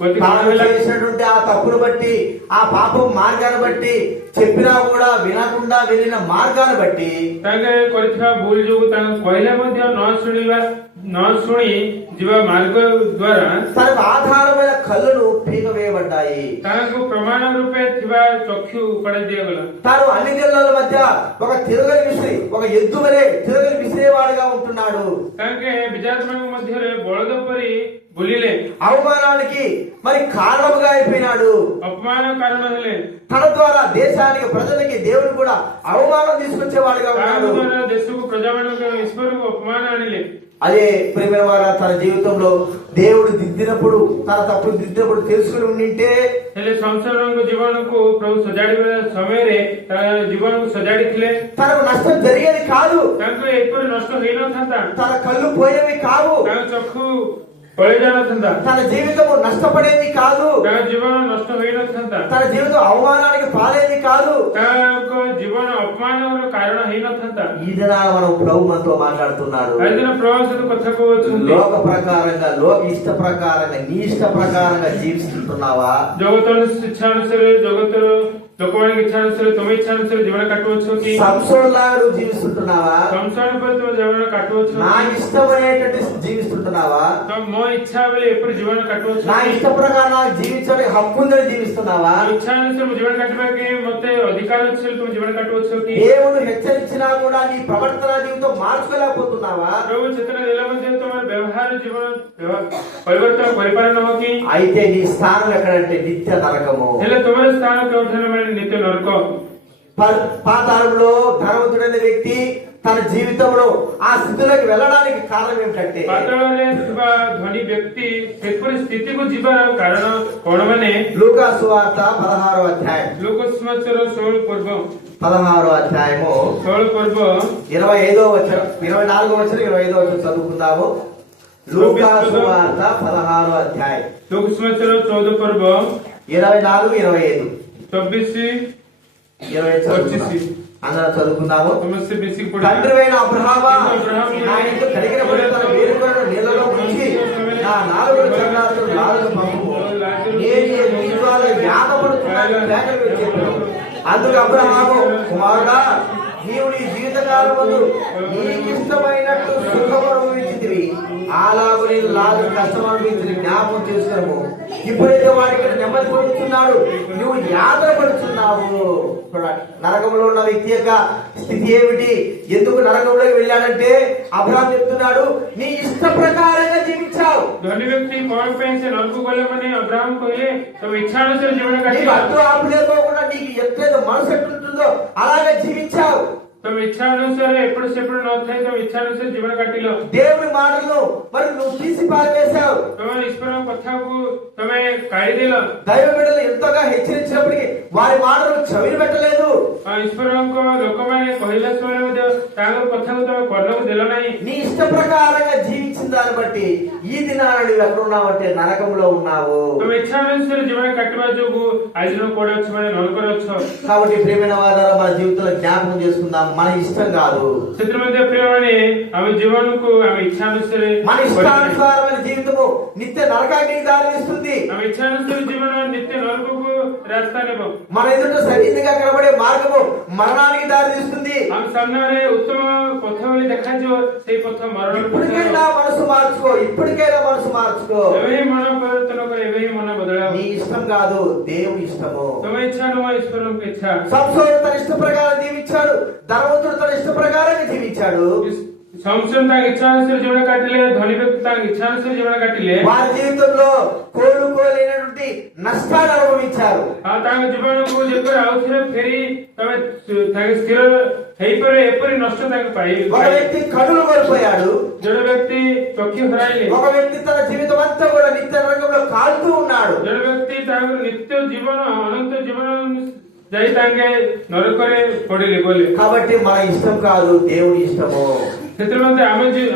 ଗତି କଣ తాను ହେଲା? చేసినటువంటి ఆ తప్పును బట్టి, ఆ పాపం మార్గాన్ని బట్టి, చెప్పినా కూడా వినకుండా వెళ్ళిన మార్గాన్ని బట్టి ତାଙ୍କେ କରିଥିବା ଭୁଲ ଯୋଗୁଁ ତାଙ୍କୁ କହିଲେ ମଧ୍ୟ ନ ଶୁଣି ଯିବା ମାର୍ଗ ଦ୍ୱାରା తనకు ఆధారమైన కళ్ళను పీకవేయబడ్డాయి. ତାହାଙ୍କୁ ପ୍ରମାଣ ରୂପେ ଥିବା ଚକ୍ଷୁ ଉପାଡ଼ି ଦିଆଗଲା। తాను అన్ని జిల్లాల మధ్య ఒక తిరగలి విసిరి, ఒక ఎద్దు వలె తిరగలి విసిరేవాడుగా ఉంటున్నాడు. ତାଙ୍କେ ବିଜାତିମାନଙ୍କ ମଧ୍ୟରେ ବଳଦ ପରି ବୁଲିଲେ, అవమానానికి మరి కారణముగా అయిపోయినాడు. ଅପମାନ କାରଣ ହେଲେ, తన ద్వారా దేశానికి, ప్రజలకి దేవుడు కూడా అవమానం తీసుకొచ్చేవాడుగా ତାଙ୍କ ఉన్నాడు. ଦ୍ୱାରା ଦେଶକୁ ପ୍ରଜାମାନଙ୍କ ଈଶ୍ୱରକୁ ଅପମାନ ଆଣିଲେ। అదే ప్రేమ వారా తన జీవితంలో దేవుడు దిద్దినప్పుడు, తన తప్పులు దిద్దినప్పుడు తెలుసుకుని ఉండింటే ହେଲେ ସଂସାରଙ୍କ ଜୀବନକୁ ପ୍ରଭୁ ସଜାଡ଼ିବା ସମୟରେ ତା ଜୀବନକୁ ସଜାଡ଼ିଥିଲେ తనకు నష్టం జరిగేది కాదు, ତାଙ୍କୁ ଏପରି ନଷ୍ଟ ହେଇନଥାନ୍ତା, తన కళ్ళు పోయేవి కావు, ତାଙ୍କ ଚକ୍ଷୁ ପଳେଇ ଯାଇନଥାନ୍ତା, తన జీవితము నష్టపడేది కాదు, ତାଙ୍କ ଜୀବନ ନଷ୍ଟ ହେଇନଥାନ୍ତା, తన జీవితం అవమానానికి పాలేది కాదు. ତାଙ୍କ ଜୀବନ ଅପମାନର କାରଣ ହେଇନଥାନ୍ତା। ఈ దినాన మనం ప్రభు మనతో మాట్లాడుతున్నారు. ଆଜିର ପ୍ରଭୁ ସହିତ କଥା କହୁଛନ୍ତି। లోక ప్రకారంగా, లోక ఇష్ట ప్రకారంగా, నీ ఇష్ట ప్రకారంగా జీవిస్తున్నావా? ଜଗତର ଇଚ୍ଛା ଅନୁସାରେ, ଜଗତର ଲୋକମାନଙ୍କ ଇଚ୍ଛା ଅନୁସାରେ, ତମ ଇଚ୍ଛା ଅନୁସାରେ ଜୀବନ କାଟୁଅଛ କି? సంసోన్లాగా నువ్వు జీవిస్తుంటున్నావా? ସଂସାର ଉପରେ ତମ ଜୀବନ କାଟୁଅଛ? నా ఇష్టమైనటువంటి జీవిస్తుంటున్నావా? ତ ମୋ ଇଚ୍ଛା ବୋଲି ଏପରି ଜୀବନ କାଟୁଅଛ? నా ఇష్ట ప్రకారం నాకు జీవించడానికి హక్కు ఉందని జీవిస్తున్నావా? ଇଚ୍ଛା ଅନୁସାରେ ମୋ ଜୀବନ କାଟିବାକେ ମତେ ଅଧିକାର ଅଛି ବୋଲି ତମ ଜୀବନ କାଟୁଅଛ କି? దేవుడు హెచ్చరించినా కూడా నీ ప్రవర్తన జీవితం మార్చుకోలేకపోతున్నావా? ପ୍ରଭୁ ଚେତନା ଦେଲା ମଧ୍ୟ ତମର ବ୍ୟବହାର ଜୀବନ ପରିବର୍ତ୍ତନ କରିପାରୁନାହ କି? అయితే నీ స్థానం ఎక్కడంటే నిత్య నరకము. ହେଲେ ତମର ସ୍ଥାନ କେଉଁଠାରେ ମାନେ ନିତ୍ୟ ନରକ। పాతాళంలో ధనవంతుడైన వ్యక్తి తన జీవితంలో ఆ స్థితిలోకి వెళ్ళడానికి కారణం ఏమిటంటే, ପାତାଳରେ ଥିବା ଧନୀ ବ୍ୟକ୍ତି ସେପରି ସ୍ଥିତିକୁ ଯିବାର କାରଣ କଣ ମାନେ లూకా సువార్త 16వ అధ్యాయం, ଲୋକ ସମାଚାର 16 ପର୍ବ 16వ అధ్యాయము 16 పర్ବ 25వ వచనం, 24వ వచనం, 25వ వచనం చదువుకుందాము. లూకా సువార్త 16వ అధ్యాయం ଲୋକ ସମାଚାର 14 ପର୍ବ 24, 25, 24 20 చదువుకుందాం. అందరం చదువుకుందాము. ସମସ୍ତେ ବେଶୀ తండ్రివైన అబ్రహామా, నా ఇంట్లో కలిగిన పడి తన వేరుకొలను నీళ్లలో ముంచి నా 4 చంద్రాలను రాజు పంపు, నేను నీ ద్వారా యాగపడుతున్నాను లేఖలు చెప్పాను. అందుకు అబ్రహాము, కుమారుడా, నీవు నీ జీవితకాలమందు నీకు ఇష్టమైనట్టు సుఖము అనుభవించితివి, అలాగు నేను లాగు కష్టం అనుభవించిన జ్ఞాపకం చేసుకున్నాము. ఇప్పుడైతే వాడికి నెమ్మది పొందుతున్నాడు, నువ్వు యాత్ర పడుతున్నావు. నరకంలో ఉన్న వ్యక్తి యొక్క స్థితి ఏమిటి? ఎందుకు నరకంలోకి వెళ్ళాడంటే అబ్రహాం చెప్తున్నాడు, నీ ఇష్ట ప్రకారంగా జీవించావు. ଧନୀ ବ୍ୟକ୍ତି କଣ ପାଇଁ ସେ ନରକୁ ଗଲେ ମାନେ ଅବ୍ରାହମ କହିଲେ ତମ ଇଚ୍ଛା ଅନୁସାରେ ଜୀବନ నీకు କାଟିବା, అర్థం ఆపులేకోకుండా నీకు ఎట్లయితే మనసు ఎట్లుంటుందో అలాగే జీవించావు. ତମ ଇଚ୍ଛା ଅନୁସାରେ ఎప్పుడు ସେପଟ ନଥାଏ, ତମ ଇଚ୍ଛା ଅନୁସାରେ ଜୀବନ କାଟିଲ। దేవుని మాటలను మరి నువ్వు తీసి పారవేశావు. ତମ ଈଶ୍ୱରଙ୍କ କଥାକୁ ତମେ କାଢିଦେଲ। దైవ బిడ్డలు ఎంతగా హెచ్చరించినప్పటికీ వారి మాటలు చెవిని పెట్టలేదు. ଈଶ୍ୱରଙ୍କ ଲୋକମାନେ କହିଲା ସମୟରେ ମଧ୍ୟ ତାଙ୍କ କଥାକୁ ତମେ କର୍ଣ୍ଣକୁ ଦେଲ ନାହିଁ। నీ ఇష్ట ప్రకారంగా జీవించిన దాన్ని బట్టి ఈ దినాన నువ్వు ఎక్కడ ఉన్నావంటే నరకంలో ఉన్నావు. ତମ ଇଚ୍ଛା ଅନୁସାରେ ଜୀବନ କାଟିବା ଯୋଗୁଁ ଆଜି କୋଉଠି ଅଛ ମାନେ ନରକରେ ଅଛ। కాబట్టి ప్రియమైన వారు మన జీవితంలో జ్ఞాపకం చేసుకుందాం, మన ఇష్టం కాదు. ସେଥିରେ ମଧ୍ୟ ପ୍ରିୟମାନେ ଆମ ଜୀବନକୁ ଆମ ଇଚ୍ଛା ଅନୁସାରେ మన ఇష్టానుసారమైన జీవితము నిత్య నరకానికి దారితీస్తుంది. ଆମ ଇଚ୍ଛା ଅନୁସାରେ ଜୀବନ ନିତ୍ୟ ନରକକୁ ରାସ୍ତା ନେବ। మన ఎదుట సరిగ్గా కనబడే మార్గము మరణానికి దారితీస్తుంది. ଆମ ସାମ୍ନାରେ ଉତ୍ତମ ପଥ ଭଳି ଦେଖାଯିବ, ସେଇ ପଥ ମରଣ। ఇప్పటికైనా మనసు మార్చుకో, ఇప్పటికైనా మనసు మార్చుకో. ଏବେ ହିଁ ମନ ପରିବର୍ତ୍ତନ କର, ଏବେ ହିଁ ମନ ବଦଳାଅ। నీ ఇష్టం కాదు, దేవుని ఇష్టము. ତମ ଇଚ୍ଛା ନୁହଁ, ଈଶ୍ୱରଙ୍କ ଇଚ୍ଛା। సంసోను తన ఇష్ట ప్రకారం జీవించాడు, ధనవంతుడు తన ఇష్ట ప్రకారంగా జీవించాడు. సంసోను ତାଙ୍କ ଇଚ୍ଛା ଅନୁସାରେ ଜୀବନ କାଟିଲେ, ଧନୀ ବ୍ୟକ୍ତି ତାଙ୍କ ଇଚ୍ଛା ଅନୁସାରେ ଜୀବନ କାଟିଲେ। వారి జీవితంలో కోలుకోలేనటువంటి నష్టాలు అనుభవించారు. ତାଙ୍କ ଜୀବନକୁ ଯେପରି ଆଉଥରେ ଫେରି ତମେ ତାଙ୍କ ସ୍ଥିର ହେଇପାରେ ଏପରି ନଷ୍ଟ ତାଙ୍କୁ ପାଇବେ। ఒక వ్యక్తి కన్నులు కోల్పోయాడు, ଜଣେ ବ୍ୟକ୍ତି ଚକ୍ଷୁ ହରାଇଲେ, ఒక వ్యక్తి తన జీవితం అంతా కూడా నిత్య రంగంలో కాలుతూ ఉన్నాడు. ଜଣେ ବ୍ୟକ୍ତି ତାଙ୍କର ନିତ୍ୟ ଜୀବନ ଅନନ୍ତ ଜୀବନ ଯାଇ ତାଙ୍କେ ନରକରେ ପଡିଲେ ଗଲେ। కాబట్టి మన ఇష్టం కాదు, దేవుని ఇష్టము. ସେଥିରେ ମଧ୍ୟ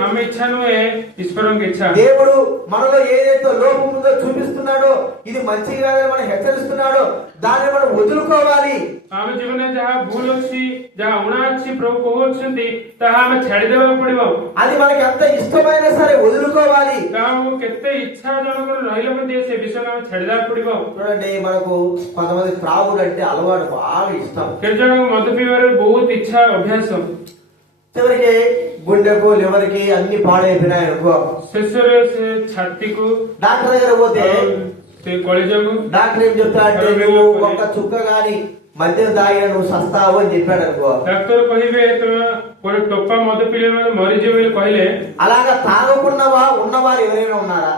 ଆମେ ଇଚ୍ଛା ନୁହେଁ ଈଶ୍ୱରଙ୍କ ଇଚ୍ଛା। దేవుడు మనలో ఏదైతే లోపం ఉందో చూపిస్తున్నాడో, ఇది మంచి కాదని మనం హెచ్చరిస్తున్నాడో దాన్ని మనం వదులుకోవాలి। ଆମ ଜୀବନରେ ଯାହା ଭୁଲ ଅଛି, ଯାହା ଊଣା ଅଛି ପ୍ରଭୁ କହୁଛନ୍ତି ତାହା ଆମେ ଛାଡିଦେବାକୁ ପଡିବ। అది మనకి ఎంత ఇష్టమైనా సరే వదులుకోవాలి। କାହାକୁ କେତେ ଇଚ୍ଛା ଜଣଙ୍କର ରହିଲେ ମଧ୍ୟ ସେ ବିଷୟକୁ ଆମେ ଛାଡିଦେବାକୁ ପଡିବ। చూడండి, మనకు కొంతమంది త్రాగుడు అంటే అలవాటు బాగా ఇష్టం। କେତେ ଜଣଙ୍କୁ ମଦ ପିଇବାର ବହୁତ ଇଚ୍ଛା ଅଭ୍ୟାସ, చివరికి గుండెకు లివర్కి అన్ని పాడైపోయినాయి అనుకో, ଶେଷରେ ସେ ଛାତିକୁ డాక్టర్ దగ్గర పోతే ସେ କଳିଜକୁ డాక్టర్ ఏం చెప్తాడంటే, నువ్వు ఒక్క చుక్క గాని మద్యం తాగిన నువ్వు సస్తావు అని చెప్పాడు అనుకో, ଡାକ୍ତର କହିବେ ତମେ ଗୋଟେ ଟୋପା ମଦ ପିଇଲେ ମାନେ ମରିଯିବ ବୋଲି କହିଲେ, అలాగా తాగకున్నవా ఉన్నవారు ఎవరైనా ఉన్నారా?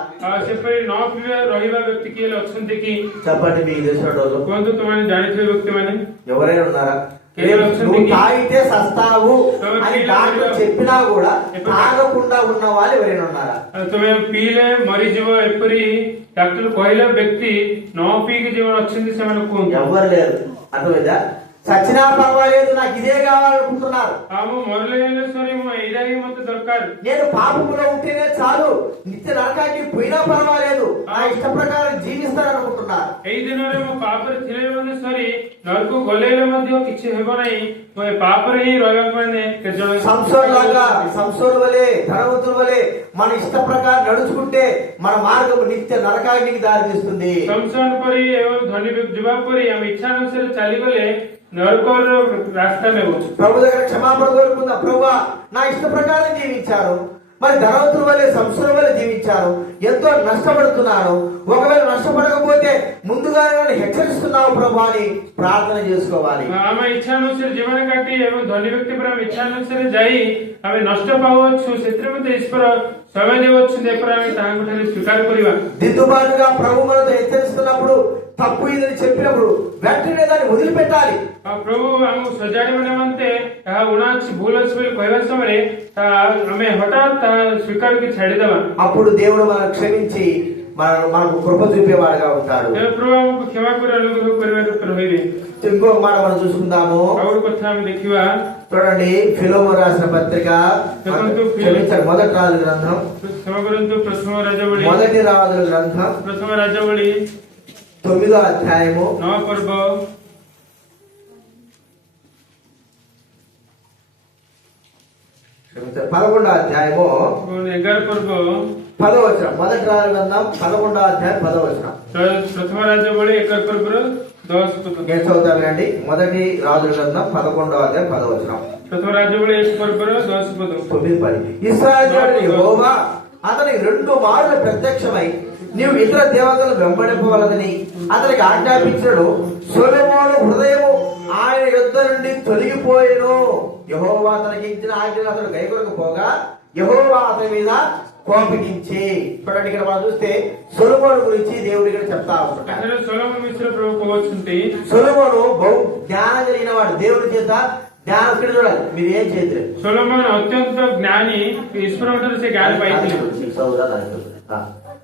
ସେପରି ନ ପିଇବା ରହିବା ବ୍ୟକ୍ତି କିଏ ଅଛନ୍ତି କି? చెప్పండి, మీకు తెలిసిన రోజు କୁହନ୍ତୁ, ତୁମେ ଜାଣିଥିବେ ବ୍ୟକ୍ତି ମାନେ ఎవరైనా ఉన్నారా? నువ్వు తాగితే సస్తావు అని డాక్టర్ చెప్పినా కూడా తాగకుండా ఉన్న వాళ్ళు ఎవరైనా ఉన్నారా? ତୁମେ ପିଇଲେ ମରିଯିବ ଏପରି ଡାକ୍ତର କହିଲା ବ୍ୟକ୍ତି ନ ପିଇକି ଯେଉଁମାନେ ଅଛନ୍ତି ସେମାନେ କୁହନ୍ତୁ। ఎవరు లేరు, అర్థమైందా? చచ్చినా పర్వాలేదు, నాకు ఇదే కావాలనుకుంటున్నారు। ମୁଁ ମରିଲେ ହେଲେ ସରି, ମୁଁ ଏଇଟା ହିଁ ମତେ ଦରକାର, నేను పాపములో ఉంటేనే చాలు, నిత్య నరకానికి పోయినా పర్వాలేదు, నా ఇష్ట ప్రకారం జీవిస్తారనుకుంటున్నారు। ଏଇ ଦିନରେ ମୁଁ ପାପରେ ଥିଲେ ମଧ୍ୟ ସରି, ନରକୁ ଗଲେଲେ ମଧ୍ୟ କିଛି ହେବ ନାହିଁ, ମୁଁ ଏ ପାପରେ ହିଁ ରହିବାକୁ ମାନେ କେତେ ଜଣ సంసోను వలె ధనవంతుల వలె మన ఇష్ట ప్రకారం నడుచుకుంటే మన మార్గం నిత్య నరకానికి దారి తీస్తుంది। సంసోన్ పరి ଏବଂ ଧନୀ ଯୁବା ପରି ଆମେ ଇଚ୍ଛା ଅନୁସାରେ ଚାଲିଗଲେ నరకର రాస్తా ନେବ। ప్రభు దగ్గర క్షమాపణ కోరుకుందాం, ప్రభువా నా ఇష్ట ప్రకారం జీవించారు, మరి ధనవంతుల వల్లే సంస్థల వల్లే జీవించారు, ఎంతో నష్టపడుతున్నాను, ఒకవేళ నష్టపడకపోతే ముందుగానే నన్ను హెచ్చరిస్తున్నావు ప్రభు అని ప్రార్థన చేసుకోవాలి। ଆମେ ଇଚ୍ଛା ଅନୁସାରେ ଜୀବନ କାଟି ଏବଂ ଧନୀ ବ୍ୟକ୍ତି ପରେ ଆମେ ଇଚ୍ଛା ଅନୁସାରେ ଯାଇ ଆମେ ନଷ୍ଟ ପାଉଛୁ, ସେଥିରେ ମଧ୍ୟ ଈଶ୍ୱର ସମୟ ଦେଉଅଛନ୍ତି, ଏପରି ଆମେ ତାହାଙ୍କୁ ଠାରେ ସ୍ୱୀକାର କରିବା। దిద్దుబాటుగా ప్రభు మనతో హెచ్చరిస్తున్నప్పుడు, తప్పు ఇదని చెప్పినప్పుడు వెంటనే దాన్ని వదిలిపెట్టాలి। ପ୍ରଭୁ ଆମକୁ ସଜାଡ଼ିବା ନିମନ୍ତେ ଏହା ଊଣା ଅଛି ଭୁଲ ଅଛି ବୋଲି କହିବା ସମୟରେ ଆମେ ହଠାତ୍ ତାହା ସ୍ୱୀକାରକୁ ଛାଡ଼ିଦେବା। అప్పుడు దేవుడు మనల్ని క్షమించి మనకు కృప చూపేవాడుగా ఉంటాడు। ପ୍ରଭୁ ଆମକୁ କ୍ଷମା କରି ଅନୁଗ୍ରହ କରିବାକୁ ରହିବେ। ఇంకొక మాట మనం చూసుకుందాము, ଆଉ ଗୋଟେ କଥା ଆମେ ଦେଖିବା। చూడండి, ఫిలోమోను రాసిన పత్రిక మొదటి రాజుల గ్రంథం, କ୍ଷମା କରନ୍ତୁ, ପ୍ରଥମ ରାଜାବଳୀ, మొదటి రాజుల గ్రంథం ପ୍ରଥమ ରାଜାବଳୀ 9వ అధ్యాయము 9 ପର୍ବ 11వ అధ్యాయము 11 పర్ବ 10వ వచనం। మొదటి రాజుల గ్రంథం 11వ అధ్యాయం 10వ వచనం। ପ୍ରଥମ ରାଜାବଳୀ 11 ପର୍ବର 10 ପଦ। నేను చదువుతానండి, మొదటి రాజుల గ్రంథం 11వ అధ్యాయం 10వ వచనం। ପ୍ରଥମ ରାଜାବଳୀ 1 పର୍ବର 10 పଦ। 9-10 ఇశ్రాయేలు యెహోవా అతనికి 2 మార్లు ప్రత్యక్షమై నీవు ఇతర దేవతలను వెంబడింపవలదని అతనికి ఆజ్ఞాపించడు, సొలొమోను హృదయము ఆయన యుద్ధ నుండి తొలగిపోయెను। యెహోవా తనకి ఇచ్చిన ఆజ్ఞను అతడు గైకొనకపోగా యెహోవా అతని మీద కోపగించి। చూడండి, ఇక్కడ మనం చూస్తే సొలొమోను గురించి దేవుడు ఇక్కడ చెప్తా ఉంటాడు। సొలొమోను విషయంలో ప్రభు కోవచ్చుంటే సొలొమోను బహు జ్ఞానం కలిగిన వాడు, దేవుడి చేత జ్ఞానం ఇక్కడ చూడాలి, మీరు ఏం చేద్దరు। సొలొమోను అత్యంత జ్ఞాని, ఈశ్వరుడు से ज्ञान पाइथिले।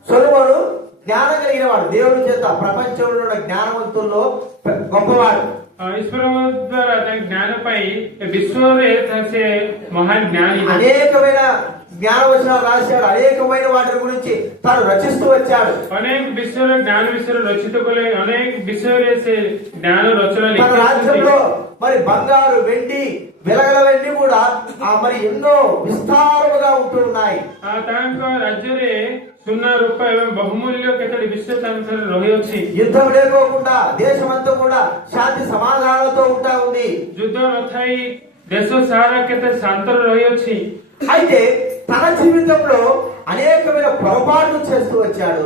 సొలొమోను జ్ఞానం కలిగిన వాడు, దేవుడి చేత ప్రపంచంలో ఉన్న జ్ఞానవంతుల్లో గొప్పవాడు। ईश्वर द्वारा ज्ञान पाई विश्व से महान ज्ञानी, అనేకమైన జ్ఞానవచనాలు రాశాడు, అనేకమైన వాటి గురించి తాను రచిస్తూ వచ్చాడు। अनेक विश्व ज्ञान विषय रचित कले, अनेक विषय से ज्ञान रचना మన రాజ్యంలో మరి బంగారు వెండి వెలగలవన్నీ కూడా మరి ఎన్నో విస్తారముగా ఉంటూ ఉన్నాయి। राज्य सुना रूपा एवं बहुमूल्य केतड़ी विश्व रही अच्छी। యుద్ధం లేకోకుండా దేశమంతా కూడా శాంతి సమాధానాలతో ఉంటా ఉంది। युद्ध नथाई देश सारा केते शांतर रही अच्छी। అయితే తన జీవితంలో అనేకమైన పొరపాట్లు చేస్తూ వచ్చాడు।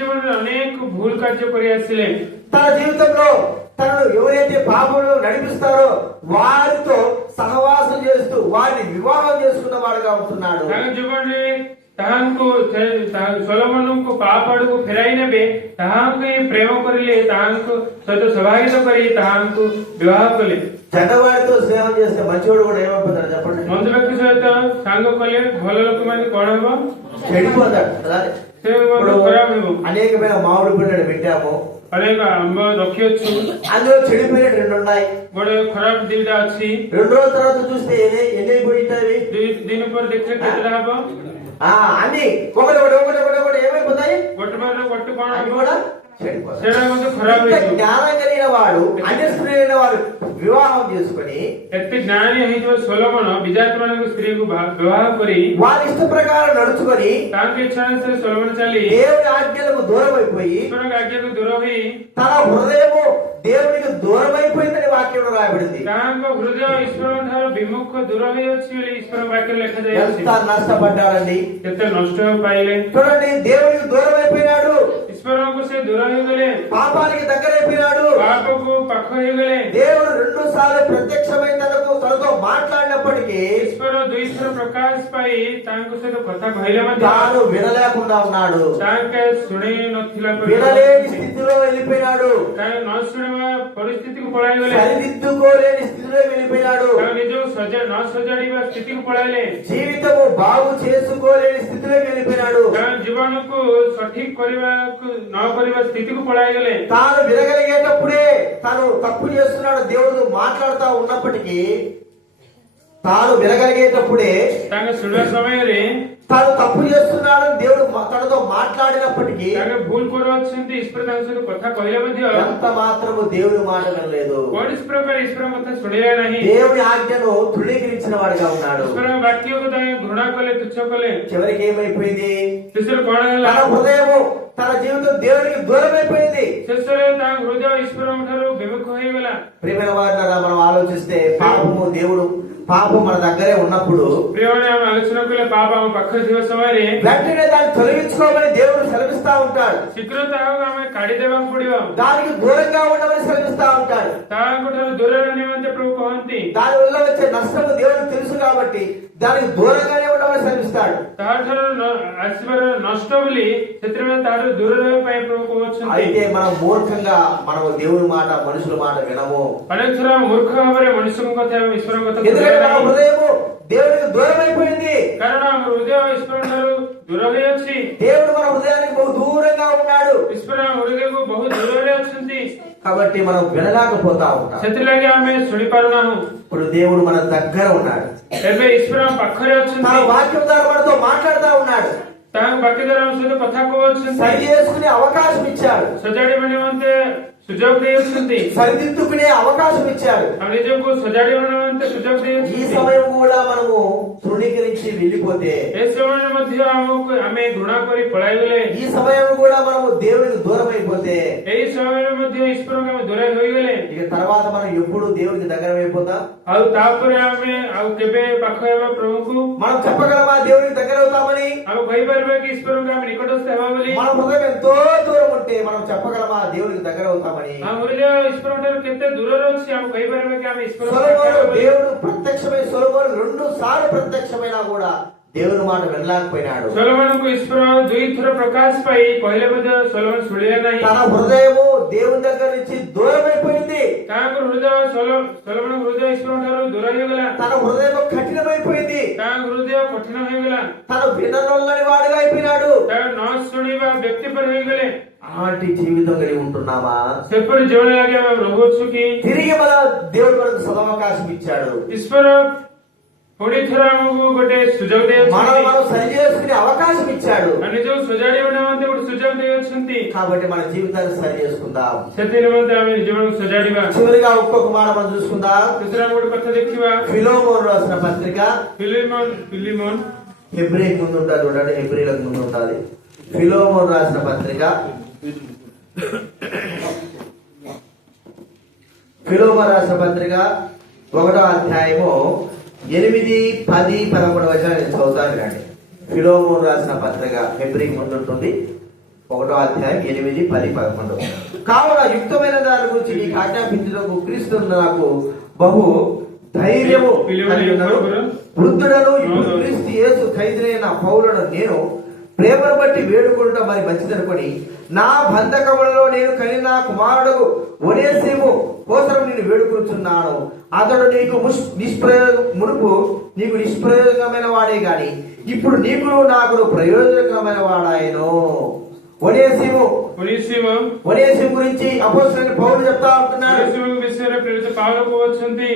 जीवन में अनेक भूल कार्य करी आसिले। తన జీవితంలో తనను ఎవరైతే పాపంలో నడిపిస్తారో వారితో సహవాసం చేస్తూ వారిని వివాహం చేసుకున్న వాడుగా ఉంటున్నాడు। जीवन में సొలొమోను కాపాడుకు ఫెరాయి నెబే ତାହାଙ୍କୁ ପ୍ରେମ କରିଲେ, ତାହାଙ୍କୁ ସହିତ ସହଭାଗିତ କରି ତାହାଙ୍କୁ ବିବାହ କଲେ। చెడ్డవాడితో స్నేహం చేస్తే మంచివాడు కూడా ఏమైపోతాడు చెప్పండి? మంచి వ్యక్తి సହିତ ସାଙ୍ଗ କଲେ ଭଲ ଲୋକମାନେ କଣ ହେବ? చెడిపోతాడు కదా। ସେ ଖରାପ ହେବ। అనేకమైన మామిడి పండ్లను పెట్టాము, ଅନେକ ଆମ୍ବ ରଖିଅଛୁ అందులో చెడిపోయినట్టు 2 ఉన్నాయి. ଗୋଟେ ଖରାପ ଦିଟା ଅଛି 2 రోజుల తర్వాత చూస్తే ఎన్ని అయిపోయి ఉంటాయి? ଦୁଇ ଦିନ ପରେ ଦେଖିଲେ କେତେଟା ହବ అన్ని ఒకటి ఏమైపోతాయి? ଗୋଟେ ପରେ ଗୋଟେ କଣ అవి ହବ కూడా చెడిపోతాయి. ସେଇଟା ମଧ୍ୟ ଖରାପ ఇంత ହେଇଯିବ జ్ఞానం కలిగిన వాడు అన్యస్త్రీలైన వాడు వివాహం చేసుకుని ଏତେ ଜ୍ଞାନୀ ହେଇଥିବା ସୋଲୋମନ ବିଜାତି ମାନଙ୍କ ସ୍ତ୍ରୀକୁ ବିବାହ କରି వారి ఇష్ట ప్రకారం నడుచుకొని ତାଙ୍କ ଇଚ୍ଛା ଅନୁସାରେ ସୋଲୋମନ ଚାଲି దేవుని ఆజ్ఞలకు దూరం అయిపోయి ଈଶ୍ୱରଙ୍କ ଆଜ୍ଞାକୁ ଦୂର ହୋଇ తన హృదయము దేవునికి దూరం అయిపోయిందని వాక్యంలో రాయబడింది. ତାଙ୍କ ହୃଦୟ ଈଶ୍ୱରଙ୍କ ଠାରୁ ବିମୁଖ ଦୂର ହୋଇଅଛି ବୋଲି ଈଶ୍ୱରଙ୍କ ବାକ୍ୟରେ ଲେଖାଯାଇଛି ఎంత నష్టపడ్డాడండి. କେତେ ନଷ୍ଟ ପାଇଲେ చూడండి, దేవునికి దూరం అయిపోయినాడు, ଈଶ୍ୱରଙ୍କୁ ସେ ଦୂର ହେଇଗଲେ పాపానికి దగ్గర అయిపోయినాడు. ପାପକୁ ପାଖ ହେଇଗଲେ దేవుడు 2 సార్లు ప్రత్యక్షమైన తనతో మాట్లాడినప్పటికీ ଈଶ୍ୱର ଦୁଇଥର ପ୍ରକାଶ ପାଇ ତାଙ୍କ ସହିତ କଥା କହିଲେ ମଧ୍ୟ తాను వినలేకుండా ఉన్నాడు. ତାଙ୍କେ ଶୁଣି ନଥିଲା వినలేని స్థితిలో వెళ్ళిపోయినాడు. ତାଙ୍କେ ନ ଶୁଣିବା ପରିସ୍ଥିତିକୁ ପଳାଇଗଲେ సరిదిద్దుకోలేని స్థితిలో వెళ్ళిపోయినాడు. ତାଙ୍କ ନିଜକୁ ନ ସଜାଡ଼ିବା ସ୍ଥିତିକୁ ପଳାଇଲେ జీవితము బాగు చేసుకోలేని స్థితిలోకి వెళ్ళిపోయినాడు. ତାଙ୍କ ଜୀବନକୁ ସଠିକ କରିବାକୁ ନ କରିବା ସ୍ଥିତିକୁ ପଳାଇଗଲେ తాను వినగలిగేటప్పుడే తాను తప్పు చేస్తున్నాడు దేవుడు మాట్లాడుతూ ఉన్నప్పటికీ తాను వినగలిగేటప్పుడే ତାଙ୍କ ଶୁଣିବା ସମୟରେ తాను తప్పు చేస్తున్నాడని దేవుడు తనతో మాట్లాడినప్పటికీ ତାଙ୍କେ ଭୁଲ କରୁଅଛନ୍ତି ଈଶ୍ୱର ତାଙ୍କ ସହିତ କଥା କହିଲେ ମଧ୍ୟ ఎంత మాత్రము దేవుడి మాట వినలేదు. କୌଣସି ପ୍ରକାର ଈଶ୍ୱର କଥା ଶୁଣିଲେ ନାହିଁ దేవుని ఆజ్ఞను తృణీకరించిన వాడిగా ఉన్నాడు. ଈଶ୍ୱରଙ୍କ ବାକ୍ୟକୁ ତାଙ୍କେ ଘୃଣା କଲେ ତୁଚ୍ଛ କଲେ చివరికి ఏమైపోయింది? ଶେଷରେ କଣ ହେଲା తన హృదయము తన జీవితం దేవునికి దూరం అయిపోయింది. ଶେଷରେ ତାଙ୍କ ହୃଦୟ ଈଶ୍ୱରଙ୍କ ଠାରୁ ବିମୁଖ ହୋଇଗଲା ప్రియమైన వారిని మనం ఆలోచిస్తే పాపం మన దగ్గరే ఉన్నప్పుడు ପ୍ରିୟମାନେ ଆମେ ଆଲୋଚନା କଲେ ପାପ ଆମ ପାଖରେ ଥିବା ସମୟରେ వెంటనే దాన్ని తొలగించుకోమని దేవుడు సెలవిస్తా ఉంటాడు. ଶୀଘ୍ର ତାହାକୁ ଆମେ କାଢିଦେବାକୁ ପଡିବ దానికి దూరంగా ఉండమని సెలవిస్తా ఉంటాడు. ତାହାଙ୍କ ଠାରୁ ଦୂରରେ ନିମନ୍ତେ ପ୍ରଭୁ କହନ୍ତି దాని వల్ల వచ్చే నష్టము దేవుడికి తెలుసు కాబట్టి దానికి దూరంగానే ఉండమని సెలవిస్తాడు. ତାହାଠାରୁ ଆସିବାର ନଷ୍ଟ ବୋଲି ସେଥିରେ ତାହାଠାରୁ ଦୂର ରହିବା ପାଇଁ ପ୍ରଭୁ କହୁଛନ୍ତି అయితే మనం మూర్ఖంగా మనము దేవుడి మాట మనుషుల మాట వినము. ଅନେକ ଥର ମୂର୍ଖ ଭାବରେ ମଣିଷଙ୍କ କଥା ଏବଂ ଈଶ୍ୱରଙ୍କ କଥା ఎందుకంటే మన హృదయము దేవునికి దూరం అయిపోయింది. କାରଣ ଆମ ହୃଦୟ ଈଶ୍ୱର ଠାରୁ ଦୂର ହୋଇଅଛି దేవుడు మన హృదయానికి బహు దూరంగా ఉన్నాడు. ଈଶ୍ୱର ଆମ ହୃଦୟକୁ ବହୁତ ଦୂରରେ ଅଛନ୍ତି కాబట్టి మనం వినలేకపోతా ఉంటాం. ସେଥିଲାଗି ଆମେ ଶୁଣିପାରୁନାହୁଁ ఇప్పుడు దేవుడు మన దగ్గర ఉన్నాడు. ଏବେ ଈଶ୍ୱର ଆମ ପାଖରେ తన ଅଛନ୍ତି వాక్యం ద్వారా మనతో మాట్లాడుతా ఉన్నాడు. ତାଙ୍କ ବାକ୍ୟ ଦ୍ୱାରା ଆମ ସହିତ କଥା କହୁଛନ୍ତି సరి చేసుకునే అవకాశం ఇచ్చాడు. ସଜାଡ଼ିବା ନିମନ୍ତେ ସୁଯୋଗ ଦେଇଅଛନ୍ତି సరిదిద్దుకునే అవకాశం ఇచ్చాడు. ଆମ ନିଜକୁ ସଜାଡ଼ିବା ନିମନ୍ତେ ସୁଯୋଗ ఈ ଦେଇଅଛନ୍ତି సమయం కూడా మనము తృణీకరించి వెళ్ళిపోతే, ଏ ସମୟରେ ମଧ୍ୟ ଆମେ ଘୃଣା କରି ପଳାଇଗଲେ ఈ సమయం కూడా మనము దేవునికి దూరం అయిపోతే ଏହି ସମୟରେ ମଧ୍ୟ ଈଶ୍ୱରଙ୍କୁ ଆମେ ଦୂରେଇ ହୋଇଗଲେ ఇక తర్వాత మనం ఎప్పుడు దేవునికి దగ్గర అయిపోతాం? ଆଉ ତାପରେ ଆମେ ଆଉ କେବେ ପାଖ ହେବା ପ୍ରଭୁଙ୍କୁ మనం చెప్పగలమా దేవునికి దగ్గర అవుతామని? ଆମେ କହିପାରିବା କି ଈଶ୍ୱରଙ୍କୁ ଆମେ ନିକଟସ୍ଥ ହେବା ବୋଲି మన హృదయం ఎంతో దూరం ఉంటే మనం చెప్పగలమా దేవునికి దగ్గర అవుతామని? ଆମ ହୃଦୟ ଈଶ୍ୱରଙ୍କ ଠାରୁ କେତେ ଦୂରରେ ଅଛି ଆମେ କହିପାରିବା କି ଆମେ ଈଶ୍ୱରଙ୍କୁ సొలొమోను దేవుడు ప్రత్యక్షమై సొలొమోను 2 సార్లు ప్రత్యక్షమైనా కూడా దేవుని మాట వినలేకపోయినాడు. ସୋଲୋମନଙ୍କୁ ଈଶ୍ୱର ଦୁଇଥର ପ୍ରକାଶ ପାଇ କହିଲେ ମଧ୍ୟ ସୋଲୋମନ ଶୁଣିଲେ ନାହିଁ తన హృదయము దేవుని దగ్గర నుంచి దూరం అయిపోయింది. ତାଙ୍କ ହୃଦୟ ସୋଲୋମନଙ୍କ ହୃଦୟ ଈଶ୍ୱରଙ୍କ ଠାରୁ ଦୂର ହୋଇଗଲା తన హృదయం కఠినమైపోయింది. ତାଙ୍କ ହୃଦୟ କଠିନ ହୋଇଗଲା తను విననొల్లని వాడుగా అయిపోయినాడు. ତାଙ୍କ ନ ଶୁଣିବା ବ୍ୟକ୍ତି ପରି ହୋଇଗଲେ అలాంటి జీవితం కలిగి ఉంటున్నామా? ସେପରି ଜୀବନ ଲାଗି ଆମେ ରହୁଅଛୁ କି తిరిగి మన దేవుడు మనకు సదవకాశం ఇచ్చాడు. ଈଶ୍ୱର ପୁଣି ଥର ଆମକୁ ଗୋଟେ ସୁଯୋଗ మనం ଦେଇଅଛନ୍ତି సరి చేసుకునే అవకాశం ఇచ్చాడు. ନିଜକୁ ସଜାଡ଼ିବା ନିମନ୍ତେ ଗୋଟେ ସୁଯୋଗ ଦେଇଅଛନ୍ତି కాబట్టి మన జీవితాన్ని సరి చేసుకుందాం. ସେଥି ନିମନ୍ତେ ଆମେ ଜୀବନକୁ ସଜାଡ଼ିବା చివరిగా ఒక్కొక్క మాట మనం చూసుకుందాం. ଶେଷରେ ଆମେ ଗୋଟେ କଥା ଦେଖିବା ఫిలోమోను రాసిన పత్రిక ଫିଲିମୋନ హెబ్రీకి ముందు ఉంటుంది, చూడండి, హెబ్రీలకు ముందు ఉంటుంది. ఫిలోమోను రాసిన పత్రిక ఫిలోమోను రాసిన పత్రిక 1వ అధ్యాయము 8, 10, 11 వచనాలు నేను చదువుతాను కానీ. ఫిలోమోను రాసిన పత్రిక హెబ్రీకి ముందు ఉంటుంది, 1వ అధ్యాయం 8, 10, 11. కావున యుక్తమైన దాని గురించి నీకు ఆజ్ఞాపించడానికి క్రీస్తు నాకు బహు ధైర్యము కలిగి ఉన్నాను. వృద్ధుడను ఇప్పుడు క్రీస్తు యేసు ఖైదులైన పౌలను నేను ప్రేమను బట్టి వేడుకుంటా మరి మంచిదనుకొని నా బంధకములలో నేను కలిగిన కుమారుడు ఒనేసిము కోసం నేను వేడుకుంటున్నాను. అతడు నీకు మునుపు నీకు నిష్ప్రయోజకమైన వాడే గాని ఇప్పుడు నీకు నాకు ప్రయోజనకరమైన వాడాయను. ఒనేసిము ఒనేసిము గురించి అపోస్తలుడైన పౌలు చెప్తా ఉంటున్నాడు. విషୟରେ ପ୍ରେରିତ ପାଉଲ କହୁଛନ୍ତି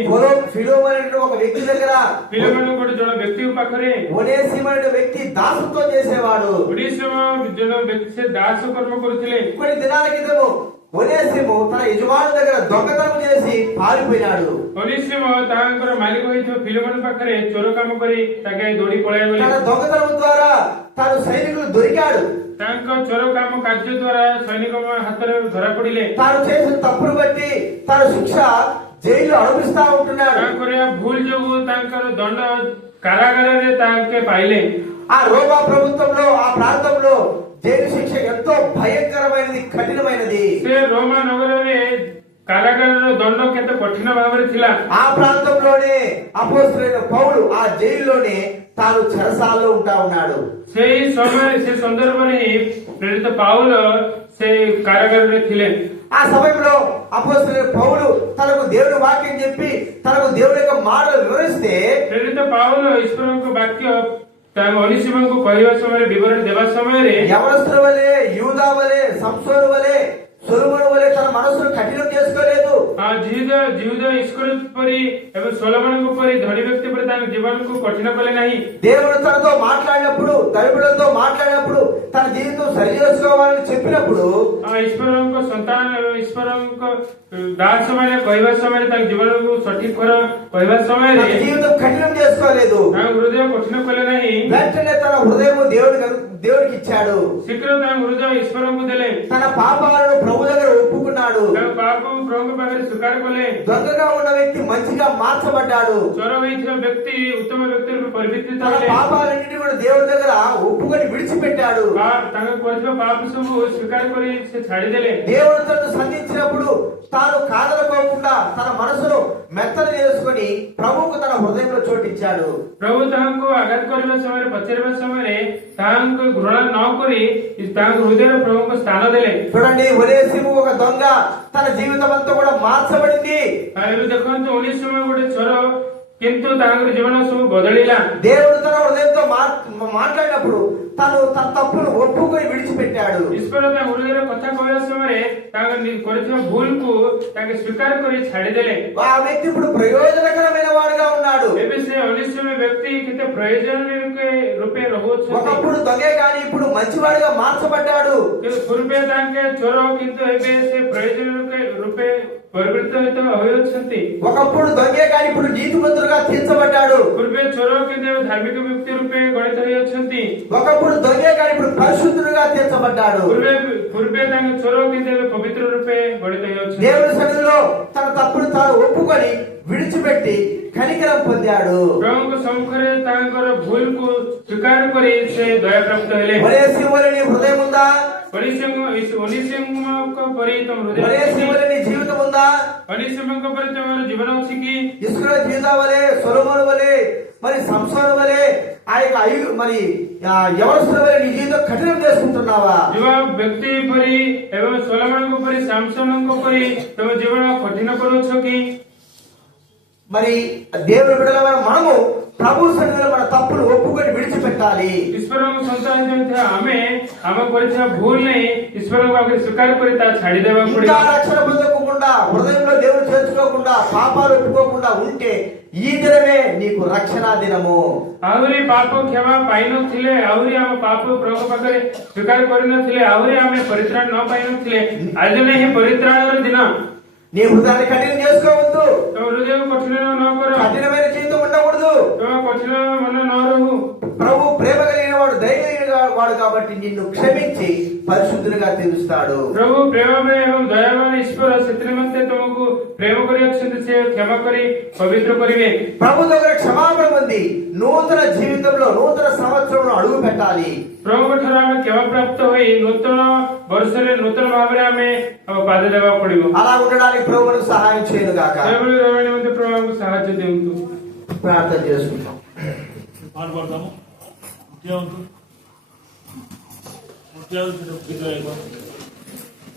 ఫిలోమోను అనే ఒక వ్యక్తి దగ్గర ପିଲାମାନେ ଗୋଟେ ଜଣେ ବ୍ୟକ୍ତି ପାଖରେ ఒనేసిము అనే వ్యక్తి దాసత్వం చేసేవాడు. ଜଣେ ବ୍ୟକ୍తి ସେ ଦାସ କର୍ମ କରୁଥିଲେ. కొన్ని దినాల క్రితము ఒనేసిము తన యజమాని దగ్గర దొంగతనం చేసి పారిపోయినాడు. ఒనేసిము ତାଙ୍କର ମାଲିକ ହୋଇଥିବା ପିଲାମାନ ପାଖରେ ଚୋର କାମ କରି ତାକେ ଦୌଡ଼ି ପଳାଇଗଲେ. తన దొంగతనం ద్వారా తాను సైనికులు దొరికాడు. ତାଙ୍କ ଚୋର କାମ କାର୍ଯ୍ୟ ଦ୍ୱାରା ସୈନିକ ହାତରେ ଧରା ପଡିଲେ. తాను చేసిన తప్పును బట్టి తన శిక్ష జైలు అనుభవిస్తా ఉంటున్నాడు. ତାଙ୍କର ଭୁଲ ଯୋଗୁ ତାଙ୍କର ଦଣ୍ଡ କାରାଗାରରେ ତାଙ୍କେ ପାଇଲେ. ఆ రోమా ప్రభుత్వంలో ఆ ప్రాంతంలో జైలు శిక్ష ఎంతో భయంకరమైనది, కఠినమైనది. ସେ రోమా నగରରେ କାରାଗାରର ଦଣ୍ଡ କେତେ କଠିନ ଭାବରେ ଥିଲା. ఆ ప్రాంతంలోనే అపోస్తలుడైన పౌలు ఆ జైల్లోనే తాను చెరసాలలో ఉంటా ఉన్నాడు. ସେଇ ସମୟରେ ସେ ସନ୍ଦర్భରେ ହିଁ ପ୍ରେରିତ ପାଉଲ ସେ କାରାଗାରରେ ଥିଲେ. ఆ సమయంలో అపోస్తలుడైన పౌలు తనకు దేవుడి వాక్యం చెప్పి తనకు దేవుడి యొక్క మాటలు వివరిస్తే ପ୍ରେରିତ ପାଉଲ ଈଶ୍ୱରଙ୍କ ବାକ୍ୟ ତାଙ୍କ ଅନିସିମଙ୍କୁ କହିବା ସମୟରେ ବିବରଣୀ ଦେବା ସମୟରେ యవనస్తుల వలె, యూదా వలె, సంసోను వలె, సొలొమోను వలె తన మనసును కఠినం చేసుకోలేదు. ଜିହୁଦ ଇସ୍କରିయోత్ పరి ଏବଂ సొలొమోనଙ୍କ పరి ଧନୀ ବ୍ୟକ୍ତି పరి ତାଙ୍କ ଜୀବନକୁ କଠିନ କଲେ ନାହିଁ. దేవుడు తనతో మాట్లాడినప్పుడు, దైవులతో మాట్లాడినప్పుడు తన జీవితం సరి చేసుకోవాలని చెప్పినప్పుడు ଈଶ୍ୱରଙ୍କ ସନ୍ତାନ ଏବଂ ଈଶ୍ୱରଙ୍କ ଦାସ ମାନେ କହିବା ସମୟରେ ତାଙ୍କ ଜୀବନକୁ ସଠିକ କର କହିବା తన ସମୟରେ జీవితం కఠినం చేసుకోలేదు. ତାଙ୍କ ହୃଦୟ କଠିନ କଲେ ନାହିଁ. వెంటనే తన హృదయం దేవుడికి ఇచ్చాడు. ଶୀଘ୍ର ତାଙ୍କ ହୃଦୟ ଈଶ୍ୱରଙ୍କୁ ଦେଲେ. తన పాపాలను ప్రభు దగ్గర ఒప్పుకున్నాడు. ତାଙ୍କ ପାପକୁ ପ୍ରଭୁଙ୍କ ପାଖରେ ସ୍ୱୀକାର କଲେ. దొంగగా ఉన్న వ్యక్తి మంచిగా మార్చబడ్డాడు. ଚୋର ହୋଇଥିବା ବ୍ୟକ୍ତି ఉత్తమ ବ୍ୟକ୍ତି ରୂପେ ପରିବର୍ତ୍ତିତ తన ହେଲେ. పాపాలన్నింటినీ కూడా దేవుడి దగ్గర ఒప్పుకొని విడిచిపెట్టాడు. ତାଙ୍କ କରିଥିବା ପାପ ସବୁ ସ୍ୱୀକାର କରି ସେ ଛାଡ଼ିଦେଲେ. దేవుడు తనను సంధించినప్పుడు తాను కాదనుకోకుండా తన మనసును మెత్తలు చేసుకుని ప్రభువుకు తన హృదయంలో చోటిచ్చాడు. ପ୍ରଭୁ ତାହାଙ୍କୁ ଆଘାତ କରିବା ସମୟରେ ପଚାରିବା ସମୟରେ ତାହାଙ୍କୁ ଘୃଣା ନ କରି ତାଙ୍କ ହୃଦୟରେ ପ୍ରଭୁଙ୍କ ସ୍ଥାନ ଦେଲେ. చూడండి, ఒనేసిము ఒక దొంగ తన జీవితం అంతా కూడా మార్చబడింది. ଏବେ ଦେଖନ୍ତୁ 19 ସମୟ ଗୋଟେ ଚୋର କିନ୍ତୁ ତାଙ୍କର ଜୀବନ ସବୁ ବଦଳିଲା. దేవుడు తన హృదయంతో మాట్లాడినప్పుడు తను తన తప్పును ఒప్పుకొని విడిచిపెట్టాడు. ଈଶ୍ୱର ତା ହୃଦୟରେ କଥା କହିବା ସମୟରେ ତାଙ୍କ କରିଥିବା ଭୁଲକୁ ତାଙ୍କେ ସ୍ୱୀକାର କରି ଛାଡ଼ିଦେଲେ. ఆ వ్యక్తి ఇప్పుడు ప్రయోజనకరమైన వాడుగా ఉన్నాడు. ଏବେ ସେ 19 ସମୟ ବ୍ୟକ୍ତି କେତେ ପ୍ରయోଜନ ରୂପେ ରହୁଅଛନ୍ତି. ఒకప్పుడు దొంగే కానీ ఇప్పుడు మంచివాడిగా మార్చబడ్డాడు. ପୂର୍ବେ ତାଙ୍କେ ଚୋର କିନ୍ତୁ ଏବେ ସେ ପ୍ରయోଜନ ରୂପେ ପରିବର୍ତ୍ତିତ ହୋଇଅଛନ୍ତି. ఒకప్పుడు దొంగే కానీ ఇప్పుడు నీతిమంతుడుగా తీర్చబడ్డాడు. ପୂର୍ବେ ଚୋର କିନ୍ତୁ ଏବେ ଧାର୍ମିକ ବ୍ୟକ୍ତି ରୂପେ ଗଣିତ ହୋଇଅଛନ୍ତି. ఒకప్పుడు దొంగే కానీ ఇప్పుడు పరిశుద్ధుడుగా తీర్చబడ్డాడు. ପୂର୍ବେ ତାଙ୍କ ଚୋର କିନ୍ତୁ ଏବେ ପବିତ୍ର ରୂପେ ଗଣିତ ହୋଇଅଛନ୍ତି. దేవుడి సన్నిధిలో తన తప్పును తాను ఒప్పుకొని విడిచిపెట్టి కనికరం పొందాడు. ପ୍ରଭୁଙ୍କ ସମ୍ମୁଖରେ ତାଙ୍କର ଭୁଲକୁ ସ୍ୱୀକାର କରି ସେ ଦୟା ପ୍ରାପ୍ତ ହେଲେ. ఒనేసిము వలె నీ హృదయం ఉందా? ଅନିସିମଙ୍କ ପରି ତମ ହୃଦୟ ఒనేసిము వలె నీ జీవితం ఉందా? ଅନିସିମଙ୍କ ପରି ତମର ଜୀବନ ଅଛି କି? ఇస్రాయేలు జీవితం వలె, సొలొమోను వలె, మరి సంసోను వలె, ఆ యొక్క మరి యవనస్తుల వలె నీ జీవితం కఠినం చేసుకుంటున్నావా? ଯୁବ ବ୍ୟକ୍ତି ପରି ଏବଂ ସୋଲୋମନଙ୍କ ପରି ସାମସନଙ୍କ ପରି ତମ ଜୀବନ କଠିନ କରୁଛ କି? మరి దేవుని బిడ్డలమైన మనము ప్రభు సన్నిధిలో మన తప్పులు ఒప్పుకొని విడిచిపెట్టాలి. ଈଶ୍ୱରଙ୍କ ସନ୍ତାନ ହୋଇଥିବା ଆମେ ଆମ କରିଥିବା ଭୁଲ ନେଇ ଈଶ୍ୱରଙ୍କ ପାଖରେ ସ୍ୱୀକାର କରି ତା ଛାଡ଼ିଦେବାକୁ ఇంకా ପଡ଼ିବ. రక్షణ పొందకుండా, హృదయంలో దేవుడు చేర్చుకోకుండా, పాపాలు ఒప్పుకోకుండా ఉంటే ఈ దినమే నీకు రక్షణ దినము. ଆହୁରି ପାପ କ୍ଷମା ପାଇନଥିଲେ, ଆହୁରି ଆମ ପାପ ପ୍ରଭୁଙ୍କ ପାଖରେ ସ୍ୱୀକାର କରିନଥିଲେ, ଆହୁରି ଆମେ ପରିତ୍ରାଣ ନ ପାଇନଥିଲେ, ଆଜି ହିଁ ପରିତ୍ରାଣର ଦିନ. నీ హృదయాన్ని కఠినం చేసుకోవద్దు. ତମ ହୃଦୟକୁ କଠିନ ନ କର, కఠినమైన జీవితం ఉండకూడదు. ତମ କଠିନ ମନ ନ ରହୁ. ప్రభు ప్రేమ కలిగిన వాడు, దయ కలిగిన వాడు కాబట్టి నిన్ను క్షమించి పరిశుద్ధులుగా తీరుస్తాడు. ପ୍ରଭୁ ପ୍ରେମମୟ ଏବଂ ଦୟାବାନ ଈଶ୍ୱର, ସେଥିନିମନ୍ତେ ତମକୁ ପ୍ରେମ କରିଅଛନ୍ତି, ସେ କ୍ଷମା କରି ପବିତ୍ର କରିବେ. ప్రభు దగ్గర క్షమాపణ ఉంది. నూతన జీవితంలో, నూతన సంవత్సరంలో అడుగు పెట్టాలి. ପ୍ରଭୁଙ୍କ ଠାରୁ ଆମେ କ୍ଷମା ପ୍ରାପ୍ତ ହୋଇ ନୂତନ ବର୍ଷରେ ନୂତନ ଭାବରେ ଆମେ ପାଦ ଦେବାକୁ ପଡିବ. అలా ఉండడానికి ప్రభు మనకు సహాయం చేయను గాక. ସେଭଳି ରହିବା ନିମନ୍ତେ ପ୍ରଭୁ ଆମକୁ ସାହାଯ୍ୟ ଦିଅନ୍ତୁ. ప్రార్థన చేసుకుంటాం. పాట పాడతాము. ముఖ్యవంతు ముఖ్యాలు